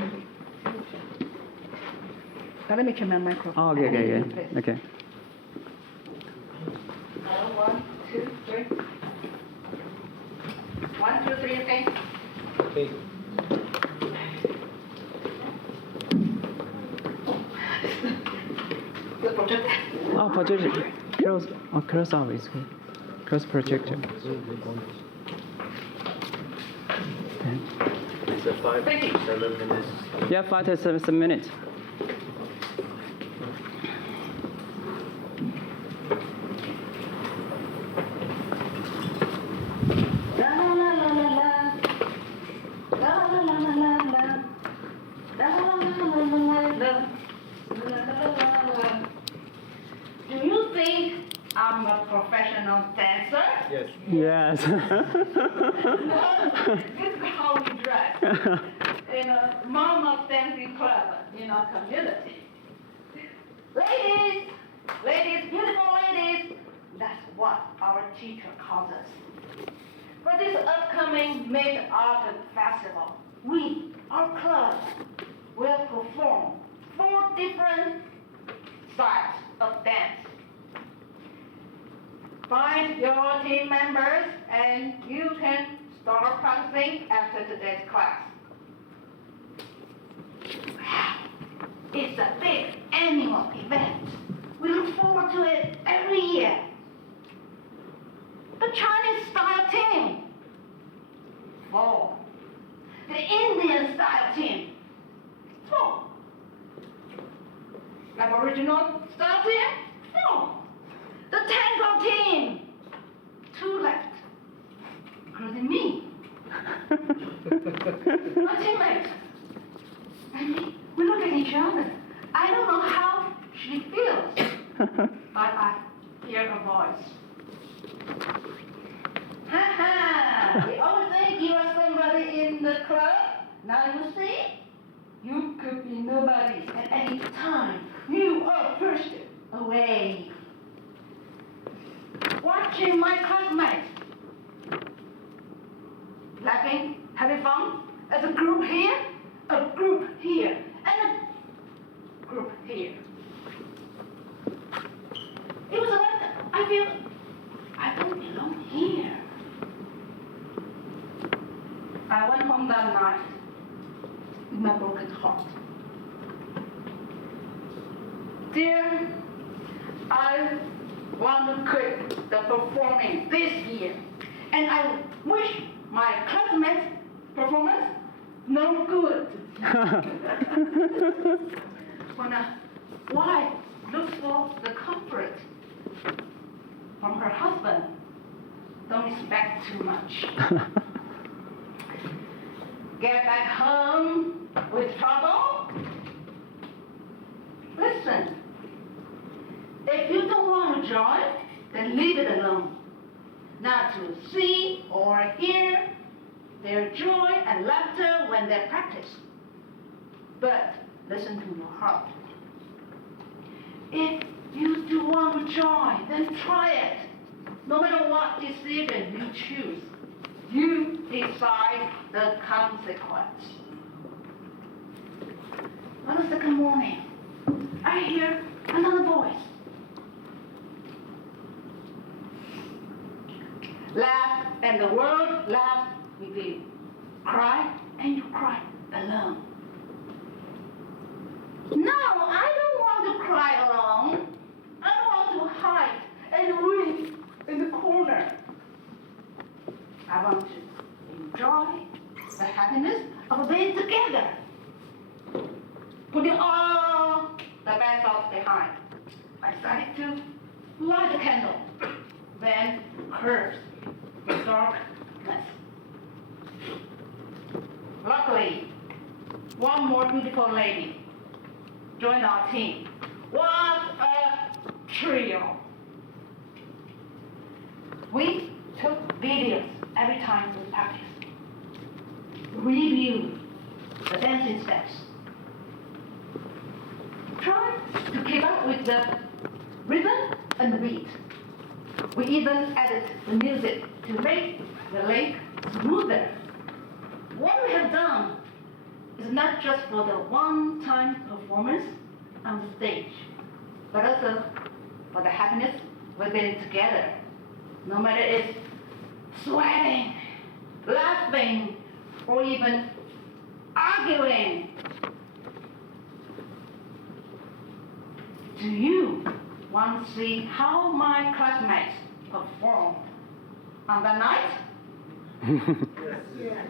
Now let me check my microphone. Oh, okay. 1, 2, 3. 1, 2, 3, okay? Okay. The projector. Oh, projector. Close off is good. Close projector. It's a 5 to 7 minutes. Yeah, 5 to 7 minutes. Do you think I'm a professional dancer? Yes. Yes. No, this is how we dress in a mama dancing club in our community. Ladies, beautiful ladies, that's what our teacher calls us. For this upcoming Mid-Autumn Festival, we, our club, will perform 4 different styles of dance. Find your team members and you can start practicing after today's class. It's a big annual event. We look forward to it every year. The Chinese style team, 4. The Indian style team, 4. Aboriginal style team, 4. The tango team, 2 left, including me. My teammates and me, we look at each other. I don't know how she feels, but I hear her voice. We always think you are somebody in the club. Now you see, you could be nobody at any time. You are pushed away. Watching my classmates, laughing, having fun, as a group here, and a group here. It was like I feel I don't belong here. I went home that night with my broken heart. Dear, I want to quit the performing this year, and I wish my classmates' performance no good. When a wife looks for the comfort from her husband, don't expect too much. Get back home with trouble? Listen, if you don't want to join, then leave it alone. Not to see or hear their joy and laughter when they practice. But listen to your heart. If you do want to join, then try it. No matter what decision you choose, you decide the consequence. On the second morning, I hear another voice. Laugh and the world laughs with you. Cry and you cry alone. No, I don't want to cry alone. I don't want to hide and weep in the corner. I want to enjoy the happiness of being together. Putting all the bad thoughts behind, I decided to light a candle, then curse the darkness. Luckily, one more beautiful lady joined our team. What a trio! We took videos every time we practiced. Review the dancing steps. Try to keep up with the rhythm and the beat. We even added the music to make the lake smoother. What we have done is not just for the one-time performance on the stage, but also for the happiness we've been together. No matter it's sweating, laughing, or even arguing. Do you want to see how my classmates performed on that night? Yes.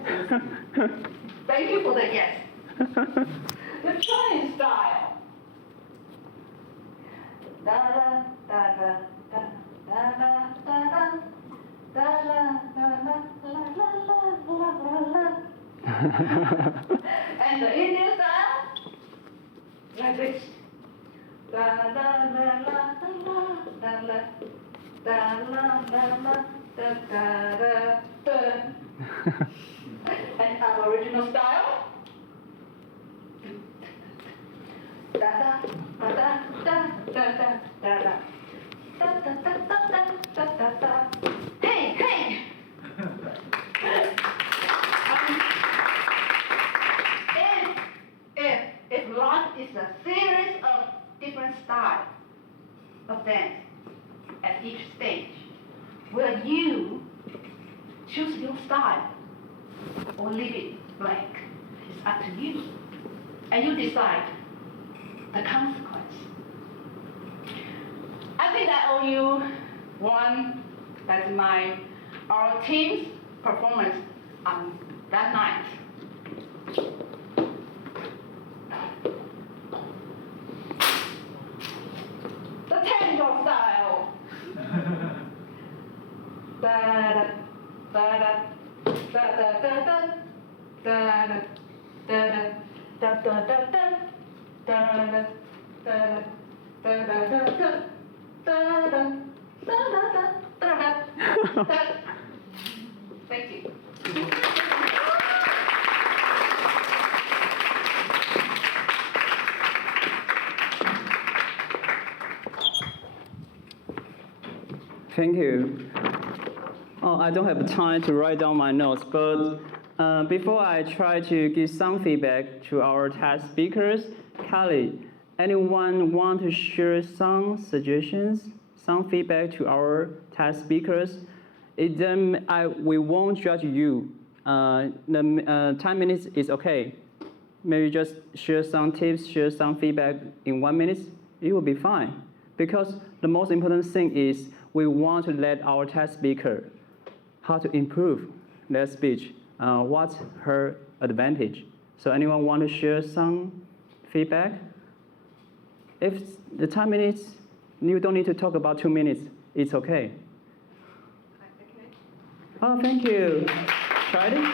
Thank you for the yes. The Chinese style. Da da da da da da da da da la la la la la la la. And the Indian style, like this. Da da la la la la la da la la la da da da da. And our original style. Da da da da da da da da da. Da da da da da da da. Hey, hey! If life is a series of different styles of dance at each stage, will you choose your style or leave it blank? It's up to you. And you decide the consequence. I think I owe you one. That's our team's performance on that night. The tango style. Da da da da da da da da da da da da da da Thank you. Thank you. Oh, I don't have time to write down my notes, but before I try to give some feedback to our test speakers, Kelly, anyone want to share some suggestions, some feedback to our test speakers? We won't judge you. The 10 minutes is okay. Maybe just share some tips, share some feedback in 1 minute. It will be fine. Because the most important thing is we want to let our test speaker how to improve their speech, what's her advantage. So anyone want to share some feedback? If the 10 minutes, you don't need to talk about 2 minutes, it's okay. Oh, thank you. Tried it?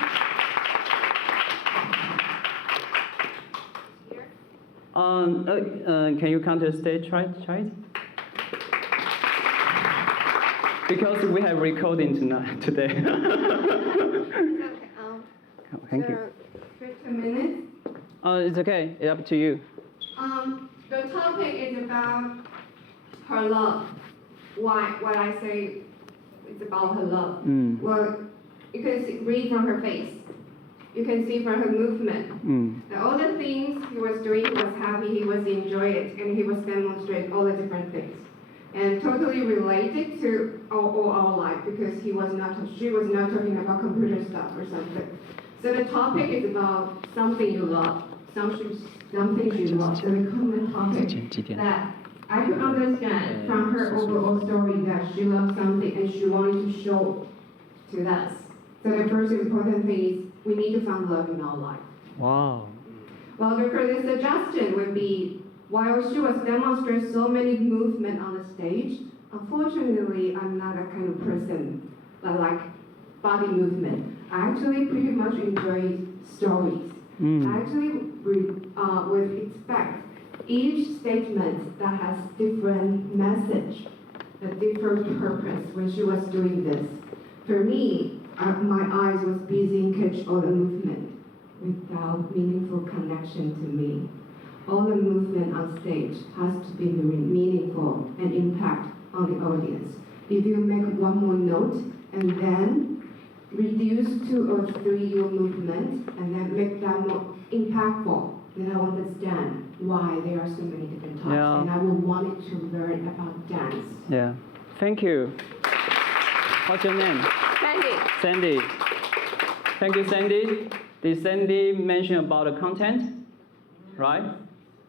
Can you come to the stage? Try it? Because we have recording today. Thank you. 15 minutes. It's okay. It's up to you. The topic is about her love. Why? What I say it's about her love. Well, you can read from her face. You can see from her movement. That all the things he was doing, he was happy, he was enjoying it, and he was demonstrating all the different things. And totally related to all our life because she was not talking about computer stuff or something. So the topic is about something you love, something you love. So the common topic that I could understand from her overall story that she loved something and she wanted to show to us. So the first important thing is we need to find love in our life. Wow. Well, the further suggestion would be, while she was demonstrating so many movements on the stage, unfortunately, I'm not a kind of person that like body movement. I actually pretty much enjoy stories. I actually would expect each statement that has different message, a different purpose when she was doing this. For me, my eyes was busy and catch all the movement without meaningful connection to me. All the movement on stage has to be very meaningful and impact on the audience. If you make one more note and then reduce 2 or 3 your movement and then make that more impactful, then I will understand why there are so many different types, and I will want it to learn about dance. Yeah, thank you. What's your name? Sandy. Sandy. Thank you, Sandy. Did Sandy mention about the content? Right?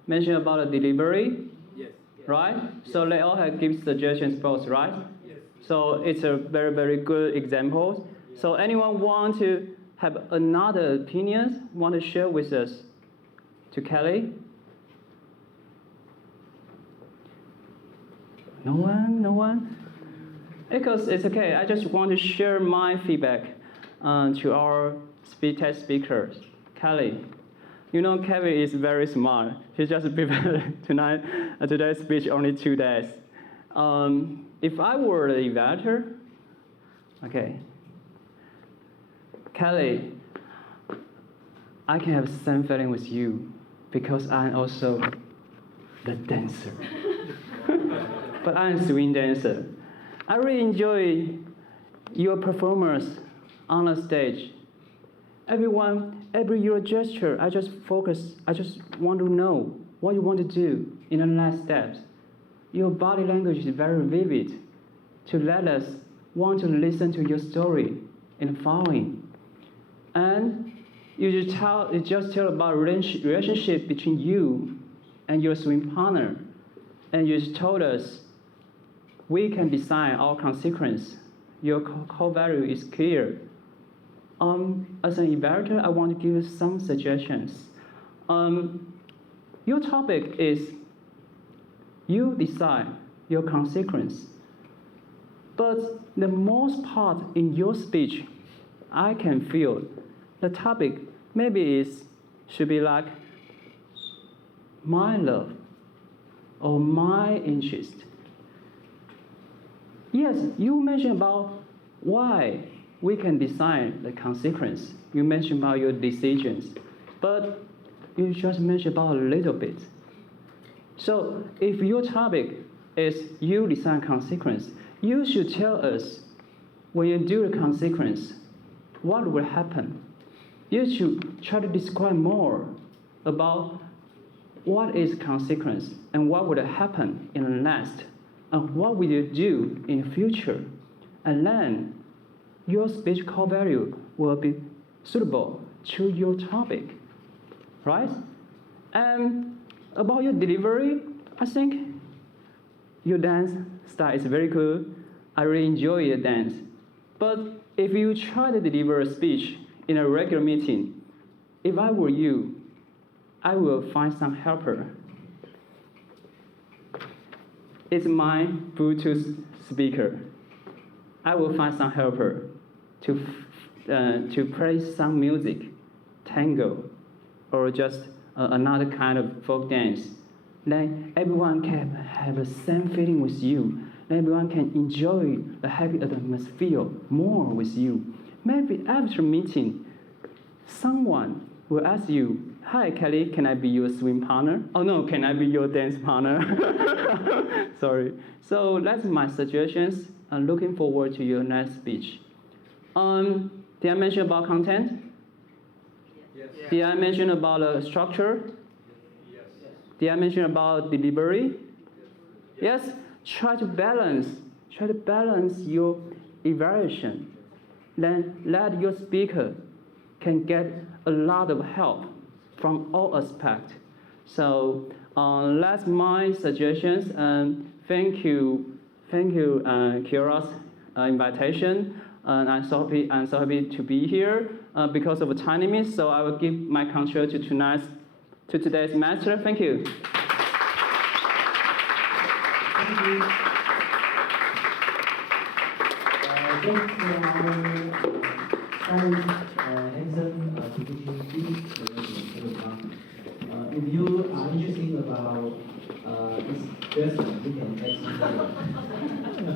Mention about the delivery? Yes. Right? So they all have give suggestions both, right? Yes. So it's a very, very good example. So anyone want to have another opinion, want to share with us? To Kelly? No one? No one? Because it's okay. I just want to share my feedback to our test speakers. Kelly. You know, Kelly is very smart. She just prepared today's speech only 2 days. If I were the evaluator, okay. Kelly, I can have the same feeling with you because I'm also the dancer. But I'm a swing dancer. I really enjoy your performance on the stage. Every your gesture, I just want to know what you want to do in the next steps. Your body language is very vivid to let us want to listen to your story in the following. And you just tell about relationship between you and your swim partner. And you just told us we can design our consequence. Your core value is clear. As an evaluator, I want to give you some suggestions. Your topic is you decide your consequence. But the most part in your speech, I can feel the topic maybe should be like my love or my interest. Yes, you mentioned about why we can design the consequence. You mentioned about your decisions, but you just mentioned about a little bit. So if your topic is you design consequence, you should tell us when you do the consequence, what will happen. You should try to describe more about what is consequence and what would happen in the next, and what will you do in the future. And then your speech core value will be suitable to your topic, right? And about your delivery, I think your dance style is very good. I really enjoy your dance. But if you try to deliver a speech in a regular meeting, if I were you, I will find some helper. It's my Bluetooth speaker. I will find some helper to play some music, tango, or just another kind of folk dance. Then everyone can have the same feeling with you. Then everyone can enjoy the happy atmosphere more with you. Maybe after meeting, someone will ask you, "Hi Kelly, can I be your swim partner?" Oh no, can I be your dance partner? Sorry. So that's my suggestions. I'm looking forward to your next speech. Did I mention about content? Yes. Did I mention about the structure? Yes. Did I mention about delivery? Yes. Try to balance your evaluation. Then let your speaker can get a lot of help from all aspects. So that's my suggestions. And thank you, Kira's invitation. And I'm so happy to be here because of the time limit. So I will give my contribution to today's master. Thank you. Thank you. Thanks for our handsome teaching speech. If you are interested about this question, you can ask me.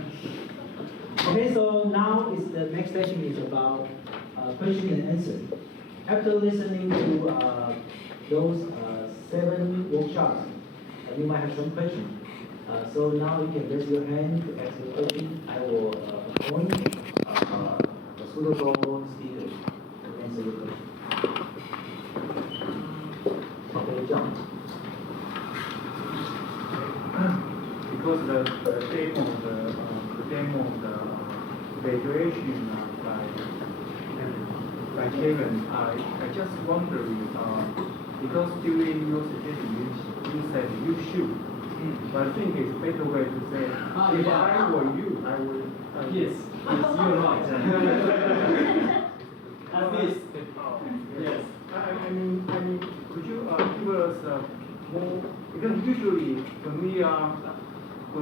Okay, so now is the next session is about question and answer. After listening to those 7 workshops, you might have some questions. So now you can raise your hand to ask your question. I will appoint a suitable speaker to answer your question. Okay, John. Because the demo of the evaluation by Kevin, I just wonder because during your suggestion you said you should. But I think it's a better way to say, if I were you, I would. Yes, you're right. At least. Yes. I mean, could you give us more? Because usually when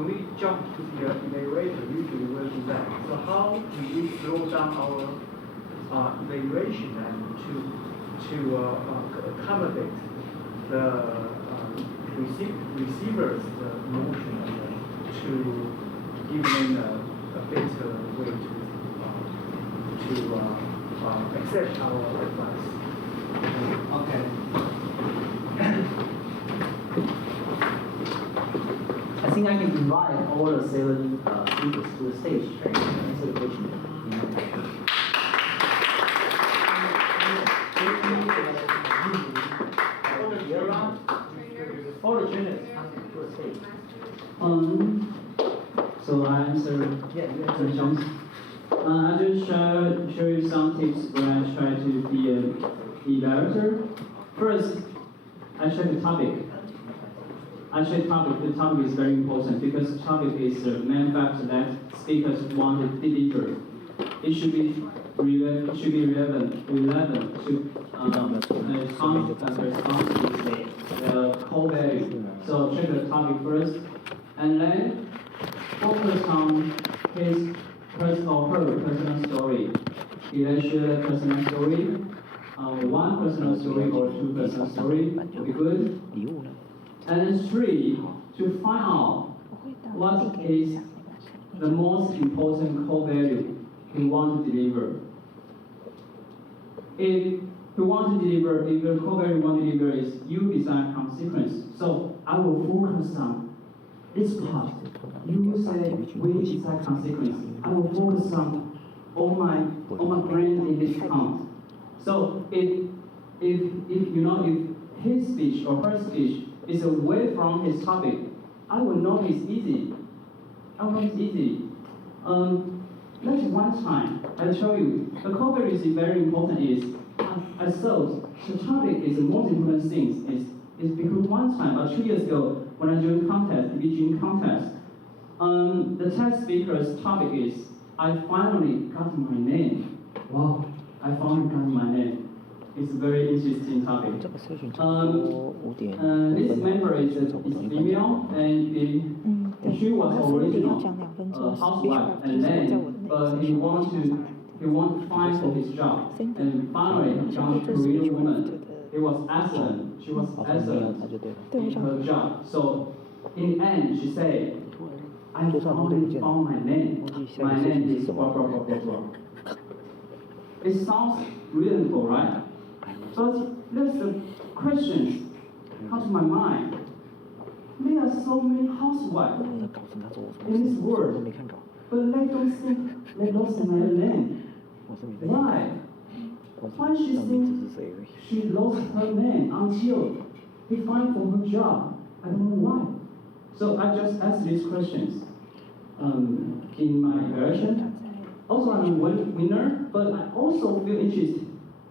we jump to the evaluator, usually we'll do that. So how do we slow down our evaluation and to accommodate the receivers emotion to give them a better way to accept our advice. Okay. I think I can invite all the 7 speakers to the stage to answer the question. All the trainers to the stage. So I answer questions. I just show you some tips when I try to be an evaluator. First, I check the topic. The topic is very important because the topic is the main factor that speakers want to deliver. It should be relevant to the core value. So check the topic first, and then focus on his or her personal story. Either share a personal story, 1 personal story or 2 personal story would be good. And 3, to find out what is the most important core value we want to deliver. If we want to deliver, if the core value we want to deliver is you design consequence, so I will focus on this part. You say we design consequence. I will focus on all my brain in this count. So if his speech or her speech is away from his topic, I will know it's easy. That's one time. I tell you, the core value is very important. I thought the topic is the most important thing. Is because one time, 2 years ago, when I joined DBG contest, the test speaker's topic is, I finally got my name. Wow, I finally got my name. it's a very interesting topic. This member is female, and she was originally a housewife, and then he want to find for his job, and finally he found a Korean woman. She was excellent in her job. So in the end, she said, I finally found my name. My name is blah, blah, blah, blah, blah. It sounds reasonable, right? But there's the questions come to my mind. There are so many housewives in this world, but they don't think they lost their name. Why? Why she think she lost her name until he find for her job? I don't know why. So I just asked these questions in my version. Also, I'm one winner, but I also feel interested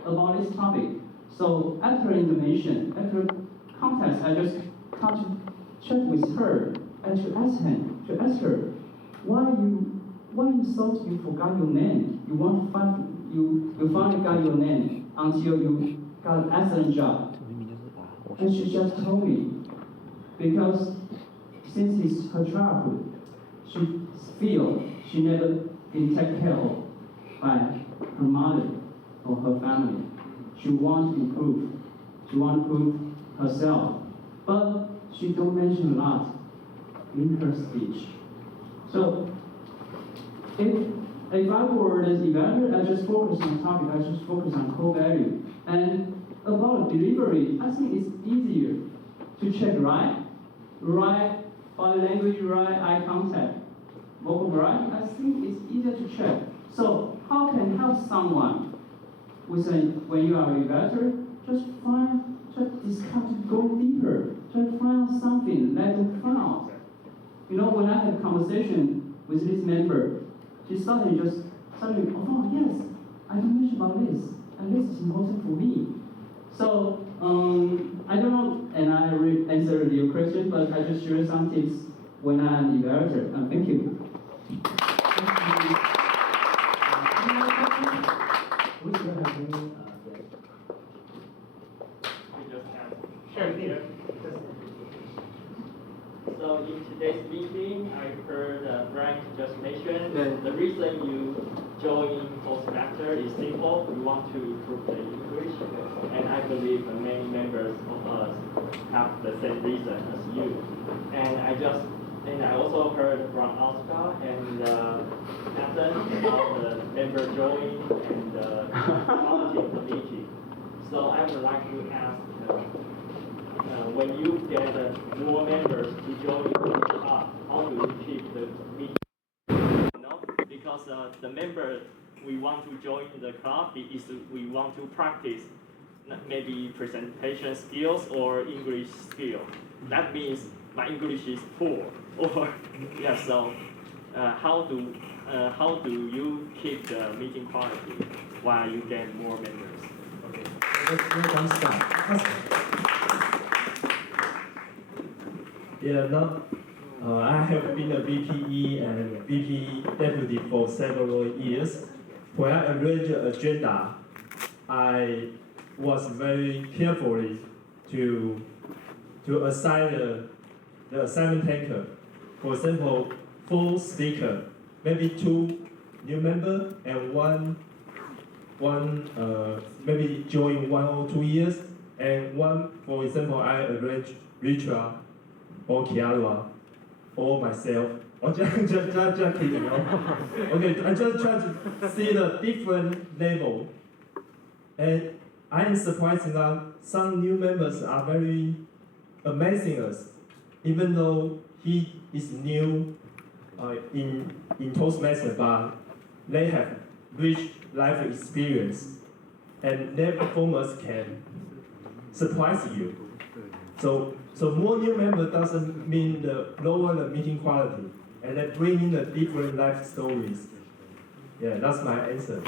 about this topic. So after information, after context, I just come to chat with her and to ask her, why you thought you forgot your name? You want to find you finally got your name until you got an excellent job. And she just told me, because since it's her childhood, she feel she never been taken care of by her mother or her family. She wants to improve. She wants to improve herself. But she don't mention a lot in her speech. So if I were an evaluator, I just focus on topic, I just focus on core value. And about delivery, I think it's easier to check right body language, right eye contact, vocal variety. I think it's easier to check. So how can help someone when you are an evaluator? Just discuss, go deeper, try to find out something, let them find out. You know, when I had a conversation with this member, she suddenly, oh yes, I can mention about this, and this is important for me. So, I don't know, and I answered your question, but I just share some tips when I'm an evaluator. Thank you. We still have any, Sure, Peter. So in today's meeting, I heard Frank just mention the reason you join Toastmaster is simple. We want to improve the English, and I believe many members of us have the same reason as you. And I also heard from Oscar and Nathan about the member joining and the quality committee. So I would like to ask. When you get more members to join the club, how do you keep the meeting? Because the member we want to join the club is we want to practice maybe presentation skills or English skills. That means my English is poor. Or yeah, so how do you keep the meeting quality while you get more members? Okay. Let's start. Yeah, now I have been a VPE and VP deputy for several years. When I arranged an agenda, I was very carefully to assign the assignment taker. For example, 4 speakers, maybe 2 new members and one maybe join 1 or 2 years, and one, for example, I arranged Richard or Kiara or myself. Or just kidding, you know? Okay, I just try to see the different level. And I am surprised that some new members are very amazing us, even though he is new in Toastmasters, but they have rich life experience, and their performance can surprise you. So more new members doesn't mean the lower the meeting quality, and they bring in the different life stories. Yeah, that's my answer.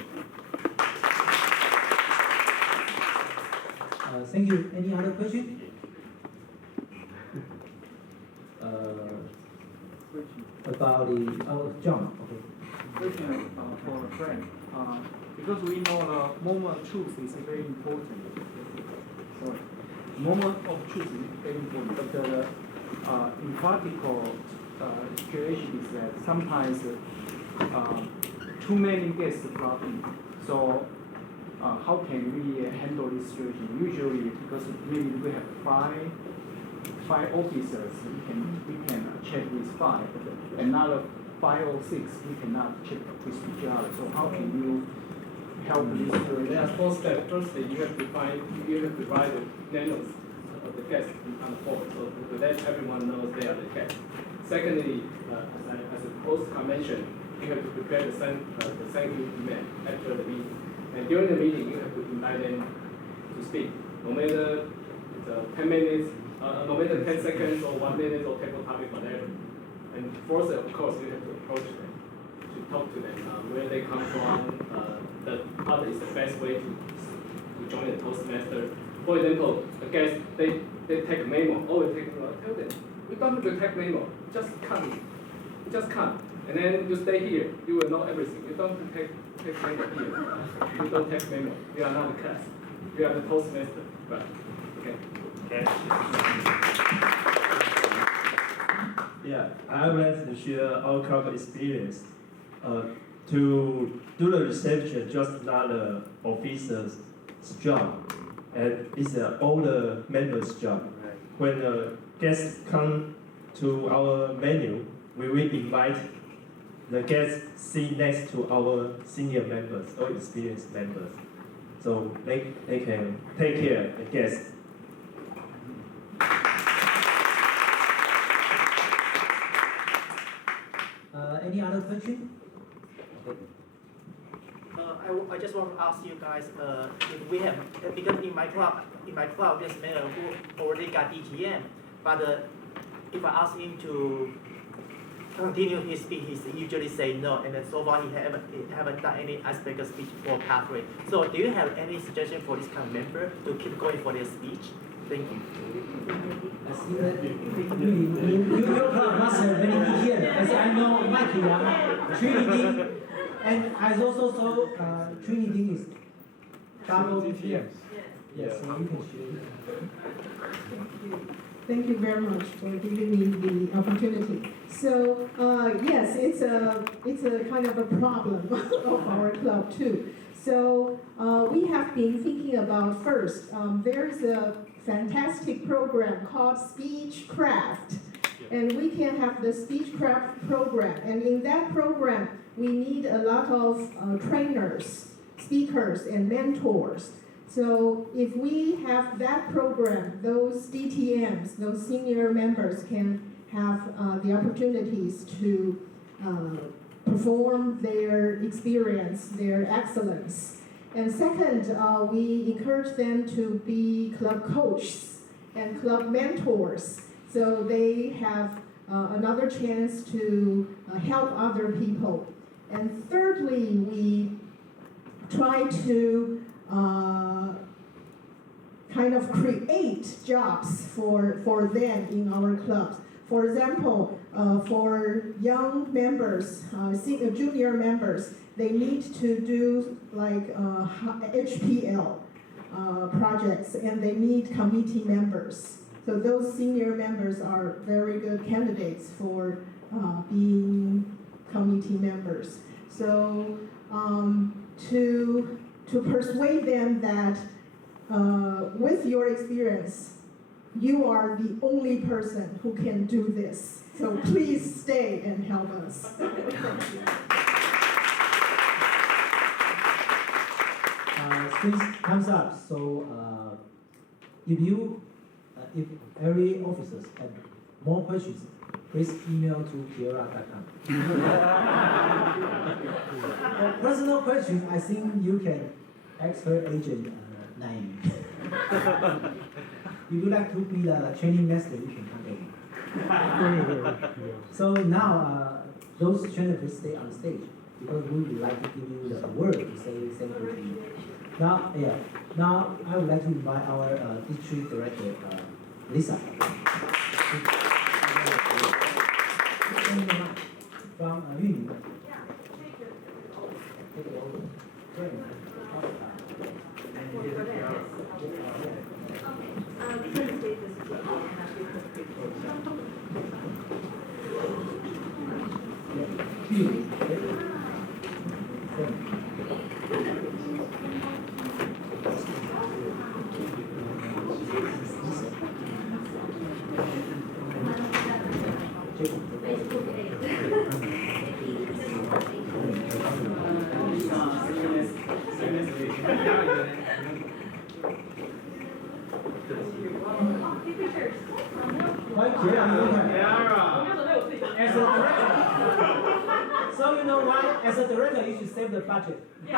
Thank you. Any other question? About the John. Okay. Question for a friend. because we know the moment of truth is very important. Sorry. Moment of truth is very important, but in practical situation is that sometimes too many guests flooding. So how can we handle this situation? Usually, because maybe we have five officers, we can check with five. Another 5 or 6 we cannot check with each other. So how can you help this situation? There are 4 steps. Firstly, you have to provide the names of the guests on the board, so that everyone knows they are the guests. Secondly, as the host mentioned, you have to prepare the thank you email after the meeting. And during the meeting, you have to invite them to speak. No matter it's 10 minutes, no matter 10 seconds or 1 minute or table topic, whatever. And fourth, of course, you have to approach them, to talk to them, where they come from, what is the best way to join the Toastmaster. For example, the guests, they take memo, always take memo. Tell them, you don't have to take memo, just come. Just come. And then you stay here, you will know everything. You don't take memo here. You don't take memo. You are not a class. You are the Toastmaster. Right. Okay. Yeah, I would like to share our club experience. To do the reception, just not the officer's job, and it's all the members' job. When the guests come to our menu, we will invite the guests sit next to our senior members or experienced members, so they can take care of the guests. Any other question? I just want to ask you guys if we have, because in my club there's many who already got DTM, but if I ask him to continue his speech, he usually say no, and then so far he haven't done any icebreaker speech for pathway. So do you have any suggestion for this kind of member to keep going for their speech? Thank you. Your club must have many DTM, as I know Mike, Trinity, and I also saw Trinity is double DTM. Yes, so you can share. Thank you very much for giving me the opportunity. So yes, it's a kind of a problem of our club too. So we have been thinking about first, there's a fantastic program called Speechcraft, and we can have the Speechcraft program, and in that program we need a lot of trainers, speakers, and mentors. So if we have that program, those DTMs, those senior members can have the opportunities to perform their experience, their excellence. And second, we encourage them to be club coaches and club mentors, so they have another chance to help other people. And thirdly, we try to kind of create jobs for them in our clubs. For example, for young members, junior members, they need to do like HPL projects, and they need committee members. So those senior members are very good candidates for being committee members. So to persuade them that with your experience, you are the only person who can do this. So please stay and help us. Since time's up, so if every officers have more questions, please email to kiera.com. For personal questions, I think you can ask her agent, Naomi. If you like to be the training master, you can contact me. So now, those trainers will stay on stage because we would like to give you the award to say thank you to you. Now I would like to invite our district director, Lisa. From Yunnan. Take it over. So you know why? As a director, you should save the budget. So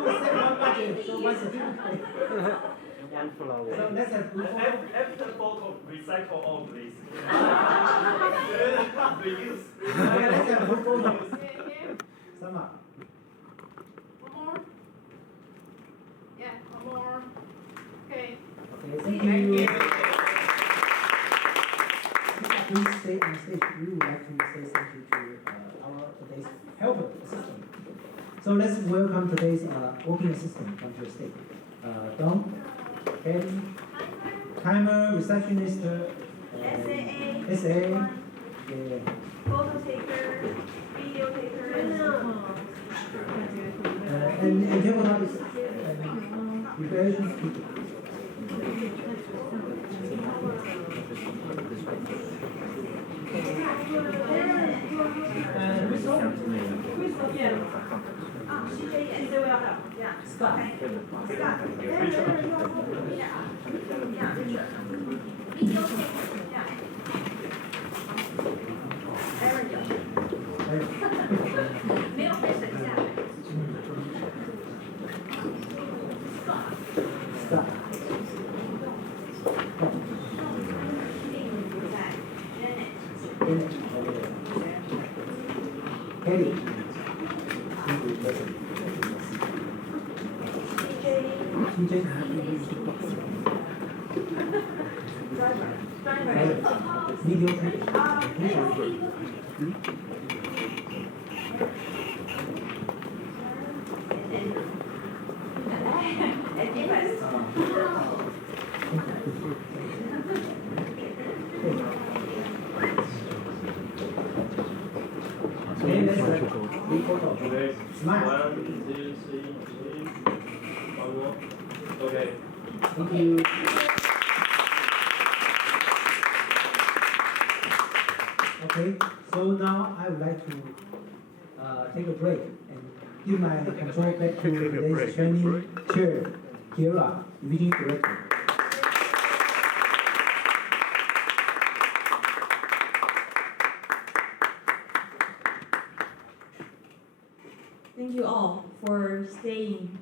we save one budget, so one certificate. So let's have After photo, recycle all, please. Reuse. Okay, let's have group photo. Sum up. One more? Yeah, one more. Okay. Okay, thank you. Please stay on stage. We would like to say thank you to our today's helper assistant. So let's welcome today's working assistant from the stage. Don, Kelly, timer, receptionist, SA, photo taker, video taker, and tabletop is preparation speaker. Okay. Smile. 1, 2, 3, 1 more. Okay. Thank you. Okay, so now I would like to take a break and give my control back to today's training chair, Kira, Division Director. Thank you all for staying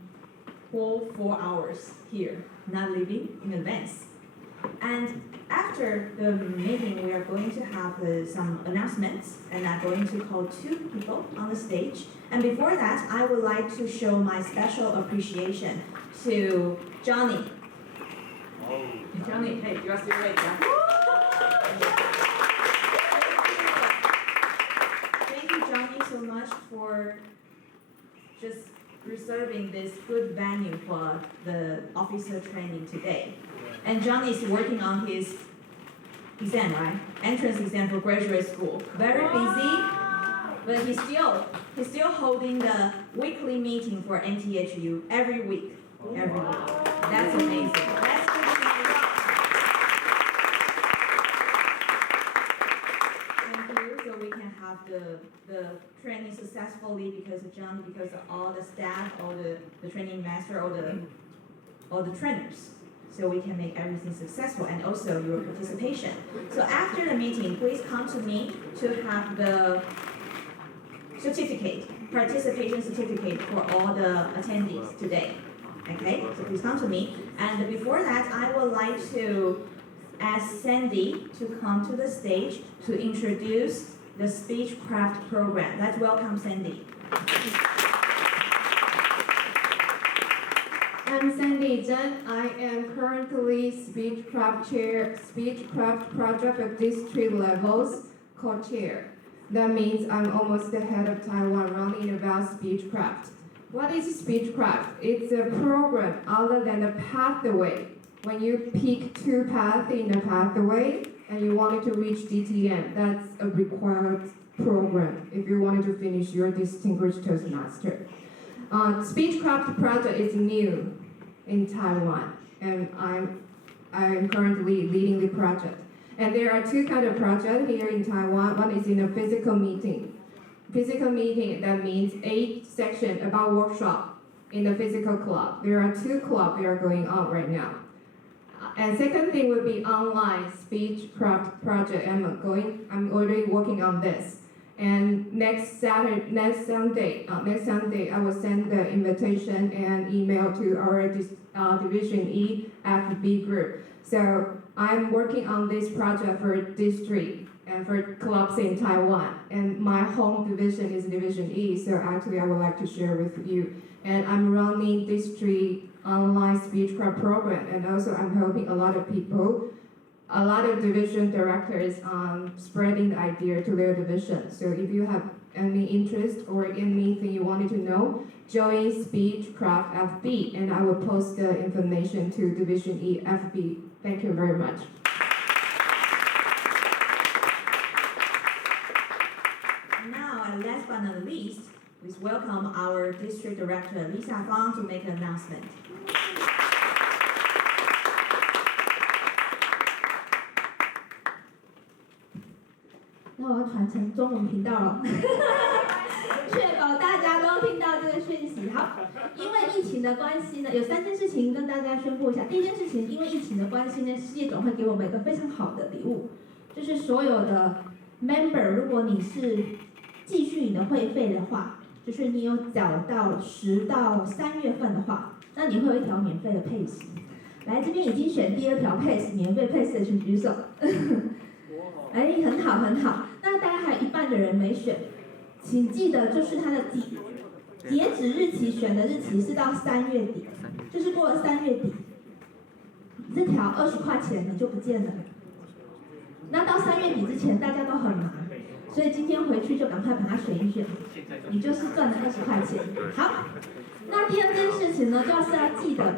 for 4 hours here, not leaving in advance. And after the meeting, we are going to have some announcements, and I'm going to call 2 people on the stage. And before that, I would like to show my special appreciation to Johnny. Oh. Johnny, hey, you are still ready, yeah? Thank you, Johnny, so much for just reserving this good venue for the officer training today. And Johnny is working on his exam, right? Entrance exam for graduate school. Very busy, but he's still holding the weekly meeting for NTHU every week. Every week. That's amazing. That's good to know. Thank you. So we can have the training successfully because of Johnny, because of all the staff, all the training master, all the trainers. So we can make everything successful, and also your participation. So after the meeting, please come to me to have the certificate, participation certificate for all the attendees today. Okay, so please come to me. And before that, I would like to ask Sandy to come to the stage to introduce the Speechcraft program. Let's welcome Sandy. I'm Sandy Zheng. I am currently Speechcraft project at district levels co-chair. That means I'm almost the head of Taiwan running about Speechcraft. What is Speechcraft? It's a program other than a pathway. When you pick 2 paths in a pathway, and you wanted to reach DTM, that's a required program if you wanted to finish your Distinguished Toastmaster. Speechcraft project is new in Taiwan, and I'm currently leading the project. And there are two kinds of projects here in Taiwan. One is in a physical meeting. Physical meeting, that means 8 sections about workshop in the physical club. There are 2 clubs that are going on right now. And second thing would be online speechcraft project. I'm already working on this. And next Sunday, I will send the invitation and email to our Division E FB group. So I'm working on this project for district and for clubs in Taiwan. And my home division is Division E, so actually I would like to share with you. And I'm running district online speechcraft program, and also I'm helping a lot of people, a lot of division directors spreading the idea to their division. So if you have any interest or anything you wanted to know, join Speechcraft FB, and I will post the information to Division E FB. Thank you very much. Now, and last but not least, please welcome our District Director Lisa Fang to make an announcement. 那我要传承中文频道了，确保大家都听到这个讯息。好，因为疫情的关系呢，有3件事情跟大家宣布一下。第一件事情，因为疫情的关系呢，世界总会给我们一个非常好的礼物，就是所有的 member， 如果你是继续你的会费的话，就是你有缴到10到3月份的话，那你会有一条免费的配息。来，这边已经选第2条配息，免费配息的请举手。哎，很好很好。那大概还有一半的人没选，请记得就是它的截止日期，选的日期是到3月底，就是过了3月底，这条20块钱你就不见了。那到3月底之前大家都很忙，所以今天回去就赶快把它选一选，你就是赚了20块钱。好，那第2件事情呢，就是要记得，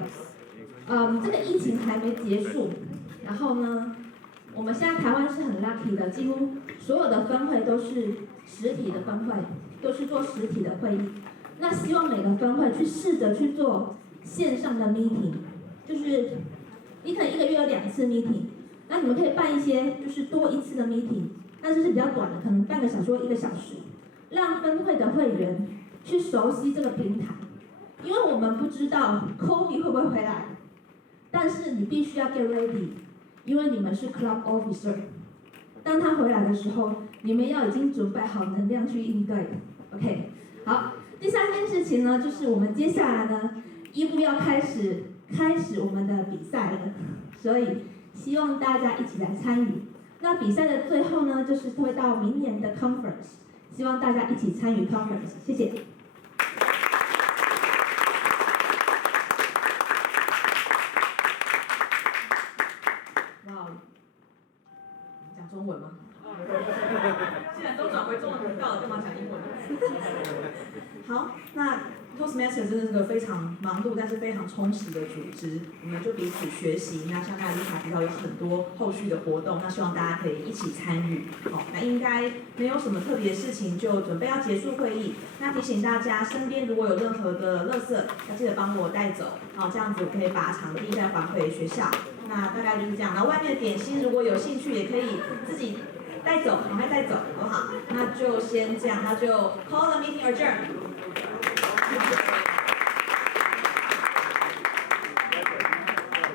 这个疫情还没结束，然后呢，我们现在台湾是很 lucky 的，几乎所有的分会都是实体的分会，都是做实体的会议。那希望每个分会去试着去做线上的 meeting， 就是你可能1个月有2次 meeting， 那你们可以办一些就是多1次的 meeting， 但是是比较短的，可能半个小时或1个小时，让分会的会员去熟悉这个平台，因为我们不知道 COVID 会不会回来，但是你必须要 get ready。因为你们是 club officer， 当他回来的时候，你们要已经准备好能量去应对。OK， 好。第3件事情呢，就是我们接下来呢，1部要开始我们的比赛了，所以希望大家一起来参与。那比赛的最后呢，就是会到明年的 conference， 希望大家一起参与 conference。谢谢。讲中文吗？既然都转回中文频道了，干嘛讲英文？好，那 Toastmasters 真的是个非常忙碌但是非常充实的组织，我们就彼此学习。那像刚才丽卡提到有很多后续的活动，那希望大家可以一起参与。好，那应该没有什么特别的事情，就准备要结束会议。那提醒大家，身边如果有任何的垃圾，要记得帮我带走。好，这样子我可以把场地再还回学校。那大概就是这样。然后外面的点心，如果有兴趣也可以自己带走，赶快带走，好不好？那就先这样，那就 call the meeting adjourned。